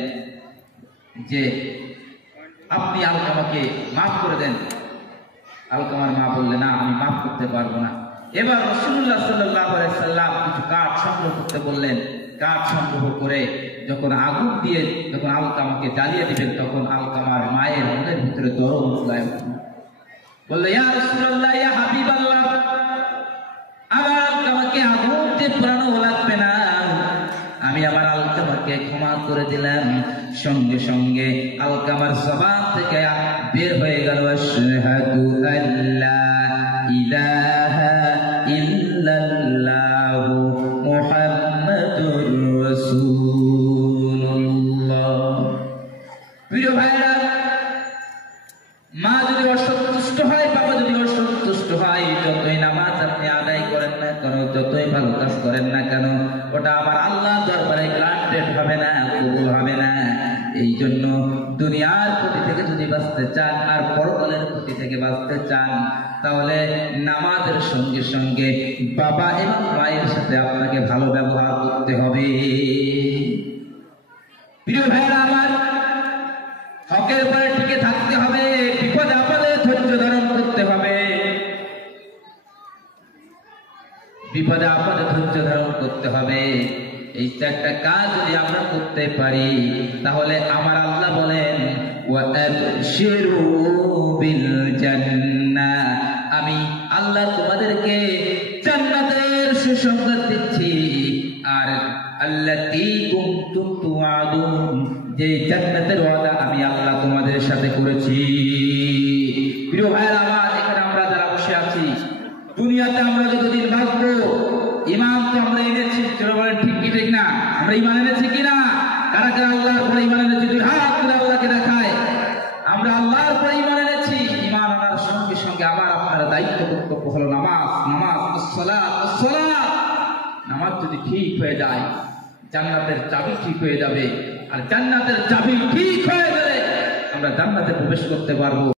যে আপনি আলকামাকে মাফ করে দেন। আলকামার মা বললেন, না, আমি মাফ করতে পারবো না। এবার রাসূলুল্লাহ সাল্লাল্লাহু আলাইহি সাল্লাম কিছু কাঠ সংগ্রহ করতে বললেন। কাঠ সংগ্রহ করে যখন আগুন দিয়ে যখন আলকামাকে জ্বালিয়ে দিবেন, তখন আলকামার মায়ের মনের ভিতরে দরদ ফুলায় উঠল। বলল, ইয়া রাসূলুল্লাহ, ইয়া হাবিবাল্লাহ, আমার আলকামাকে আগুন দিয়ে পোড়ানো লাগবে না, আমি আমার আলকামাকে ক্ষমা করে দিলাম। সঙ্গে সঙ্গে আলকামার জবান থেকে বের হয়ে গেল, আশহাদু আল্লা ইলাহা ইল্লাল্লাহু মুহাম্মাদুর রাসূলুল্লাহ। প্রিয় ভাইরা, মা যদি অসন্তুষ্ট হয়, বাবা যদি অসন্তুষ্ট হয়, যতই নামাজ আপনি আদায় করেন না কেন, যতই ভালো কাজ করেন না কেন, ওটা আমার আল্লাহ দরবারে গ্রান্টেড হবে না, কবুল হবে না। এই জন্য দুনিয়ার প্রতি থেকে যদি বাঁচতে চান আর পরকালের প্রতি থেকে বাঁচতে চান, তাহলে নামাজের সঙ্গে সঙ্গে বাবা এবং মায়ের সাথে আপনাকে ভালো ব্যবহার করতে হবে। প্রিয় ভাইরা আমার, হকের উপরে টিকে থাকতে হবে, বিপদে আপদে ধৈর্য ধারণ করতে হবে। বিপদে আপদে ধৈর্য ধারণ করতে হবে। এই চারটা কাজ যদি আমরা করতে পারি, তাহলে আমার আল্লাহ বলেন, ওয়াবশিরু বিল জান্নাহ, আমি আল্লাহ তোমাদেরকে জান্নাতের সুসংবাদ দিচ্ছি। আর আল্লাতী কুনতুম তুআদুন, যে জান্নাতের ওয়াদা আমি আল্লাহ তোমাদের সাথে করেছি। প্রিয় ভাইরা আমার, এখানে আমরা যারা বসে আছি, দুনিয়াতে আমরা যতদিন বাঁচবো, ঈমান তো আমরা এনেছি, চলো বলেন ঠিক কি ঠিক না? আমরা ঈমান এনেছি কিনা? কারা কারা আল্লাহর উপরে ঈমান এনেছি? দুই হাত তুলে আল্লাহকে দেখায়। আমরা আল্লাহর উপরে ঈমান এনেছি। ঈমান আনার সঙ্গে সঙ্গে আমার আপনার দায়িত্ব কর্তব্য হলো নামাজ, নামাজ, সালাত, সালাত। নামাজ যদি ঠিক হয়ে যায়, জান্নাতের চাবি ঠিক হয়ে যাবে। আর জান্নাতের চাবি ঠিক হয়ে গেলে আমরা জান্নাতে প্রবেশ করতে পারবো।